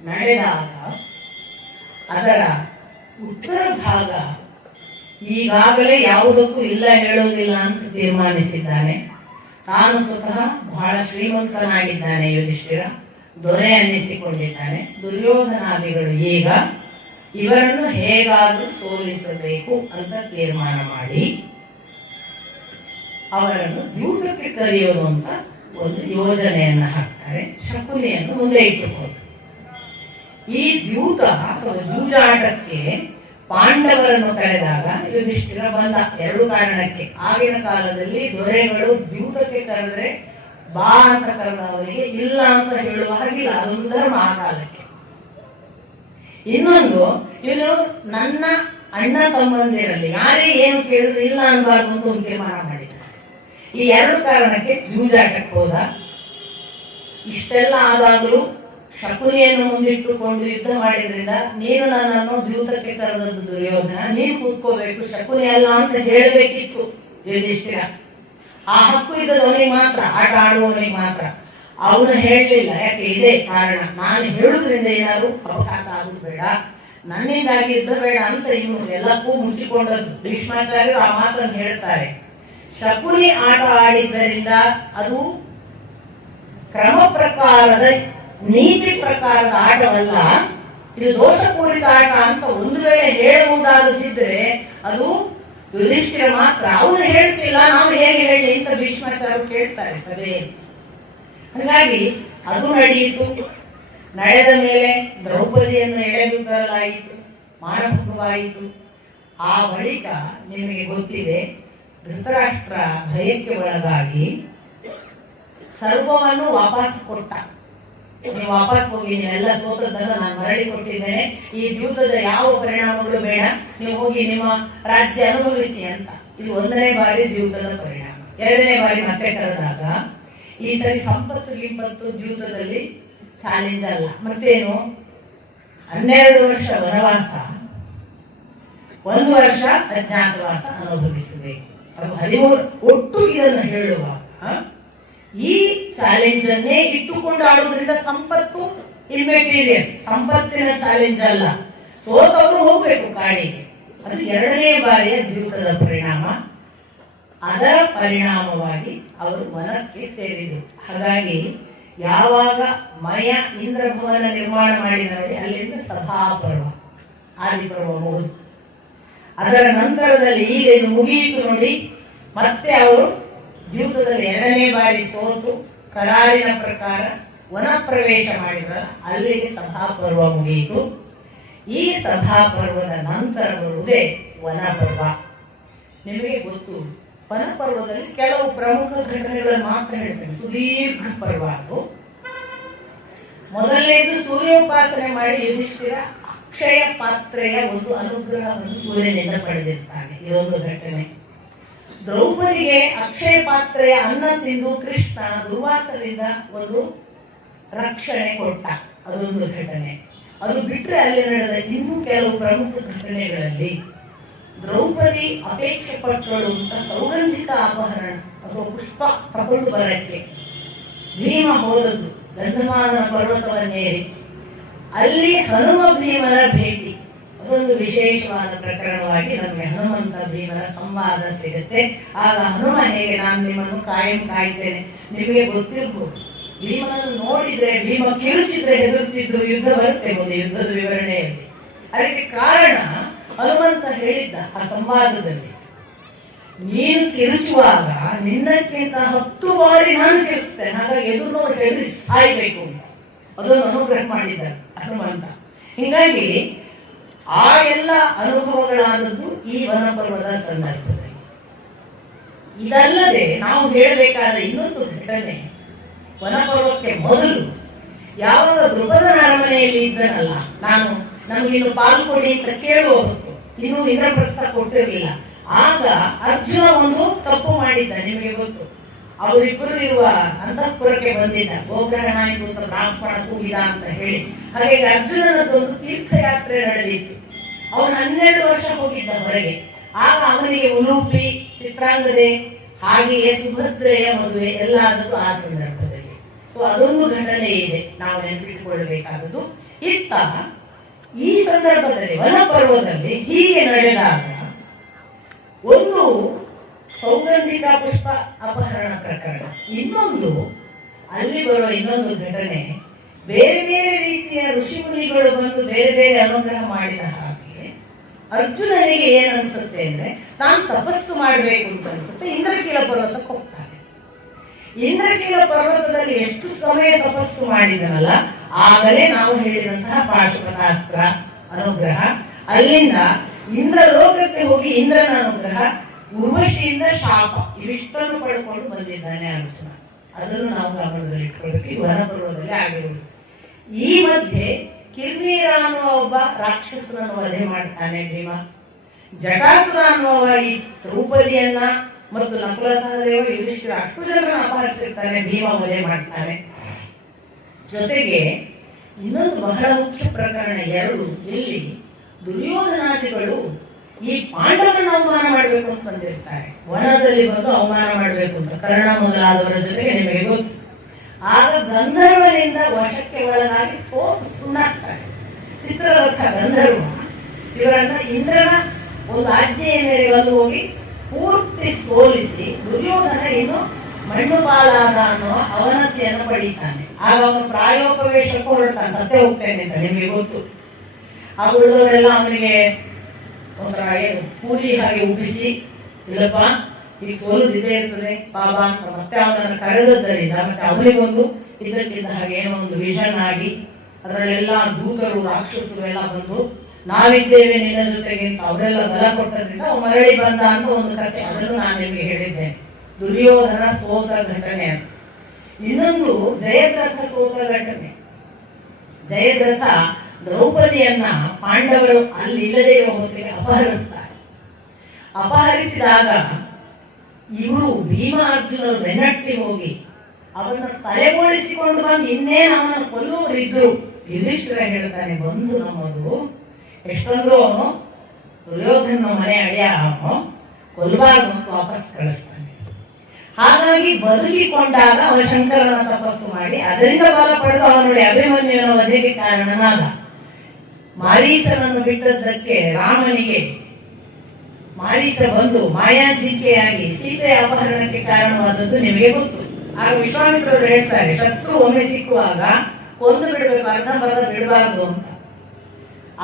ನಡೆದಾಗ ಅದರ ಉತ್ತರ ಭಾಗ ಈಗಾಗಲೇ ಯಾವುದಕ್ಕೂ ಇಲ್ಲ ಹೇಳೋದಿಲ್ಲ ಅಂತ ತೀರ್ಮಾನಿಸಿದ್ದಾನೆ. ತಾನು ಸ್ವತಃ ಬಹಳ ಶ್ರೀಮಂತನಾಗಿದ್ದಾನೆ ಯುಧಿಷ್ಠಿರ, ದೊರೆ ಅನ್ನಿಸಿಕೊಂಡಿದ್ದಾನೆ. ದುರ್ಯೋಧನಾದಿಗಳು ಈಗ ಇವರನ್ನು ಹೇಗಾದ್ರೂ ಸೋಲಿಸಬೇಕು ಅಂತ ತೀರ್ಮಾನ ಮಾಡಿ ಅವರನ್ನು ದ್ಯೂತಕ್ಕೆ ಕರೆಯೋದು ಅಂತ ಒಂದು ಯೋಜನೆಯನ್ನ ಹಾಕ್ತಾರೆ. ಶಕುನಿಯನ್ನು ಮುಂದೆ ಇಟ್ಟುಕೊಂಡು ಈ ದ್ಯೂತ ಅಥವಾ ಜೂಜಾಟಕ್ಕೆ ಪಾಂಡವರನ್ನು ಕರೆದಾಗ ಯುಧಿಷ್ಠಿರ ಬಂದ. ಎರಡು ಕಾರಣಕ್ಕೆ. ಆಗಿನ ಕಾಲದಲ್ಲಿ ದೊರೆಗಳು ದ್ಯೂತಕ್ಕೆ ಕರೆದ್ರೆ ಬಾ ಅಂತ ಕರೆದವರಿಗೆ ಇಲ್ಲ ಅಂತ ಹೇಳುವ ಹಾಗಿಲ್ಲ, ಅದೊಂದು ಧರ್ಮ ಆ ಕಾಲಕ್ಕೆ. ಇನ್ನೊಂದು, ಇವನು ನನ್ನ ಅಣ್ಣ ತಮ್ಮಂದಿರಲ್ಲಿ ಯಾರೇ ಏನು ಕೇಳಿದ್ರು ಇಲ್ಲ ಅನ್ಬಾರ್ದು ಅಂತ ಒಂದು ತೀರ್ಮಾನ ಮಾಡಿದ್ದಾರೆ. ಈ ಎರಡು ಕಾರಣಕ್ಕೆ ಜೂಜಾಟಕ್ಕೆ ಹೋದ. ಇಷ್ಟೆಲ್ಲ ಆದಾಗಲೂ ಶಕುನಿಯನ್ನು ಮುಂದಿಟ್ಟುಕೊಂಡು ಯುದ್ಧ ಮಾಡಿದ್ರಿಂದ, ನೀನು ನನ್ನನ್ನು ದ್ಯೂತಕ್ಕೆ ಕರೆದದ್ದು ದುರ್ಯೋಧನ, ನೀನು ಕೂತ್ಕೋಬೇಕು, ಶಕುನಿ ಅಲ್ಲ ಅಂತ ಹೇಳಬೇಕಿತ್ತು ಯುಧಿಷ್ಠಿರ. ಆ ಹಕ್ಕು ಇದ್ದದವನಿಗೆ ಮಾತ್ರ, ಆಟ ಆಡುವವನಿಗೆ ಮಾತ್ರ. ಅವನು ಹೇಳಲಿಲ್ಲ. ಯಾಕೆ, ಇದೇ ಕಾರಣ, ನಾನು ಹೇಳುದ್ರಿಂದ ಏನಾದ್ರು ಅಪಘಾತ ಆಗುದು ಬೇಡ, ನನ್ನಿಂದಾಗಿ ಯುದ್ಧ ಬೇಡ ಅಂತ ಇವನು ಎಲ್ಲಕ್ಕೂ ಮುಚ್ಚಿಕೊಂಡದ್ದು. ಭೀಷ್ಮಾಚಾರ್ಯರು ಆ ಮಾತನ್ನು ಹೇಳ್ತಾರೆ. ಶಕುನಿ ಆಟ ಆಡಿದ್ದರಿಂದ ಅದು ಕ್ರಮ ಪ್ರಕಾರದ, ನೀತಿ ಪ್ರಕಾರದ ಆಟವಲ್ಲ, ಇದು ದೋಷಪೂರಿತ ಆಟ ಅಂತ ಒಂದು ವೇಳೆ ಹೇಳುವುದಾಗುತ್ತಿದ್ರೆ ಅದು ಯುಧಿಷ್ಠಿರ ಮಾತ್ರ. ಅವನು ಹೇಳ್ತಿಲ್ಲ, ನಾವು ಹೇಗೆ ಹೇಳಿ ಅಂತ ಭೀಷ್ಮಾಚಾರ್ಯರು ಕೇಳ್ತಾರೆ ಸಭೆಯಲ್ಲಿ. ಹಾಗಾಗಿ ಅದು ನಡೆಯಿತು. ನಡೆದ ಮೇಲೆ ದ್ರೌಪದಿಯನ್ನು ಎಳೆದು ತರಲಾಯಿತು, ಮಾನಭಂಗವಾಯಿತು. ಆ ಬಳಿಕ ನಿಮಗೆ ಗೊತ್ತಿದೆ, ಧೃತರಾಷ್ಟ್ರ ಭಯಕ್ಕೆ ಒಳಗಾಗಿ ಸರ್ವವನ್ನು ವಾಪಸ್ ಕೊಟ್ಟ. ನೀವು ವಾಪಸ್ ಹೋಗಿ, ನೀವೆಲ್ಲ ಸೋತದ್ದನ್ನು ನಾನು ಮರಳಿ ಕೊಟ್ಟಿದ್ದೇನೆ, ಈ ದ್ಯೂತದ ಯಾವ ಪರಿಣಾಮಗಳು ಬೇಡ, ನೀವು ಹೋಗಿ ನಿಮ್ಮ ರಾಜ್ಯ ಅನುಭವಿಸಿ ಅಂತ. ಇದು 1ನೇ ಬಾರಿ ದ್ಯೂತದ ಪರಿಣಾಮ. 2ನೇ ಬಾರಿ ಮತ್ತೆ ಕರೆದಾಗ ಈ ಸರಿ ಸಂಪತ್ತು ಗಿಂಪತ್ತು ದ್ಯೂತದಲ್ಲಿ ಚಾಲೆಂಜ್ ಅಲ್ಲ. ಮತ್ತೇನು, 12 ವರ್ಷ ವನವಾಸ, 1 ವರ್ಷ ಅಜ್ಞಾತವಾಸ ಅನುಭವಿಸಬೇಕು. 13 ಒಟ್ಟು ಇದನ್ನು ಹೇಳುವಾಗ ಈ ಚಾಲೆಂಜ್ ಅನ್ನೇ ಇಟ್ಟುಕೊಂಡು ಆಡುವುದರಿಂದ ಸಂಪತ್ತು ಇಮ್ಮೆಟೀರಿಯಲ್, ಸಂಪತ್ತಿನ ಚಾಲೆಂಜ್ ಅಲ್ಲ. ಸೋತವರು ಹೋಗ್ಬೇಕು ಕಾಡಿಗೆ. ಅದು 2ನೇ ಬಾರಿಯ ದ್ಯೂತದ ಪರಿಣಾಮ. ಅದರ ಪರಿಣಾಮವಾಗಿ ಅವರು ವನಕ್ಕೆ ಸೇರಿದರು. ಹಾಗಾಗಿ ಯಾವಾಗ ಮಯ ಇಂದ್ರಭವನ ನಿರ್ಮಾಣ ಮಾಡಿದರೆ ಅಲ್ಲಿಂದ ಸಭಾಪರ್ವ, ಆದಿಪರ್ವ ಮುಗಿದು, ಅದರ ನಂತರದಲ್ಲಿ ಈಗ ಇದು ಮುಗಿಯಿತು ನೋಡಿ. ಮತ್ತೆ ಅವರು ದ್ಯೂತದಲ್ಲಿ 2ನೇ ಬಾರಿ ಸೋತು ಕರಾರಿನ ಪ್ರಕಾರ ವನ ಪ್ರವೇಶ ಮಾಡಿದ್ರ, ಅಲ್ಲಿಗೆ ಸಭಾಪರ್ವ ಮುಗಿಯಿತು. ಈ ಸಭಾಪರ್ವದ ನಂತರ ಬರುವುದೇ ವನಪರ್ವ. ನಿಮಗೆ ಗೊತ್ತು, ವನಪರ್ವದಲ್ಲಿ ಕೆಲವು ಪ್ರಮುಖ ಘಟನೆಗಳನ್ನು ಮಾತ್ರ ಹೇಳ್ತೇನೆ. ಸುದೀರ್ಘ ಪರ್ವ ಅದು. ಮೊದಲನೇದು, ಸೂರ್ಯೋಪಾಸನೆ ಮಾಡಿ ಯುಧಿಷ್ಠಿರ ಅಕ್ಷಯ ಪಾತ್ರೆಯ ಒಂದು ಅನುಗ್ರಹವನ್ನು ಸೂರ್ಯನಿಂದ ಪಡೆದಿರ್ತಾನೆ. ಇದೊಂದು ಘಟನೆ. ದ್ರೌಪದಿಗೆ ಅಕ್ಷಯ ಪಾತ್ರೆಯ ಅನ್ನ ತಿಂದು ಕೃಷ್ಣ ದುರ್ವಾಸದಿಂದ ಒಂದು ರಕ್ಷಣೆ ಕೊಟ್ಟ. ಅದೊಂದು ಘಟನೆ. ಅದು ಬಿಟ್ಟರೆ ಅಲ್ಲಿ ನಡೆದ ಇನ್ನೂ ಕೆಲವು ಪ್ರಮುಖ ಘಟನೆಗಳಲ್ಲಿ ದ್ರೌಪದಿ ಅಪೇಕ್ಷೆ ಪಟ್ಟಳು ಅಂತ ಸೌಗಂಧಿಕ ಅಪಹರಣ ಅಥವಾ ಪುಷ್ಪ ತಗೊಂಡು ಬರಕ್ಕೆ ಭೀಮ ಹೋದದ್ದು ಗಂಧಮಾದನ ಪರ್ವತವನ್ನೇರಿ, ಅಲ್ಲಿ ಹನುಮ ಭೀಮನ ಭೇಟಿ. ಅದೊಂದು ವಿಶೇಷವಾದ ಪ್ರಕರಣವಾಗಿ ನಮಗೆ ಹನುಮಂತ ಭೀಮನ ಸಂವಾದ ಸಿಗುತ್ತೆ. ಆಗ ಹನುಮ ಹೇಗೆ, ನಾನು ನಿಮ್ಮನ್ನು ಕಾಯಂ ಕಾಯ್ತೇನೆ. ನಿಮಗೆ ಗೊತ್ತಿರ್ಬೋದು, ಭೀಮನನ್ನು ನೋಡಿದ್ರೆ, ಭೀಮ ಕಿರುಚಿದ್ರೆ ಹೆದರುತ್ತಿದ್ರು, ಯುದ್ಧ ಬರುತ್ತೆ ಮುಂದೆ ಯುದ್ಧದ ವಿವರಣೆಯಲ್ಲಿ. ಅದಕ್ಕೆ ಕಾರಣ ಹನುಮಂತ ಹೇಳಿದ್ದ ಆ ಸಂವಾದದಲ್ಲಿ, ನೀನು ಕಿರುಚುವಾಗ ನಿನ್ನಕ್ಕಿಂತ 10 ಬಾರಿ ನಾನು ಕಿರುಚುತ್ತೇನೆ, ಹಾಗಾಗಿ ಎದುರು ಹೆದರಿಸಿ ಸಾಯ್ಬೇಕು ಅಂತ ಅದನ್ನು ಅನುಗ್ರಹ ಮಾಡಿದ್ದಾರೆ ಹನುಮಂತ. ಹೀಗಾಗಿ ಆ ಎಲ್ಲ ಅನುಭವಗಳಾದದ್ದು ಈ ವನಪರ್ವದ ಸಂದರ್ಭದಲ್ಲಿ. ಇದಲ್ಲದೆ ನಾವು ಹೇಳಬೇಕಾದ ಇನ್ನೊಂದು ಘಟನೆ, ವನಪರ್ವಕ್ಕೆ ಮೊದಲು ಯಾವಾಗ ದ್ರುಪದನ ಅರಮನೆಯಲ್ಲಿ ಇದ್ದನಲ್ಲ, ನಮಗಿನ್ನು ಪಾಲು ಕೊಡಿ ಅಂತ ಕೇಳುವ ಹೊತ್ತು, ಇನ್ನೂ ಇಂದ್ರಪ್ರಸ್ಥ ಕೊಟ್ಟಿರಲಿಲ್ಲ. ಆಗ ಅರ್ಜುನ ಒಂದು ತಪ್ಪು ಮಾಡಿದ್ದ, ನಿಮಗೆ ಗೊತ್ತು. ಅವರಿಬ್ಬರು ಇರುವ ಅಂತಃಪುರಕ್ಕೆ ಬಂದಿದ್ದ, ಗೋಗ್ರಹಣ ಆಯಿತು ಅಂತ ಬ್ರಾಹ್ಮಣ ಕೂಗಿದ ಅಂತ ಹೇಳಿ. ಹಾಗಾಗಿ ಅರ್ಜುನನದೊಂದು ತೀರ್ಥಯಾತ್ರೆ ನಡೆದಿತ್ತು. ಅವನು 12 ವರ್ಷ ಹೋಗಿದ್ದ ಹೊರಗೆ. ಆಗ ಅವನಿಗೆ ಉಲೂಪಿ, ಚಿತ್ರಾಂಗದೆ, ಹಾಗೆಯೇ ಸುಭದ್ರೆಯ ಮದುವೆ ಎಲ್ಲ ಆದದ್ದು ಆ ಸಂದರ್ಭದಲ್ಲಿ. ಸೊ ಅದೊಂದು ಘಟನೆ ಇದೆ ನಾವು ನೆನಪಿಟ್ಟುಕೊಳ್ಳಬೇಕಾದದ್ದು. ಇತ್ತ ಈ ಸಂದರ್ಭದಲ್ಲಿ ವನಪರ್ವದಲ್ಲಿ ಹೀಗೆ ನಡೆದಾಗ ಒಂದು ಸೌಗಂಧಿಕಾ ಪುಷ್ಪ ಅಪಹರಣ ಪ್ರಕರಣ, ಇನ್ನೊಂದು ಅಲ್ಲಿ ಬರುವ ಇನ್ನೊಂದು ಘಟನೆ, ಬೇರೆ ಬೇರೆ ರೀತಿಯ ಋಷಿಮುನಿಗಳು ಬಂದು ಬೇರೆ ಬೇರೆ ಅನುಗ್ರಹ ಮಾಡಿದ ಹಾಗೆ ಅರ್ಜುನನಿಗೆ ಏನ್ ಅನ್ಸುತ್ತೆ ಅಂದ್ರೆ, ತಾನು ತಪಸ್ಸು ಮಾಡಬೇಕು ಅಂತ ಅನ್ಸುತ್ತೆ. ಇಂದ್ರಕೀಲ ಪರ್ವತಕ್ಕೆ ಹೋಗ್ತಾನೆ. ಇಂದ್ರಕೀಲ ಪರ್ವತದಲ್ಲಿ ಎಷ್ಟು ಸಮಯ ತಪಸ್ಸು ಮಾಡಿದನಲ್ಲ, ಆಗಲೇ ನಾವು ಹೇಳಿದಂತಹ ಪಾಶುಪತಾಸ್ತ್ರ ಅನುಗ್ರಹ, ಅಲ್ಲಿಂದ ಇಂದ್ರಲೋಕಕ್ಕೆ ಹೋಗಿ ಇಂದ್ರನ ಅನುಗ್ರಹ, ಉರ್ವಶಿಯಿಂದ ಶಾಪ, ಇವಿಷ್ಟನ್ನು ಪಡ್ಕೊಂಡು ಬಂದಿದ್ದಾನೆ ಅರ್ಜುನ. ಅದನ್ನು ನಾವು ಗಮನದಲ್ಲಿ ಇಟ್ಕೊಳ್ಬೇಕು. ವನಪರ್ವದಲ್ಲಿ ಆಗಿರುವುದು. ಈ ಮಧ್ಯೆ ಕಿರ್ವೀರ ಅನ್ನುವ ಒಬ್ಬ ರಾಕ್ಷಸನನ್ನು ವಧೆ ಮಾಡ್ತಾನೆ ಭೀಮ. ಜಟಾಸುರ ಅನ್ನುವ ಈ ದ್ರೌಪದಿಯನ್ನ ಮತ್ತು ನಕುಲ ಸಹದೇವ ಯುಧಿಷ್ಠಿರ ಅಷ್ಟು ಜನರನ್ನು ಅಪಹರಿಸಿರ್ತಾನೆ, ಭೀಮ ವಧೆ ಮಾಡ್ತಾನೆ. ಜೊತೆಗೆ ಇನ್ನೊಂದು ಬಹಳ ಮುಖ್ಯ ಪ್ರಕರಣ ಎರಡು, ಇಲ್ಲಿ ದುರ್ಯೋಧನಾದಿಗಳು ಈ ಪಾಂಡವರನ್ನು ಅವಮಾನ ಮಾಡಬೇಕು ಅಂತ ಬಂದಿರ್ತಾರೆ. ವನದಲ್ಲಿ ಬಂದು ಅವಮಾನ ಮಾಡಬೇಕು ಅಂತ ಕರ್ಣ ಮೊದಲಾದವರ ಜೊತೆಗೆ ನಿಮಗೆ ಗೊತ್ತು. ಆಗ ಗಂಧರ್ವನಿಂದ ವಶಕ್ಕೆ ಒಳಗಾಗಿ ಸೋತು ಸುಣ್ಣಾಗ್ತಾರೆ. ಚಿತ್ರರಥ ಗಂಧರ್ವ ಇವರನ್ನ ಇಂದ್ರನ ಒಂದು ಆಜ್ಞೆಯ ಮೇರೆಗೆ ಅಲ್ಲಿ ಹೋಗಿ ಪೂರ್ತಿ ಸೋಲಿಸಿ ದುರ್ಯೋಧನ ಇನ್ನು ಮಣ್ಣು ಪಾಲಾದ ಅನ್ನುವ ಅವನತಿಯನ್ನು ಪಡೀತಾನೆ. ಆಗ ಅವನು ಪ್ರಾಯೋಪವೇಶಕ್ಕೆ ಹೊರಡ್ತಾನೆ, ಸತ್ಯ ಹೋಗ್ತೇನೆ ಅಂತ ನಿಮಗೆ ಗೊತ್ತು. ಆ ಉಳಿದವರೆಲ್ಲ ಅವನಿಗೆ ಒಂಥರ ಏನು ಪೂರಿ ಹಾಗೆ ಉಬ್ಬಿಸಿ, ಇಲ್ಲಪ್ಪ ಈಗ ಸೋಲುದಿದ್ದೇ ಇರ್ತದೆ ಪಾಪ ಅಂತ ಮತ್ತೆ ಅವನನ್ನು ಕರೆದದ್ದರಿಂದ ಮತ್ತೆ ಅವನಿಗೊಂದು ಇದಕ್ಕಿಂತ ಹಾಗೆ ಏನೋ ಒಂದು ವಿಷನ್ ಆಗಿ ಅದರಲ್ಲೆಲ್ಲ ದೂತರು ರಾಕ್ಷಸರು ಎಲ್ಲ ಬಂದು ನಾವಿದ್ದೇವೆ ನಿನ್ನ ಜೊತೆಗೆ ಅಂತ ಅವರೆಲ್ಲ ಬಲ ಕೊಟ್ಟದ್ರಿಂದ ಅವ ಮರಳಿ ಬಂದ ಅಂತ ಒಂದು ಕಥೆ, ಅದನ್ನು ನಾನು ನಿಮಗೆ ಹೇಳಿದ್ದೇನೆ. ದುರ್ಯೋಧನ ಸೋತ ಘಟನೆ ಅಂತ. ಇನ್ನೊಂದು ಜಯದ್ರಥ ಸೋತ ಘಟನೆ. ಜಯದ್ರಥ ದ್ರೌಪದಿಯನ್ನ ಪಾಂಡವರು ಅಲ್ಲಿ ಇಲ್ಲದೆ ಇರುವ ಹೊತ್ತಿಗೆ ಅಪಹರಿಸ್ತಾರೆ. ಅಪಹರಿಸಿದಾಗ ಇವರು ಭೀಮ ಅರ್ಜುನರು ಬೆನ್ನಟ್ಟಿ ಹೋಗಿ ಅವನ್ನ ತಲೆಗೊಳಿಸಿಕೊಂಡು ಬಂದು ಇನ್ನೇನು ಅವನನ್ನು ಕೊಲ್ಲುವರಿದ್ರು. ಯುಧಿಷ್ಠಿರ ಹೇಳ್ತಾನೆ, ಬಂದು ನಮ್ಮದು ಎಷ್ಟೊಂದ್ರು ಅವನು ದುರ್ಯೋಧನ ಮನೆ ಅಡಿಯ ಅವನು ಕೊಲ್ಲಬಾರ್ದು ಅಂತ ವಾಪಸ್ ಕಳಿಸ್ತಾನೆ. ಹಾಗಾಗಿ ಬದುಕಿಕೊಂಡಾಗ ಅವನ ಶಂಕರನ ತಪಸ್ಸು ಮಾಡಿ ಅದರಿಂದ ಬಲ ಪಡೆದು ಅವನುடைய ಅಭಿಮನ್ಯುವಿನ ವಧೆಗೆ ಕಾರಣನಾದ. ಮಾರೀಚನನ್ನು ಬಿಟ್ಟದ್ದಕ್ಕೆ ರಾಮನಿಗೆ ಮಾರೀಚ ಬಂದು ಮಾಯಾಜಿಕೆಯಾಗಿ ಸೀತೆಯ ಅಪಹರಣಕ್ಕೆ ಕಾರಣವಾದದ್ದು ನಿಮಗೆ ಗೊತ್ತು. ಆಗ ವಿಶ್ವಾಮಿತ್ರರು ಹೇಳ್ತಾರೆ, ಶತ್ರು ಒಮ್ಮೆ ಸಿಕ್ಕುವಾಗ ಕೊಂದು ಬಿಡಬೇಕು, ಅರ್ಧಂಬರ್ಧ ಬಿಡಬಾರದು ಅಂತ.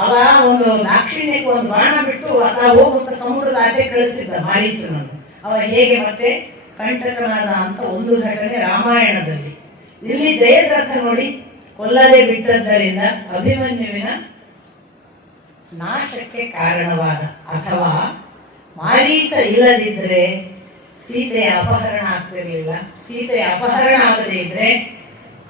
ಅವ ಒಂದು ದಾಕ್ಷಿಣ್ಯಕ್ಕೆ ಒಂದು ಬಾಣ ಬಿಟ್ಟು ಹೋಗುವಂತ ಸಮುದ್ರದ ಆಚೆ ಕಳಿಸಿದ್ದ ಮಾರೀಚನನ್ನು. ಅವ ಹೇಗೆ ಮತ್ತೆ ಕಂಟಕನಾದ ಅಂತ ಒಂದು ಘಟನೆ ರಾಮಾಯಣದಲ್ಲಿ. ಇಲ್ಲಿ ಜಯದ್ರಥ ನೋಡಿ ಕೊಲ್ಲದೆ ಬಿಟ್ಟದ್ದರಿಂದ ಅಭಿಮನ್ಯುವಿನ ನಾಶಕ್ಕೆ ಕಾರಣವಾದ, ಅಥವಾ ಮಾರೀಚ ಇಲ್ಲದಿದ್ರೆ ಸೀತೆಯ ಅಪಹರಣ ಆಗ್ತಿರ್ಲಿಲ್ಲ. ಸೀತೆಯ ಅಪಹರಣ ಆಗದೇ ಇದ್ರೆ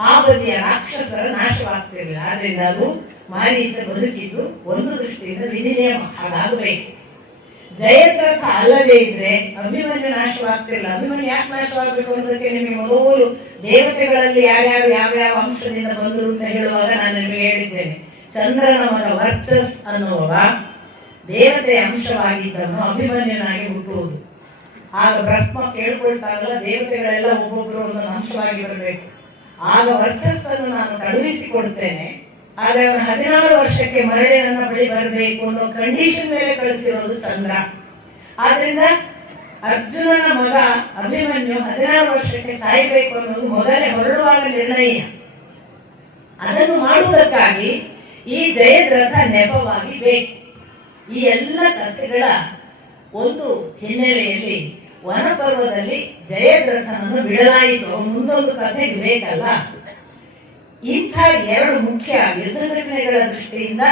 ಆ ಬದಿಯ ರಾಕ್ಷಸರ ನಾಶವಾಗ್ತಿರ್ಲಿಲ್ಲ. ಆದ್ರಿಂದ ಅದು ಮಾರೀಚ ಬದುಕಿದ್ದು ಒಂದು ದೃಷ್ಟಿಯಿಂದ ವಿಧಿನಿಯಮ, ಹಾಗಾಗಬೇಕು. ಜಯದ್ರಥ ಅಲ್ಲದೇ ಇದ್ರೆ ಅಭಿಮನ್ಯು ನಾಶವಾಗ್ತಿರಲಿಲ್ಲ. ಅಭಿಮನ್ಯು ಯಾಕೆ ನಾಶವಾಗಬೇಕು ಅನ್ನೋದಕ್ಕೆ ನಿಮಗೆ ಮೊದಲು ದೇವತೆಗಳಲ್ಲಿ ಯಾರ್ಯಾರು ಯಾವ್ಯಾವ ಅಂಶದಿಂದ ಬಂದರು ಅಂತ ಹೇಳುವಾಗ ನಾನು ನಿಮಗೆ ಹೇಳಿದ್ದೇನೆ. ಚಂದ್ರನ ಮಗ ವರ್ಚಸ್ ಅನ್ನುವ ದೇವತೆಯ ಅಂಶವಾಗಿದ್ದನ್ನು ಅಭಿಮನ್ಯನಾಗಿ ಹುಟ್ಟುವುದು. ಆಗ ಬ್ರಹ್ಮ ಕೇಳ್ಕೊಳ್ತಾರಲ್ಲ, ದೇವತೆಗಳೆಲ್ಲ ಒಬ್ಬೊಬ್ಬರು ಒಂದೊಂದು ಅಂಶವಾಗಿ ಬರಬೇಕು. ಆಗ ವರ್ಚಸ್ಸನ್ನು ನಾನು ಕಳುಹಿಸಿಕೊಡ್ತೇನೆ, ಆದ್ರೆ ಅವನು 16 ವರ್ಷಕ್ಕೆ ಮರಳಿ ನನ್ನ ಬಳಿ ಬರಬೇಕು ಅನ್ನೋ ಕಂಡೀಷನ್ ಮೇಲೆ ಕಳಿಸಿರೋದು ಚಂದ್ರ. ಆದ್ರಿಂದ ಅರ್ಜುನನ ಮಗ ಅಭಿಮನ್ಯು 16 ವರ್ಷಕ್ಕೆ ಸಾಯಬೇಕು ಅನ್ನೋದು ಮೊದಲೇ ಹೊರಡುವಾಗ ನಿರ್ಣಯ. ಅದನ್ನು ಮಾಡುವುದಕ್ಕಾಗಿ ಈ ಜಯದ್ರಥ ನೆಪವಾಗಿ ಬೇಕು. ಈ ಎಲ್ಲ ಕಥೆಗಳ ಒಂದು ಹಿನ್ನೆಲೆಯಲ್ಲಿ ವನಪರ್ವದಲ್ಲಿ ಜಯದ್ರಥನನ್ನು ಬಿಡಲಾಯಿತು. ಮುಂದೊಂದು ಕಥೆ ಬೇಕಲ್ಲ. ಇಂಥ ಎರಡು ಮುಖ್ಯ ಯುದ್ಧ ಘಟನೆಗಳ ದೃಷ್ಟಿಯಿಂದ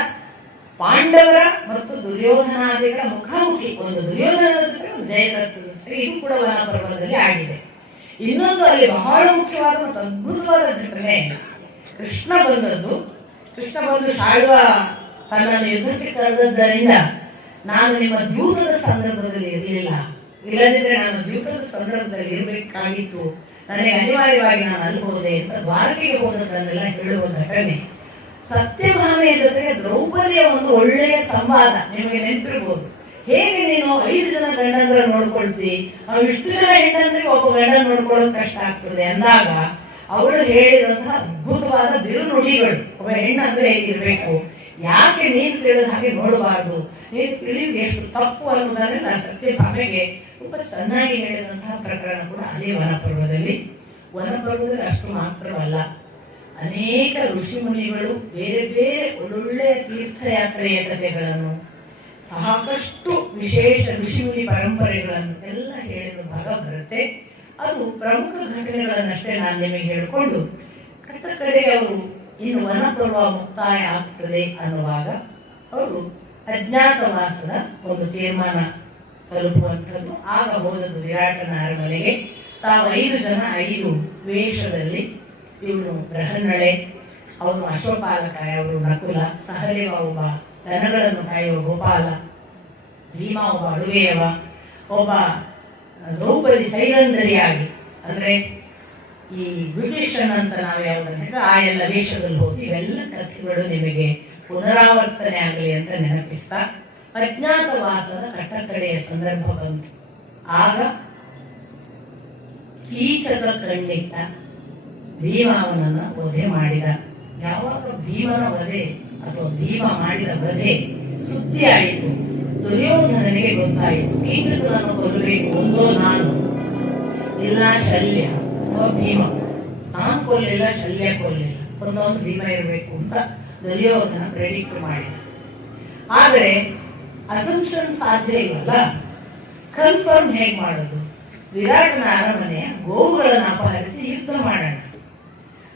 ಪಾಂಡವರ ಮತ್ತು ದುರ್ಯೋಧನಾದಿಗಳ ಮುಖಾಮುಖಿ, ಒಂದು ದುರ್ಯೋಧನನ ಜೊತೆ ಒಂದು ಜಯದ್ರಥದ ಇದು ಕೂಡ ವನ ಪರ್ವದಲ್ಲಿ ಆಗಿದೆ. ಇನ್ನೊಂದು ಅಲ್ಲಿ ಬಹಳ ಮುಖ್ಯವಾದ ಮತ್ತು ಅದ್ಭುತವಾದ ಘಟನೆ, ಕೃಷ್ಣ ಬಂದದ್ದು. ಕೃಷ್ಣ ಬಂದು ಶಾಳ್ವ ತನ್ನನ್ನು ಯುದ್ಧಕ್ಕೆ ಕರೆದದ್ದರಿಂದ ನಾನು ನಿಮ್ಮ ದ್ಯೂತದ ಸಂದರ್ಭದಲ್ಲಿ ಇರಲಿಲ್ಲ, ಇಲ್ಲದಿದ್ದರೆ ನಾನು ದ್ಯೂತದ ಸಂದರ್ಭದಲ್ಲಿ ಇರಬೇಕಾಗಿತ್ತು, ನನಗೆ ಅನಿವಾರ್ಯವಾಗಿ ನಾನು ಅಲ್ಲಿ ಹೋದೆ ಅಂತ ದ್ವಾರಕೆಗೆ ಹೋದದ್ದನ್ನೆಲ್ಲ ಹೇಳುವ ಘಟನೆ. ಸತ್ಯಭಾಮೆಯ ಜೊತೆಗೆ ದ್ರೌಪದಿಯ ಒಂದು ಒಳ್ಳೆಯ ಸಂವಾದ ನಿಮಗೆ ನೆನಪಿರ್ಬೋದು. ಹೇಗೆ ನೀನು 5 ಜನ ಗಂಡಂದ್ರ ನೋಡ್ಕೊಳ್ತಿ, ಇಷ್ಟು ಜನ ಹೆಣ್ಣಂದ್ರಿಗೆ ಒಬ್ಬ ಗಂಡ ನೋಡ್ಕೊಳ್ಳೋದು ಕಷ್ಟ ಆಗ್ತದೆ ಅಂದಾಗ ಅವಳು ಹೇಳಿದಂತಹ ಅದ್ಭುತವಾದ ಬಿರುನುಡಿಗಳು. ಒಬ್ಬ ಹೆಣ್ಣಂದ್ರೆ ಹೇಗಿರ್ಬೇಕು, ಯಾಕೆ ನೀನು ತಿಳಿದ ಹಾಗೆ ನೋಡಬಾರ್ದು, ನೀನು ತಿಳಿಯುವುದು ಎಷ್ಟು ತಪ್ಪು ಅನ್ನೋದನ್ನ ಸತ್ಯಭಾಮೆಗೆ ತುಂಬಾ ಚೆನ್ನಾಗಿ ಹೇಳಿದಂತಹ ಪ್ರಕರಣ ಕೂಡ ಅದೇ ವನಪರ್ವದಲ್ಲಿ. ವನಪರ್ವದಲ್ಲಿ ಅಷ್ಟು ಮಾತ್ರವಲ್ಲ, ಅನೇಕ ಋಷಿ ಮುನಿಗಳು ಬೇರೆ ಬೇರೆ ಒಳ್ಳೊಳ್ಳೆಯ ತೀರ್ಥಯಾತ್ರೆಯ ಕಥೆಗಳನ್ನು, ಸಾಕಷ್ಟು ವಿಶೇಷ ಋಷಿಮುನಿ ಪರಂಪರೆಗಳನ್ನು ಎಲ್ಲ ಹೇಳಿದ ಭಾಗ ಬರುತ್ತೆ. ಅದು ಪ್ರಮುಖ ಘಟನೆಗಳನ್ನಷ್ಟೇ ನಾನು ನಿಮಗೆ ಹೇಳಿಕೊಂಡು ಕಟ್ಟ ಕಡೆಗೆ ಅವರು ಇನ್ನು ವನಪರ್ವ ಮುಕ್ತಾಯ ಆಗ್ತದೆ ಅನ್ನುವಾಗ ಅವರು ಅಜ್ಞಾತವಾಸದ ಒಂದು ತೀರ್ಮಾನ ತಲುಪುವಂಥದ್ದು. ಆಗ ಹೋದದ್ದು ವಿರಾಟನ ಅರಮನೆಗೆ. ತಾವು 5 ಜನ 5 ವೇಷದಲ್ಲಿ, ಇವನು ಬೃಹನ್ನಳೆ, ಅವನು ಅಶ್ವಪಾಲಕಾಯ, ಅವರು ನಕುಲ, ಸಹದೇವ ಒಬ್ಬ ದನಗಳನ್ನು ಕಾಯುವ ಗೋಪಾಲ, ಭೀಮ ಒಬ್ಬ ಅಡುಗೆಯವ, ಒಬ್ಬ ದ್ರೌಪದಿ ಸೈರಂಧ್ರಿಯಾಗಿ, ಅಂದ್ರೆ ಈ ಬ್ಯೂಟಿಷಿಯನ್ ಅಂತ ನಾವು ಯಾವುದನ್ನ ಹೇಳಿದ್ರೆ ಆ ಎಲ್ಲ ವೇಷದಲ್ಲಿ ಹೋಗಿ ಇವೆಲ್ಲ ಕಥೆಗಳು ನಿಮಗೆ ಪುನರಾವರ್ತನೆ ಆಗಲಿ ಅಂತ ನೆನಪಿಸ್ತಾ ಅಜ್ಞಾತವಾಸದ ಕಟ್ಟಕಡೆಯ ಸಂದರ್ಭ ಬಂತು. ಆಗ ಕೀಚಕ ಕಣ್ಣಿಟ್ಟ ಭೀಮ ಅವನನ್ನ ವಧೆ ಮಾಡಿದ. ಯಾವಾಗ ಭೀಮನ ವಧೆ ಅಥವಾ ಭೀಮ ಮಾಡಿದ ವಧೆ ಸುದ್ದಿ ಆಯಿತು, ದುರ್ಯೋಧನನಿಗೆ ಗೊತ್ತಾಯಿತು, ಕೀಚಕನನ್ನು ಕೊಲ್ಲಬೇಕು, ಒಂದೋ ನಾನು ಇಲ್ಲ ಶಲ್ಯ ಅಥವಾ ಭೀಮ, ನಾನು ಕೊಲ್ಲಿಲ್ಲ ಶಲ್ಯ ಕೊಲ್ಲಿಲ್ಲ, ಒಂದೊಂದು ಭೀಮ ಇರಬೇಕು ಅಂತ ದುರ್ಯೋಧನ ಪ್ರೆಡಿಕ್ಟ್ ಮಾಡಿದ. ಆದರೆ ಅಸಂಪ್ಷನ್ ಸಾಧ್ಯ ಇಲ್ಲಲ್ಲ, ಕನ್ಫರ್ಮ್ ಹೇಗೆ ಮಾಡೋದು? ವಿರಾಟನ ಅರಮನೆಯ ಗೋವುಗಳನ್ನು ಅಪಹರಿಸಿ ಯುದ್ಧ ಮಾಡೋಣ,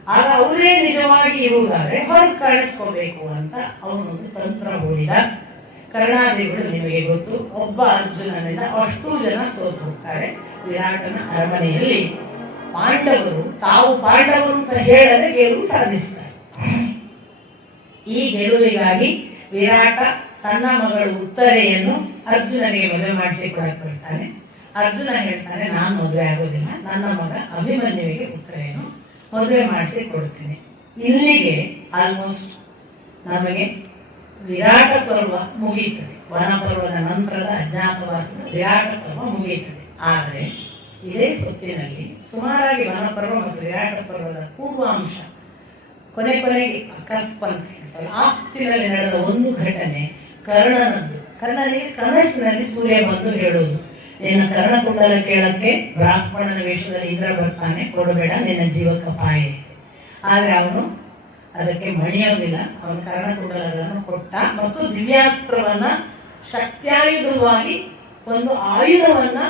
ಆಗ ಅವರೇ ನಿಜವಾಗಿ ಇರುವುದಾದ್ರೆ ಹೊರಗೆ ಕಳಿಸ್ಕೋಬೇಕು ಅಂತ ಅವನೊಂದು ತಂತ್ರ ಹೂಡಿದ. ಕರ್ಣಾದಿಗಳು ನಿಮಗೆ ಗೊತ್ತು, ಒಬ್ಬ ಅರ್ಜುನನಿಂದ ಅಷ್ಟು ಜನ ಸೋತು ಹೋಗ್ತಾರೆ ವಿರಾಟನ ಅರಮನೆಯಲ್ಲಿ. ಪಾಂಡವರು ತಾವು ಪಾಂಡವರು ಅಂತ ಹೇಳದೆ ಗೆಲುವು ಸಾಧಿಸ್ತಾರೆ. ಈ ಗೆಲುವಿಗಾಗಿ ವಿರಾಟ ತನ್ನ ಮಗಳು ಉತ್ತರೆಯನ್ನು ಅರ್ಜುನನಿಗೆ ಮದುವೆ ಮಾಡಿಸಿಕೊಡಕ್ಕೆ ಬರ್ತಾನೆ. ಅರ್ಜುನ ಹೇಳ್ತಾನೆ, ನಾನು ಮದುವೆ ಆಗೋದಿಲ್ಲ, ನನ್ನ ಮಗ ಅಭಿಮನ್ಯುವಿಗೆ ಉತ್ತರೆಯನ್ನು ಮದುವೆ ಮಾಡಿಸಿ ಕೊಡ್ತೀನಿ. ಇಲ್ಲಿಗೆ ಆಲ್ಮೋಸ್ಟ್ ನಮಗೆ ವಿರಾಟ ಪರ್ವ ಮುಗಿಯುತ್ತದೆ. ವನಪರ್ವದ ನಂತರದ ಅಜ್ಞಾತವಾಸದ ವಿರಾಟ ಪರ್ವ ಮುಗಿಯುತ್ತದೆ. ಆದರೆ ಇದೇ ಹೊತ್ತಿನಲ್ಲಿ ಸುಮಾರಾಗಿ ವನಪರ್ವ ಮತ್ತು ವಿರಾಟ ಪರ್ವದ ಪೂರ್ವಾಂಶ ಕೊನೆಗೆ ಕಸ್ಪ್ ಅಂತ ಹೇಳ್ತಾರೆ, ಆ ಹೊತ್ತಿನಲ್ಲಿ ನಡೆದ ಒಂದು ಘಟನೆ ಕರ್ಣನದ್ದು. ಕರ್ಣನಿಗೆ ಕನಸಿನಲ್ಲಿ ಸೂರ್ಯ ಬಂದು ಹೇಳುವುದು, ನಿನ್ನ ಕರ್ಣಕುಂಡಲ ಕೇಳಕ್ಕೆ ಬ್ರಾಹ್ಮಣನ ವೇಷದಲ್ಲಿ ಇಂದ್ರ ಬರ್ತಾನೆ, ಕೊಡಬೇಡ, ನಿನ್ನ ಜೀವಕ್ಕಪಾಯ. ಆದ್ರೆ ಅವನು ಅದಕ್ಕೆ ಮಣಿಯೋದಿಲ್ಲ. ಅವನು ಕರ್ಣಕುಂಡಲಗಳನ್ನು ಕೊಟ್ಟ ಮತ್ತು ದಿವ್ಯಾಸ್ತ್ರವನ್ನ ಶಕ್ತ್ಯಾಯುಧವಾಗಿ ಒಂದು ಆಯುಧವನ್ನ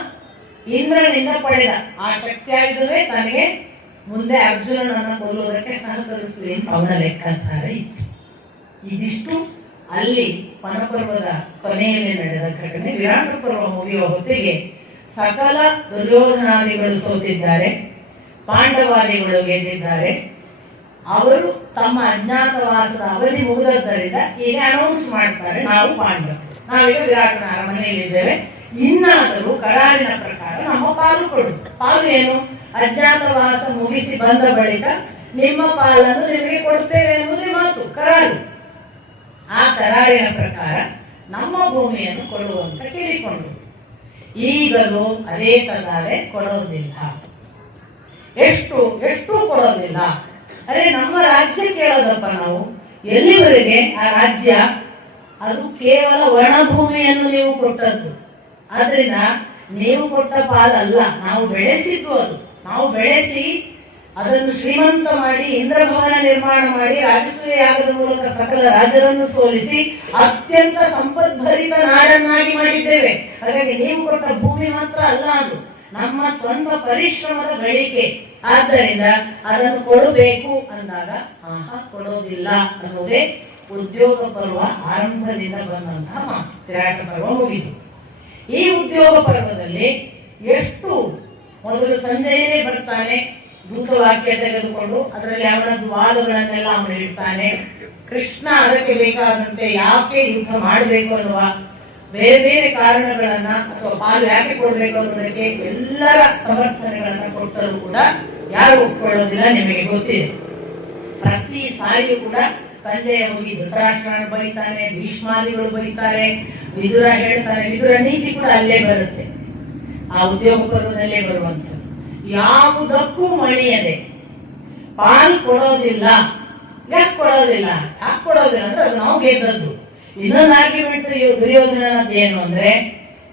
ಇಂದ್ರನಿಂದ ಪಡೆದ. ಆ ಶಕ್ತ್ಯಾಯುಧವೇ ತನಗೆ ಮುಂದೆ ಅರ್ಜುನನನ್ನು ಕೊಲ್ಲುವುದಕ್ಕೆ ಸಹಕರಿಸುತ್ತದೆ ಅಂತ ಅವನ ಲೆಕ್ಕಾಚಾರ ಇತ್ತು. ಇದಿಷ್ಟು ಅಲ್ಲಿ ವನಪರ್ವದ ಕೊನೆಯಲ್ಲಿ ನಡೆದ ಘಟನೆ. ವಿರಾಟ ಪರ್ವ ಮುಗಿಯುವ ಹೊತ್ತಿಗೆ ಸಕಲ ದುರ್ಯೋಧನಾದಿಗಳು ಸೋತಿದ್ದಾರೆ, ಪಾಂಡವಾದಿಗಳು ಗೆದ್ದಿದ್ದಾರೆ. ಅವರು ತಮ್ಮ ಅಜ್ಞಾತವಾಸದ ಅವಧಿ ಮುಗಿದದ್ದರಿಂದ ಈಗ ಅನೌನ್ಸ್ ಮಾಡ್ತಾರೆ, ನಾವು ಪಾಂಡವರು, ನಾವೀಗ ವಿರಾಟನ ಅರಮನೆಯಲ್ಲಿದ್ದೇವೆ, ಇನ್ನಾದರೂ ಕರಾರಿನ ಪ್ರಕಾರ ನಮ್ಮ ಪಾಲು ಕೊಡು. ಪಾಲು ಏನು? ಅಜ್ಞಾತವಾಸ ಮುಗಿಸಿ ಬಂದ ಬಳಿಕ ನಿಮ್ಮ ಪಾಲನ್ನು ನಿಮಗೆ ಕೊಡ್ತೇವೆ ಎನ್ನುವುದೇ ಮಾತು, ಕರಾರು. ಆ ಕರಾರಿನ ಪ್ರಕಾರ ನಮ್ಮ ಭೂಮಿಯನ್ನು ಕೊಡುವಂತ ಕೇಳಿಕೊಂಡು ಈಗಲೂ ಅದೇ ತಗಾರೆ ಕೊಡೋದಿಲ್ಲ, ಎಷ್ಟು ಕೊಡೋದಿಲ್ಲ. ಅರೆ ನಮ್ಮ ರಾಜ್ಯ ಕೇಳೋದಪ್ಪ ನಾವು, ಎಲ್ಲಿವರೆಗೆ ಆ ರಾಜ್ಯ? ಅದು ಕೇವಲ ಒಣಭೂಮಿಯನ್ನು ನೀವು ಕೊಟ್ಟದ್ದು. ಆದ್ರಿಂದ ನೀವು ಕೊಟ್ಟ ಪಾಲಲ್ಲ, ನಾವು ಬೆಳೆಸಿದ್ದು. ಅದು ನಾವು ಬೆಳೆಸಿ ಅದನ್ನು ಶ್ರೀಮಂತ ಮಾಡಿ ಇಂದ್ರಭವನ ನಿರ್ಮಾಣ ಮಾಡಿ ರಾಜಸೂಯ ಯಾಗದ ಮೂಲಕ ಸಕಲ ರಾಜರನ್ನು ಸೋಲಿಸಿ ಅತ್ಯಂತ ಸಂಪದ್ಭರಿತ ನಾಡನ್ನಾಗಿ ಮಾಡಿದ್ದೇವೆ. ಹಾಗಾಗಿ ನೀವು ಕೊಟ್ಟ ಭೂಮಿ ಮಾತ್ರ ಅಲ್ಲ, ಅದು ನಮ್ಮ ಸ್ವಂತ ಪರಿಶ್ರಮದ ಗಳಿಕೆ. ಆದ್ದರಿಂದ ಅದನ್ನು ಕೊಡಬೇಕು ಅಂದಾಗ ಕೊಡೋದಿಲ್ಲ ಅನ್ನೋದೇ ಉದ್ಯೋಗ ಪರ್ವ ಆರಂಭದಿಂದ ಬಂದಂತಹ ಮಾತು. ವಿರಾಟ ಪರ್ವ ಮುಗಿದು ಈ ಉದ್ಯೋಗ ಪರ್ವದಲ್ಲಿ ಎಷ್ಟು ಮೊದಲು ಸಂಜಯನೇ ಬರ್ತಾನೆ, ದೂತವಾಕ್ಯ ತೆಗೆದುಕೊಂಡು ಅದರಲ್ಲಿ ಅವನದ್ದು ವಾದಗಳನ್ನೆಲ್ಲ ಅವನು ಇಡ್ತಾನೆ. ಕೃಷ್ಣ ಅದಕ್ಕೆ ಬೇಕಾದಂತೆ ಯಾಕೆ ಯುದ್ಧ ಮಾಡಬೇಕು ಅನ್ನುವ ಬೇರೆ ಬೇರೆ ಕಾರಣಗಳನ್ನ ಅಥವಾ ಪಾಲು ಯಾಕೆ ಕೊಡಬೇಕು ಅನ್ನೋದಕ್ಕೆ ಎಲ್ಲರ ಸಮರ್ಥನೆಗಳನ್ನ ಕೊಟ್ಟರೂ ಕೂಡ ಯಾರು ಒಪ್ಕೊಳ್ಳೋದಿಲ್ಲ. ನಿಮಗೆ ಗೊತ್ತಿದೆ, ಪ್ರತಿ ಸಾರಿಯೂ ಕೂಡ ಸಂಜಯ ಹೋಗಿ ಧೃತರಾಷ್ಟ್ರನ ಬೈತಾನೆ, ಭೀಷ್ಮಾದಿಗಳು ಬೈತಾರೆ, ವಿದುರ ಹೇಳ್ತಾನೆ. ವಿದುರ ನೀತಿ ಕೂಡ ಅಲ್ಲೇ ಬರುತ್ತೆ, ಆ ಉದ್ಯೋಗ ಪರ್ವದಲ್ಲೇ ಬರುವಂಥದ್ದು. ಯಾವುದಕ್ಕೂ ಮಣಿಯದೆ ಪಾಲ್ ಕೊಡೋದಿಲ್ಲ. ಯಾಕೆ ಕೊಡೋದಿಲ್ಲ ಅಂದ್ರೆ ಅದು ನಾವು ಗೆದ್ದದ್ದು. ಇನ್ನೊಂದು ಆರ್ಗ್ಯುಮೆಂಟ್ ದುರ್ಯೋಧನದ್ದು ಏನು ಅಂದ್ರೆ,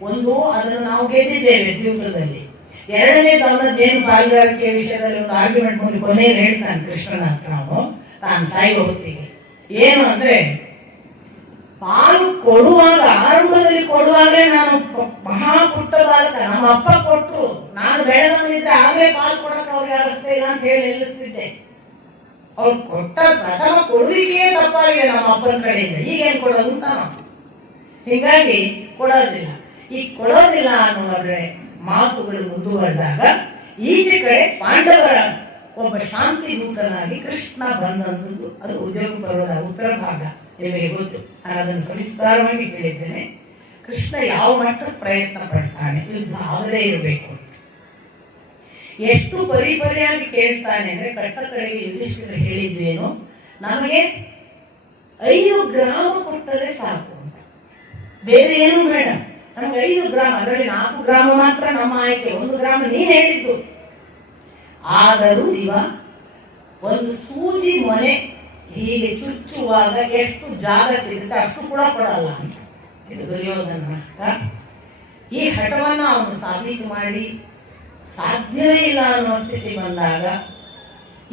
ಒಂದು ಅದನ್ನು ನಾವು ಗೆದ್ದಿದ್ದೇವೆ ದ್ಯೂತದಲ್ಲಿ, ಎರಡನೇದು ಅವನದ್ದೇನು ಪಾಲ್ಗಾರಿಕೆಯ ವಿಷಯದಲ್ಲಿ ಒಂದು ಆರ್ಗ್ಯುಮೆಂಟ್ ಮುಂದೆ ಕೊನೆಯಲ್ಲಿ ಹೇಳ್ತಾನೆ ಕೃಷ್ಣನ ಹತ್ರ ಅವನು ತಾನು ಸಾಯುವ ಹೊತ್ತಿಗೆ. ಏನು ಅಂದ್ರೆ, ಪಾಲು ಕೊಡುವಾಗ, ಆರಂಭದಲ್ಲಿ ಕೊಡುವಾಗಲೇ ನಾನು ಮಹಾ ಪುಟ್ಟ ಬಾಲಕ, ನಮ್ಮ ಅಪ್ಪ ಕೊಟ್ಟರು, ನಾನು ಬೆಳೆದವನಿದ್ರೆ ಆಗಲೇ ಪಾಲು ಕೊಡಕ್ಕೆ ಅವ್ರಿಗೆ ಅರ್ಥ ಇಲ್ಲ ಅಂತ ಹೇಳಿ ನಿಲ್ಲಿಸ್ತಿದ್ದೆ. ಅವ್ರು ಕೊಟ್ಟ ಪ್ರಥಮ ಕೊಡುವಿಕೆಯೇ ತಪ್ಪಾಗಿದೆ ನಮ್ಮ ಅಪ್ಪನ ಕಡೆಯಿಂದ, ಈಗೇನು ಕೊಡೋದು ಅಂತ ನಾವು. ಹೀಗಾಗಿ ಕೊಡೋದಿಲ್ಲ. ಈ ಕೊಡೋದಿಲ್ಲ ಅನ್ನುವ ಮಾತುಗಳು ಮುಂದುವರೆದಾಗ ಈಚೆ ಕಡೆ ಪಾಂಡವರ ಒಬ್ಬ ಶಾಂತಿ ದೂತನಾಗಿ ಕೃಷ್ಣ ಬಂದಂಥದ್ದು. ಅದು ಉದ್ಯೋಗ ಪರ್ವದ ಉತ್ತರ ಭಾಗ, ನಿಮಗೆ ಗೊತ್ತು. ನಾನು ಅದನ್ನು ಸವಿಸ್ತಾರವಾಗಿ ಹೇಳಿದ್ದೇನೆ. ಕೃಷ್ಣ ಯಾವ ಮಟ್ಟಕ್ಕೆ ಪ್ರಯತ್ನ ಪಡ್ತಾನೆ ಯುದ್ಧ ಆಗದೇ ಇರಬೇಕು ಅಂತ. ಎಷ್ಟು ಪರಿಪರಿಯಾಗಿ ಕೇಳ್ತಾನೆ ಅಂದ್ರೆ, ಕಟ್ಟ ಕಡೆಗೆ ಯುಧಿಷ್ಠಿರ ಹೇಳಿದ್ವೇನು, ನಮಗೆ 5 ಗ್ರಾಮ ಕೊಟ್ಟರೆ ಸಾಕು ಅಂತ, ಬೇರೆ ಏನೂ ಬೇಡ, ನಮ್ಗೆ 5 ಗ್ರಾಮ, ಅದರಲ್ಲಿ 4 ಗ್ರಾಮ ಮಾತ್ರ ನಮ್ಮ ಆಯ್ಕೆ, 1 ಗ್ರಾಮ ನೀನ್ ಹೇಳಿದ್ದು. ಆದರೂ ಇವ ಒಂದು ಸೂಜಿ ಮೊನೆ ಹೀಗೆ ಚುಚ್ಚುವಾಗ ಎಷ್ಟು ಜಾಗ ಸಿಗುತ್ತೆ ಅಷ್ಟು ಕೂಡ ಕೊಡಲ್ಲ ಅಂತ. ಇದು ದುರ್ಯೋಧನ ಹಠ. ಈ ಹಠವನ್ನ ಅವನು ಸಾಬೀತು ಮಾಡಿ ಸಾಧ್ಯವೇ ಇಲ್ಲ ಅನ್ನುವ ಸ್ಥಿತಿ ಬಂದಾಗ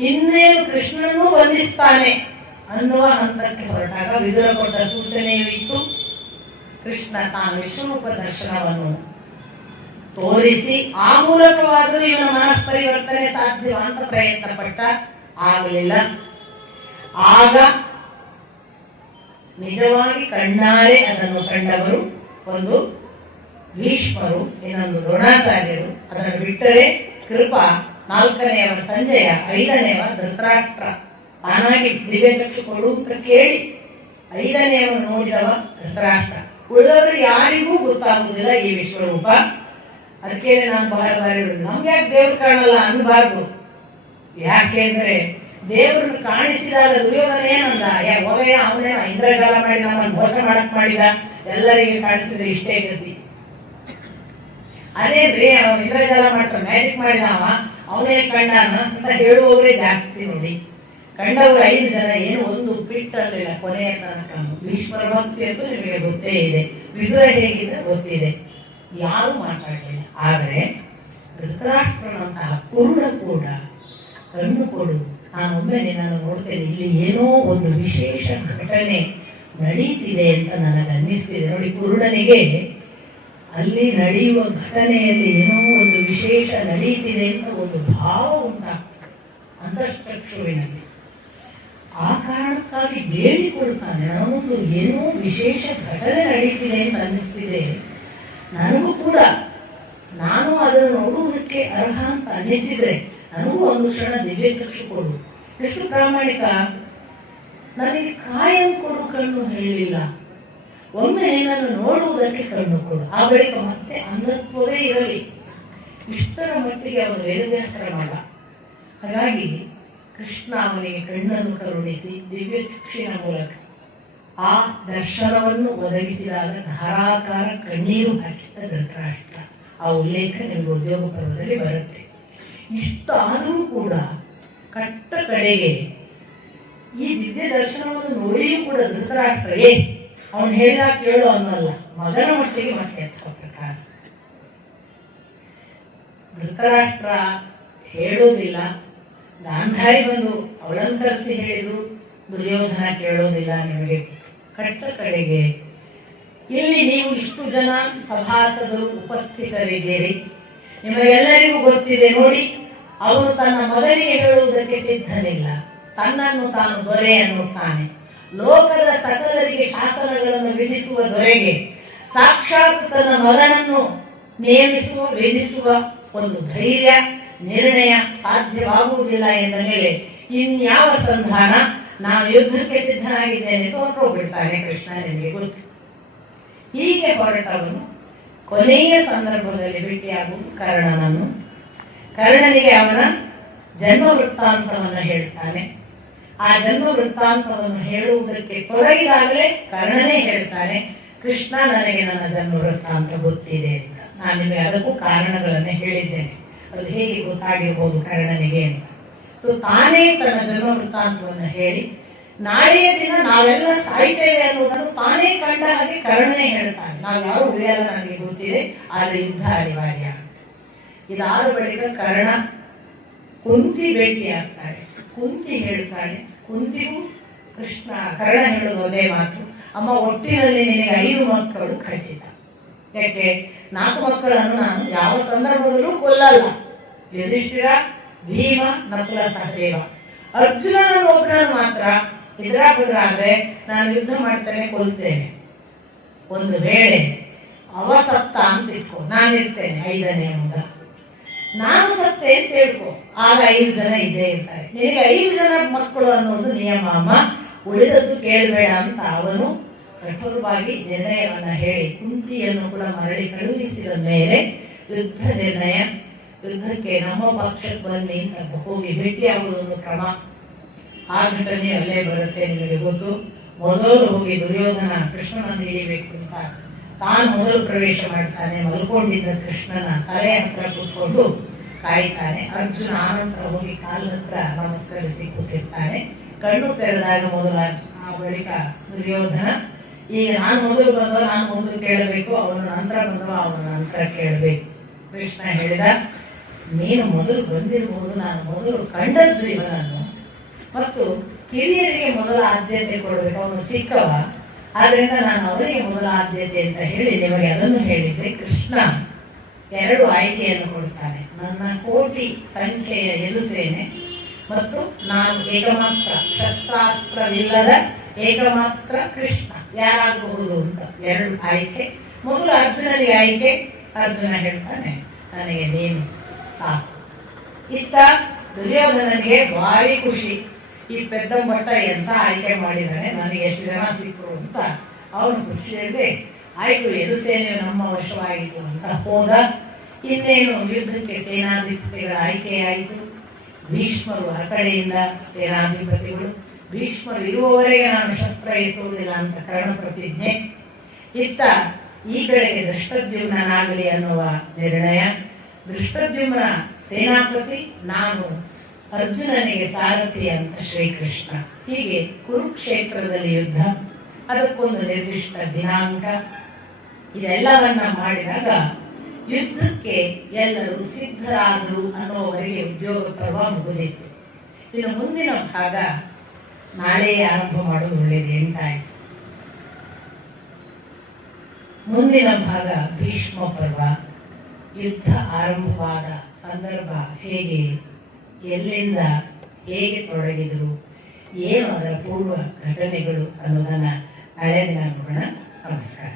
ಇನ್ನೇನು ಕೃಷ್ಣನನ್ನು ಬಂಧಿಸ್ತಾನೆ ಅನ್ನುವ ಹಂತಕ್ಕೆ ಹೊರಟಾಗ ವಿದುರ ಕೊಟ್ಟ ಸೂಚನೆಯೂ ಇತ್ತು. ಕೃಷ್ಣ ತಾನು ವಿಶ್ವರೂಪ ದರ್ಶನವನ್ನು ತೋರಿಸಿ ಆ ಮೂಲಕವಾದರೂ ಇವನ ಮನಃ ಪರಿವರ್ತನೆ ಸಾಧ್ಯ ಅಂತ ಪ್ರಯತ್ನ ಪಟ್ಟ, ಆಗಲಿಲ್ಲ. ಆಗ ನಿಜವಾಗಿ ಕಣ್ಣಾರೆ ಅದನ್ನು ಕಂಡವರು ಒಂದು ಭೀಷ್ಮರು, ಇನ್ನೊಂದು ದ್ರೋಣಾಚಾರ್ಯರು. ಅದನ್ನು ಬಿಟ್ಟರೆ ಕೃಪಾ, 4ನೆಯವ ಸಂಜಯ, 5ನೆಯವ ಧೃತರಾಷ್ಟ್ರ. ತಾನಾಗಿ ದಿವ್ಯಚಕ್ಷು ಕೊಡುವಂತ ಕೇಳಿ 5ನೆಯವನ್ನು ನೋಡಿದವ ಧೃತರಾಷ್ಟ್ರ. ಉಳಿದವರು ಯಾರಿಗೂ ಗೊತ್ತಾಗುವುದಿಲ್ಲ ಈ ವಿಶ್ವರೂಪ. ಅದಕ್ಕೆ ನಾನು ಬಹಳ ಬಾರಿ ಹೇಳುದು, ನಮ್ಗೆ ಯಾಕೆ ದೇವ್ರು ಕಾಣಲ್ಲ ಅನ್ಬಾರ್ದು. ಯಾಕೆಂದ್ರೆ ದೇವರನ್ನು ಕಾಣಿಸಿದಾಗ ದುರ್ಯೋಧನ ಏನಂದ, ಒಲೆಯ ಅವನೇ ಇಂದ್ರಜಾಲ ಮಾಡಿ ನಮ್ಮನ್ನು ಮೋಸ ಮಾಡಕ್ ಮಾಡಿದ, ಎಲ್ಲರಿಗೆ ಕಾಣಿಸಿದ್ರೆ ಇಷ್ಟೇ ಗತಿ. ಅದೇನ್ರಿ ಅವನು ಇಂದ್ರಜಾಲ ಮಾಡ್ತಾರೆ, ಮ್ಯಾಜಿಕ್ ಮಾಡಿದ ಅವನೇ ಕಂಡಾನ ಅಂತ ಹೇಳುವವರೇ ಜಾಸ್ತಿ ನೋಡಿ. ಕಂಡವರು 5 ಜನ, ಏನು ಒಂದು ಪಿಟ್ಟಲ್ಲಿಲ್ಲ ಕೊನೆಯ ತನಕ. ಭೀಷ್ಮರ ಭಕ್ತಿ ಅಂತೂ ನಿಮಗೆ ಗೊತ್ತೇ ಇದೆ, ವಿದುರ ಹೇಗಿದೆ ಗೊತ್ತಿದೆ, ಯಾರು ಮಾತಾಡಲಿಲ್ಲ. ಆದರೆ ಧೃತರಾಷ್ಟ್ರನಂತಹ ಕುರುಡ ಕೂಡ ಕಣ್ಣು ಕೊಡು, ನಾನೊಮ್ಮೆ ನಿನ್ನನ್ನು ನೋಡ್ತೇನೆ, ಇಲ್ಲಿ ಏನೋ ಒಂದು ವಿಶೇಷ ಘಟನೆ ನಡೀತಿದೆ ಅಂತ ನನಗೆ ಅನ್ನಿಸ್ತಿದೆ. ನೋಡಿ, ಕುರುಡನಿಗೆ ಅಲ್ಲಿ ನಡೆಯುವ ಘಟನೆಯಲ್ಲಿ ಏನೋ ಒಂದು ವಿಶೇಷ ನಡೀತಿದೆ ಅಂತ ಒಂದು ಭಾವ ಉಂಟಾಗ್ತದೆ ಅಂತಃಚಕ್ಷುವಿನಲ್ಲಿ. ಆ ಕಾರಣಕ್ಕಾಗಿ ಬೇಡಿಕೊಳ್ತಾನೆ, ನನಗೊಂದು ಏನೋ ವಿಶೇಷ ಘಟನೆ ನಡೀತಿದೆ ಅಂತ ಅನ್ನಿಸ್ತಿದೆ, ನನಗೂ ಕೂಡ ನಾನು ಅದನ್ನು ನೋಡುವುದಕ್ಕೆ ಅರ್ಹ ಅಂತ ಅನ್ನಿಸಿದ್ರೆ ನನಗೂ ಒಂದು ಕ್ಷಣ ದಿವ್ಯ ಚಕ್ಷು ಕೊಡು. ಎಷ್ಟು ಪ್ರಾಮಾಣಿಕ. ನನಗೆ ಕಾಯಂ ಕೊಡು ಕಣ್ಣು ಹೇಳಲಿಲ್ಲ, ಒಮ್ಮೆ ನಿನ್ನನ್ನು ನೋಡುವುದಕ್ಕೆ ಕಣ್ಣು ಕೊಡು, ಆ ಬಳಿಕ ಮತ್ತೆ ಅಂಧತ್ವವೇ ಇರಲಿ. ಇಷ್ಟರ ಮಟ್ಟಿಗೆ ಅವನು ವೇದವ್ಯಾಸರ ಮಗ. ಹಾಗಾಗಿ ಕೃಷ್ಣ ಅವನಿಗೆ ಕಣ್ಣನ್ನು ಕರುಣಿಸಿ ದಿವ್ಯ ಚಕ್ಷಿನ ಮೂಲಕ ಆ ದರ್ಶನವನ್ನು ಒದಗಿಸಿದಾಗ ಧಾರಾಕಾರ ಕಣ್ಣೀರು ಹಾಕಿದ ಧೃತರಾಷ್ಟ್ರ. ಆ ಉಲ್ಲೇಖ ನಿಮಗೆ ಉದ್ಯೋಗ ಪರ್ವದಲ್ಲಿ ಬರುತ್ತೆ. ಇಷ್ಟಾದರೂ ಕೂಡ ಕಟ್ಟ ಕಡೆಗೆ ಈ ದಿವ್ಯ ದರ್ಶನವನ್ನು ನೋಡಿಯೂ ಕೂಡ ಧೃತರಾಷ್ಟ್ರ ಅವನು ಹೇಳಿದಾಗ ಕೇಳು ಅನ್ನಲ್ಲ, ಮಗನ ಮಟ್ಟಿಗೆ ಮತ್ತೆ ಪ್ರಕಾರ ಧೃತರಾಷ್ಟ್ರ ಹೇಳೋದಿಲ್ಲ. ಗಾಂಧಾರಿ ಬಂದು ಅವಳಂಕರಿಸಿ ಹೇಳಿದ್ರು, ದುರ್ಯೋಧನ ಕೇಳೋದಿಲ್ಲ. ನಿಮಗೆ ಕಟ್ಟ ಕಡೆಗೆ ಇಲ್ಲಿ ನೀವು ಇಷ್ಟು ಜನ ಸಭಾಸದರು ಉಪಸ್ಥಿತರಿದ್ದೀರಿ, ನಿಮಗೆಲ್ಲರಿಗೂ ಗೊತ್ತಿದೆ. ನೋಡಿ, ಅವನು ತನ್ನ ಮಗನಿಗೆ ಹೇಳುವುದಕ್ಕೆ ಸಿದ್ಧನಿಲ್ಲ, ತನ್ನನ್ನು ತಾನು ದೊರೆ ಅನ್ನುತ್ತಾನೆ. ಲೋಕದ ಸಕಲರಿಗೆ ಶಾಸನಗಳನ್ನು ವಿಧಿಸುವ ದೊರೆಗೆ ಸಾಕ್ಷಾತ್ ತನ್ನ ಮಗನನ್ನು ನೇಮಿಸುವ ವೇದಿಸುವ ಒಂದು ಧೈರ್ಯ ನಿರ್ಣಯ ಸಾಧ್ಯವಾಗುವುದಿಲ್ಲ ಎಂದ ಮೇಲೆ ಇನ್ಯಾವ ಸಂಧಾನ, ನಾನು ಯುದ್ಧಕ್ಕೆ ಸಿದ್ಧನಾಗಿದ್ದೇನೆ ಅಂತ ಹೊರಟೋಗ್ಬಿಡ್ತಾನೆ ಕೃಷ್ಣ. ನಿನಗೆ ಗೊತ್ತು. ಹೀಗೆ ಹೊರಟವನು ಕೊನೆಯ ಸಂದರ್ಭದಲ್ಲಿ ಭೇಟಿಯಾಗುವುದು ಕರ್ಣನನ್ನು. ಕರ್ಣನಿಗೆ ಅವನ ಜನ್ಮ ವೃತ್ತಾಂತವನ್ನು ಹೇಳ್ತಾನೆ. ಆ ಜನ್ಮ ವೃತ್ತಾಂತವನ್ನು ಹೇಳುವುದಕ್ಕೆ ತೊಡಗಿದಾಗಲೇ ಕರ್ಣನೇ ಹೇಳ್ತಾನೆ, ಕೃಷ್ಣ ನನಗೆ ನನ್ನ ಜನ್ಮ ವೃತ್ತಾಂತ ಗೊತ್ತಿದೆ ಅಂತ. ನಾನು ನಿಮಗೆ ಅದಕ್ಕೂ ಕಾರಣಗಳನ್ನೇ ಹೇಳಿದ್ದೇನೆ, ಅದು ಹೇಗೆ ಗೊತ್ತಾಗಿರ್ಬೋದು ಕರ್ಣನಿಗೆ ಅಂತ. ಸೊ ತಾನೇ ತನ್ನ ಜನ್ಮ ವೃತ್ತಾಂತವನ್ನು ಹೇಳಿ ನಾಳೆಯ ದಿನ ನಾವೆಲ್ಲ ಸಾಯ್ತೇವೆ ಅನ್ನೋದನ್ನು ತಾನೇ ಕಂಡ ಹಾಗೆ ಕರ್ಣನೇ ಹೇಳ್ತಾನೆ. ನಾವು ಯಾರು ಉಳಿಯಲ್ಲ ನನಗೆ ಗೊತ್ತಿದೆ, ಆದರೆ ಯುದ್ಧ ಅನಿವಾರ್ಯ. ಇದಾದ ಬಳಿಕ ಕರ್ಣ ಕುಂತಿ ಭೇಟಿಯಾಗ್ತಾಳೆ. ಕುಂತಿ ಹೇಳ್ತಾಳೆ, ಕುಂತಿಗೂ ಕರ್ಣ ಹೇಳೋದು ಒಂದೇ ಮಾತು, ಅಮ್ಮ ಒಟ್ಟಿನಲ್ಲಿ ನಿನಗೆ 5 ಮಕ್ಕಳು ಖಚಿತ. ಯಾಕೆ? 4 ಮಕ್ಕಳನ್ನು ನಾನು ಯಾವ ಸಂದರ್ಭದಲ್ಲೂ ಕೊಲ್ಲಲ್ಲ. ಯುಧಿಷ್ಠಿರ, ಭೀಮ, ನಕುಲ, ಸಹದೇವ. ಅರ್ಜುನನನ್ನು ಒಬ್ಬನನ್ನು ಮಾತ್ರ ಇದ್ರಾದ್ರೆ ನಾನು ಯುದ್ಧ ಮಾಡ್ತೇನೆ, ಕೊಲ್ತೇನೆ. ಒಂದು ವೇಳೆ ಅವ ಸತ್ತ ಅಂತ ಇಟ್ಕೋ, ನಾನಿರ್ತೇನೆ 5ನೇ ಮಗ, ನಾನು ಸತ್ತೆ ಅಂತ ಹೇಳ್ಕೊ, ಆಗ 5 ಜನ ಇದ್ದೇ ಇರ್ತಾರೆ. ನಿನಗೆ 5 ಜನ ಮಕ್ಕಳು ಅನ್ನೋದು ನಿಯಮ ಅಮ್ಮ, ಉಳಿದದ್ದು ಕೇಳಬೇಡ ಅಂತ ಅವನು ಕಠೋರವಾಗಿ ನಿರ್ಣಯವನ್ನ ಹೇಳಿ ಕುಂತಿಯನ್ನು ಕೂಡ ಮರಳಿ ಕಳುಹಿಸಿದ ಮೇಲೆ ಯುದ್ಧ ನಿರ್ಣಯ. ಯುದ್ಧಕ್ಕೆ ನಮ್ಮ ಪಕ್ಷಕ್ಕೆ ಬನ್ನಿ ಅಂತ ಹೋಗಿ ಭೇಟಿಯಾಗುವುದು ಒಂದು ಕ್ರಮ. ಆ ಘಟನೆ ಅಲ್ಲೇ ಬರುತ್ತೆ. ನಿಮಗೆ ಗೊತ್ತು, ಮೊದಲು ಹೋಗಿ ದುರ್ಯೋಧನ ಕೃಷ್ಣನನ್ನು ಹಿಡಿಬೇಕು ಅಂತ ತಾನು ಮೊದಲು ಪ್ರವೇಶ ಮಾಡ್ತಾನೆ. ಮಲ್ಕೊಂಡಿದ್ದ ಕೃಷ್ಣನ ತಲೆ ಹತ್ರ ಕೂತ್ಕೊಂಡು ಕಾಯ್ತಾನೆ. ಅರ್ಜುನ ಆನಂತರ ಹೋಗಿ ಕಾಲ ಹತ್ರ ನಮಸ್ಕರಿಸಿ ಕೂತಿರ್ತಾನೆ. ಕಣ್ಣು ತೆರೆದಾಗ ಮೊದಲ ಆ ಬಳಿಕ ದುರ್ಯೋಧನ, ಈಗ ನಾನು ಮೊದಲು ಬಂದವ ನಾನು ಮೊದಲು ಕೇಳಬೇಕು, ಅವನ ನಂತರ ಬಂದವ ಅವನ ನಂತರ ಕೇಳಬೇಕು. ಕೃಷ್ಣ ಹೇಳಿದ, ನೀನು ಮೊದಲು ಬಂದಿರಬಹುದು, ನಾನು ಮೊದಲು ಕಂಡದ್ದು ಇವನನ್ನು, ಮತ್ತು ಕಿರಿಯರಿಗೆ ಮೊದಲ ಆದ್ಯತೆ ಕೊಡಬೇಕು, ಅವನು ಚಿಕ್ಕವ, ಆದ್ರಿಂದ ನಾನು ಅವರಿಗೆ ಮೊದಲ ಆದ್ಯತೆ ಅಂತ ಹೇಳಿ ನಿಮಗೆ ಅದನ್ನು ಹೇಳಿದ್ದೆ. ಕೃಷ್ಣ 2 ಆಯ್ಕೆಯನ್ನು ಕೊಡ್ತಾನೆ. ನನ್ನ ಕೋಟಿ ಸಂಖ್ಯೆಯ ಎದುಸೇನೆ ಮತ್ತು ನಾನು ಏಕಮಾತ್ರ ಶಸ್ತ್ರಾಸ್ತ್ರವಿಲ್ಲದ ಏಕಮಾತ್ರ ಕೃಷ್ಣ ಯಾರಾಗಬಹುದು ಅಂತ 2 ಆಯ್ಕೆ. ಮೊದಲು ಅರ್ಜುನನಿಗೆ ಆಯ್ಕೆ. ಅರ್ಜುನ ಹೇಳ್ತಾನೆ, ನನಗೆ ನೀನು ಸಾಕು. ಇತ್ತ ದುರ್ಯೋಧನನಿಗೆ ಭಾರಿ ಖುಷಿ, ಈ ಪೆದ್ದಂಬಟ್ಟ ಎಂತ ಆಯ್ಕೆ ಮಾಡಿದ್ದಾನೆ, ನನಗೆ ಎಷ್ಟು ಜನ ಸಿಕ್ಕರು ಅಂತ ಅವನು ಖುಷಿಯಲ್ಲೇ ಆಯ್ತು, ಎದುಸೇನೆಯು ನಮ್ಮ ವಶವಾಯಿತು ಅಂತ ಹೋದ. ಇನ್ನೇನು ಯುದ್ಧಕ್ಕೆ ಸೇನಾಧಿಪತಿಗಳ ಆಯ್ಕೆಯಾಯಿತು. ಭೀಷ್ಮರು ಆ ಕಡೆಯಿಂದ ಸೇನಾಧಿಪತಿಗಳು. ಭೀಷ್ಮರು ಇರುವವರೆಗೆ ನಾನು ಶಸ್ತ್ರ ಎತ್ತುವುದಿಲ್ಲ ಅಂತ ಕರ್ಣ ಪ್ರತಿಜ್ಞೆ. ಇತ್ತ ಈ ಕಡೆಗೆ ದೃಷ್ಟದ್ಯುಮ್ನಾಗಲಿ ಅನ್ನುವ ನಿರ್ಣಯ. ದೃಷ್ಟದ್ಯುಮ್ನ ಸೇನಾಪತಿ, ನಾನು ಅರ್ಜುನನಿಗೆ ಸಾರಥಿ ಅಂತ ಶ್ರೀಕೃಷ್ಣ. ಹೀಗೆ ಕುರುಕ್ಷೇತ್ರದಲ್ಲಿ ಯುದ್ಧ, ಅದಕ್ಕೊಂದು ನಿರ್ದಿಷ್ಟ ದಿನಾಂಕ. ಇದೆಲ್ಲವನ್ನ ಮಾಡಿದಾಗ ಯುದ್ಧಕ್ಕೆ ಎಲ್ಲರೂ ಸಿದ್ಧರಾದರು ಅನ್ನುವವರೆಗೆ ಉದ್ಯೋಗ ಪರ್ವ ಮುಗಿದಿತ್ತು. ಇನ್ನು ಮುಂದಿನ ಭಾಗ ನಾಳೆ ಆರಂಭ ಮಾಡೋದು ಒಳ್ಳೆಯದು ಎಂಟಾಯ್ತು. ಮುಂದಿನ ಭಾಗ ಭೀಷ್ಮ ಪರ್ವ. ಯುದ್ಧ ಆರಂಭವಾದ ಸಂದರ್ಭ ಹೇಗೆ, ಎಲ್ಲಿಂದ ಹೇಗೆ ತೊಡಗಿದರು, ಏನು ಅದರ ಪೂರ್ವ ಘಟನೆಗಳು ಅನ್ನೋದನ್ನ ನಾಳೆ ದಿನ ನೋಡೋಣ. ನಮಸ್ಕಾರ.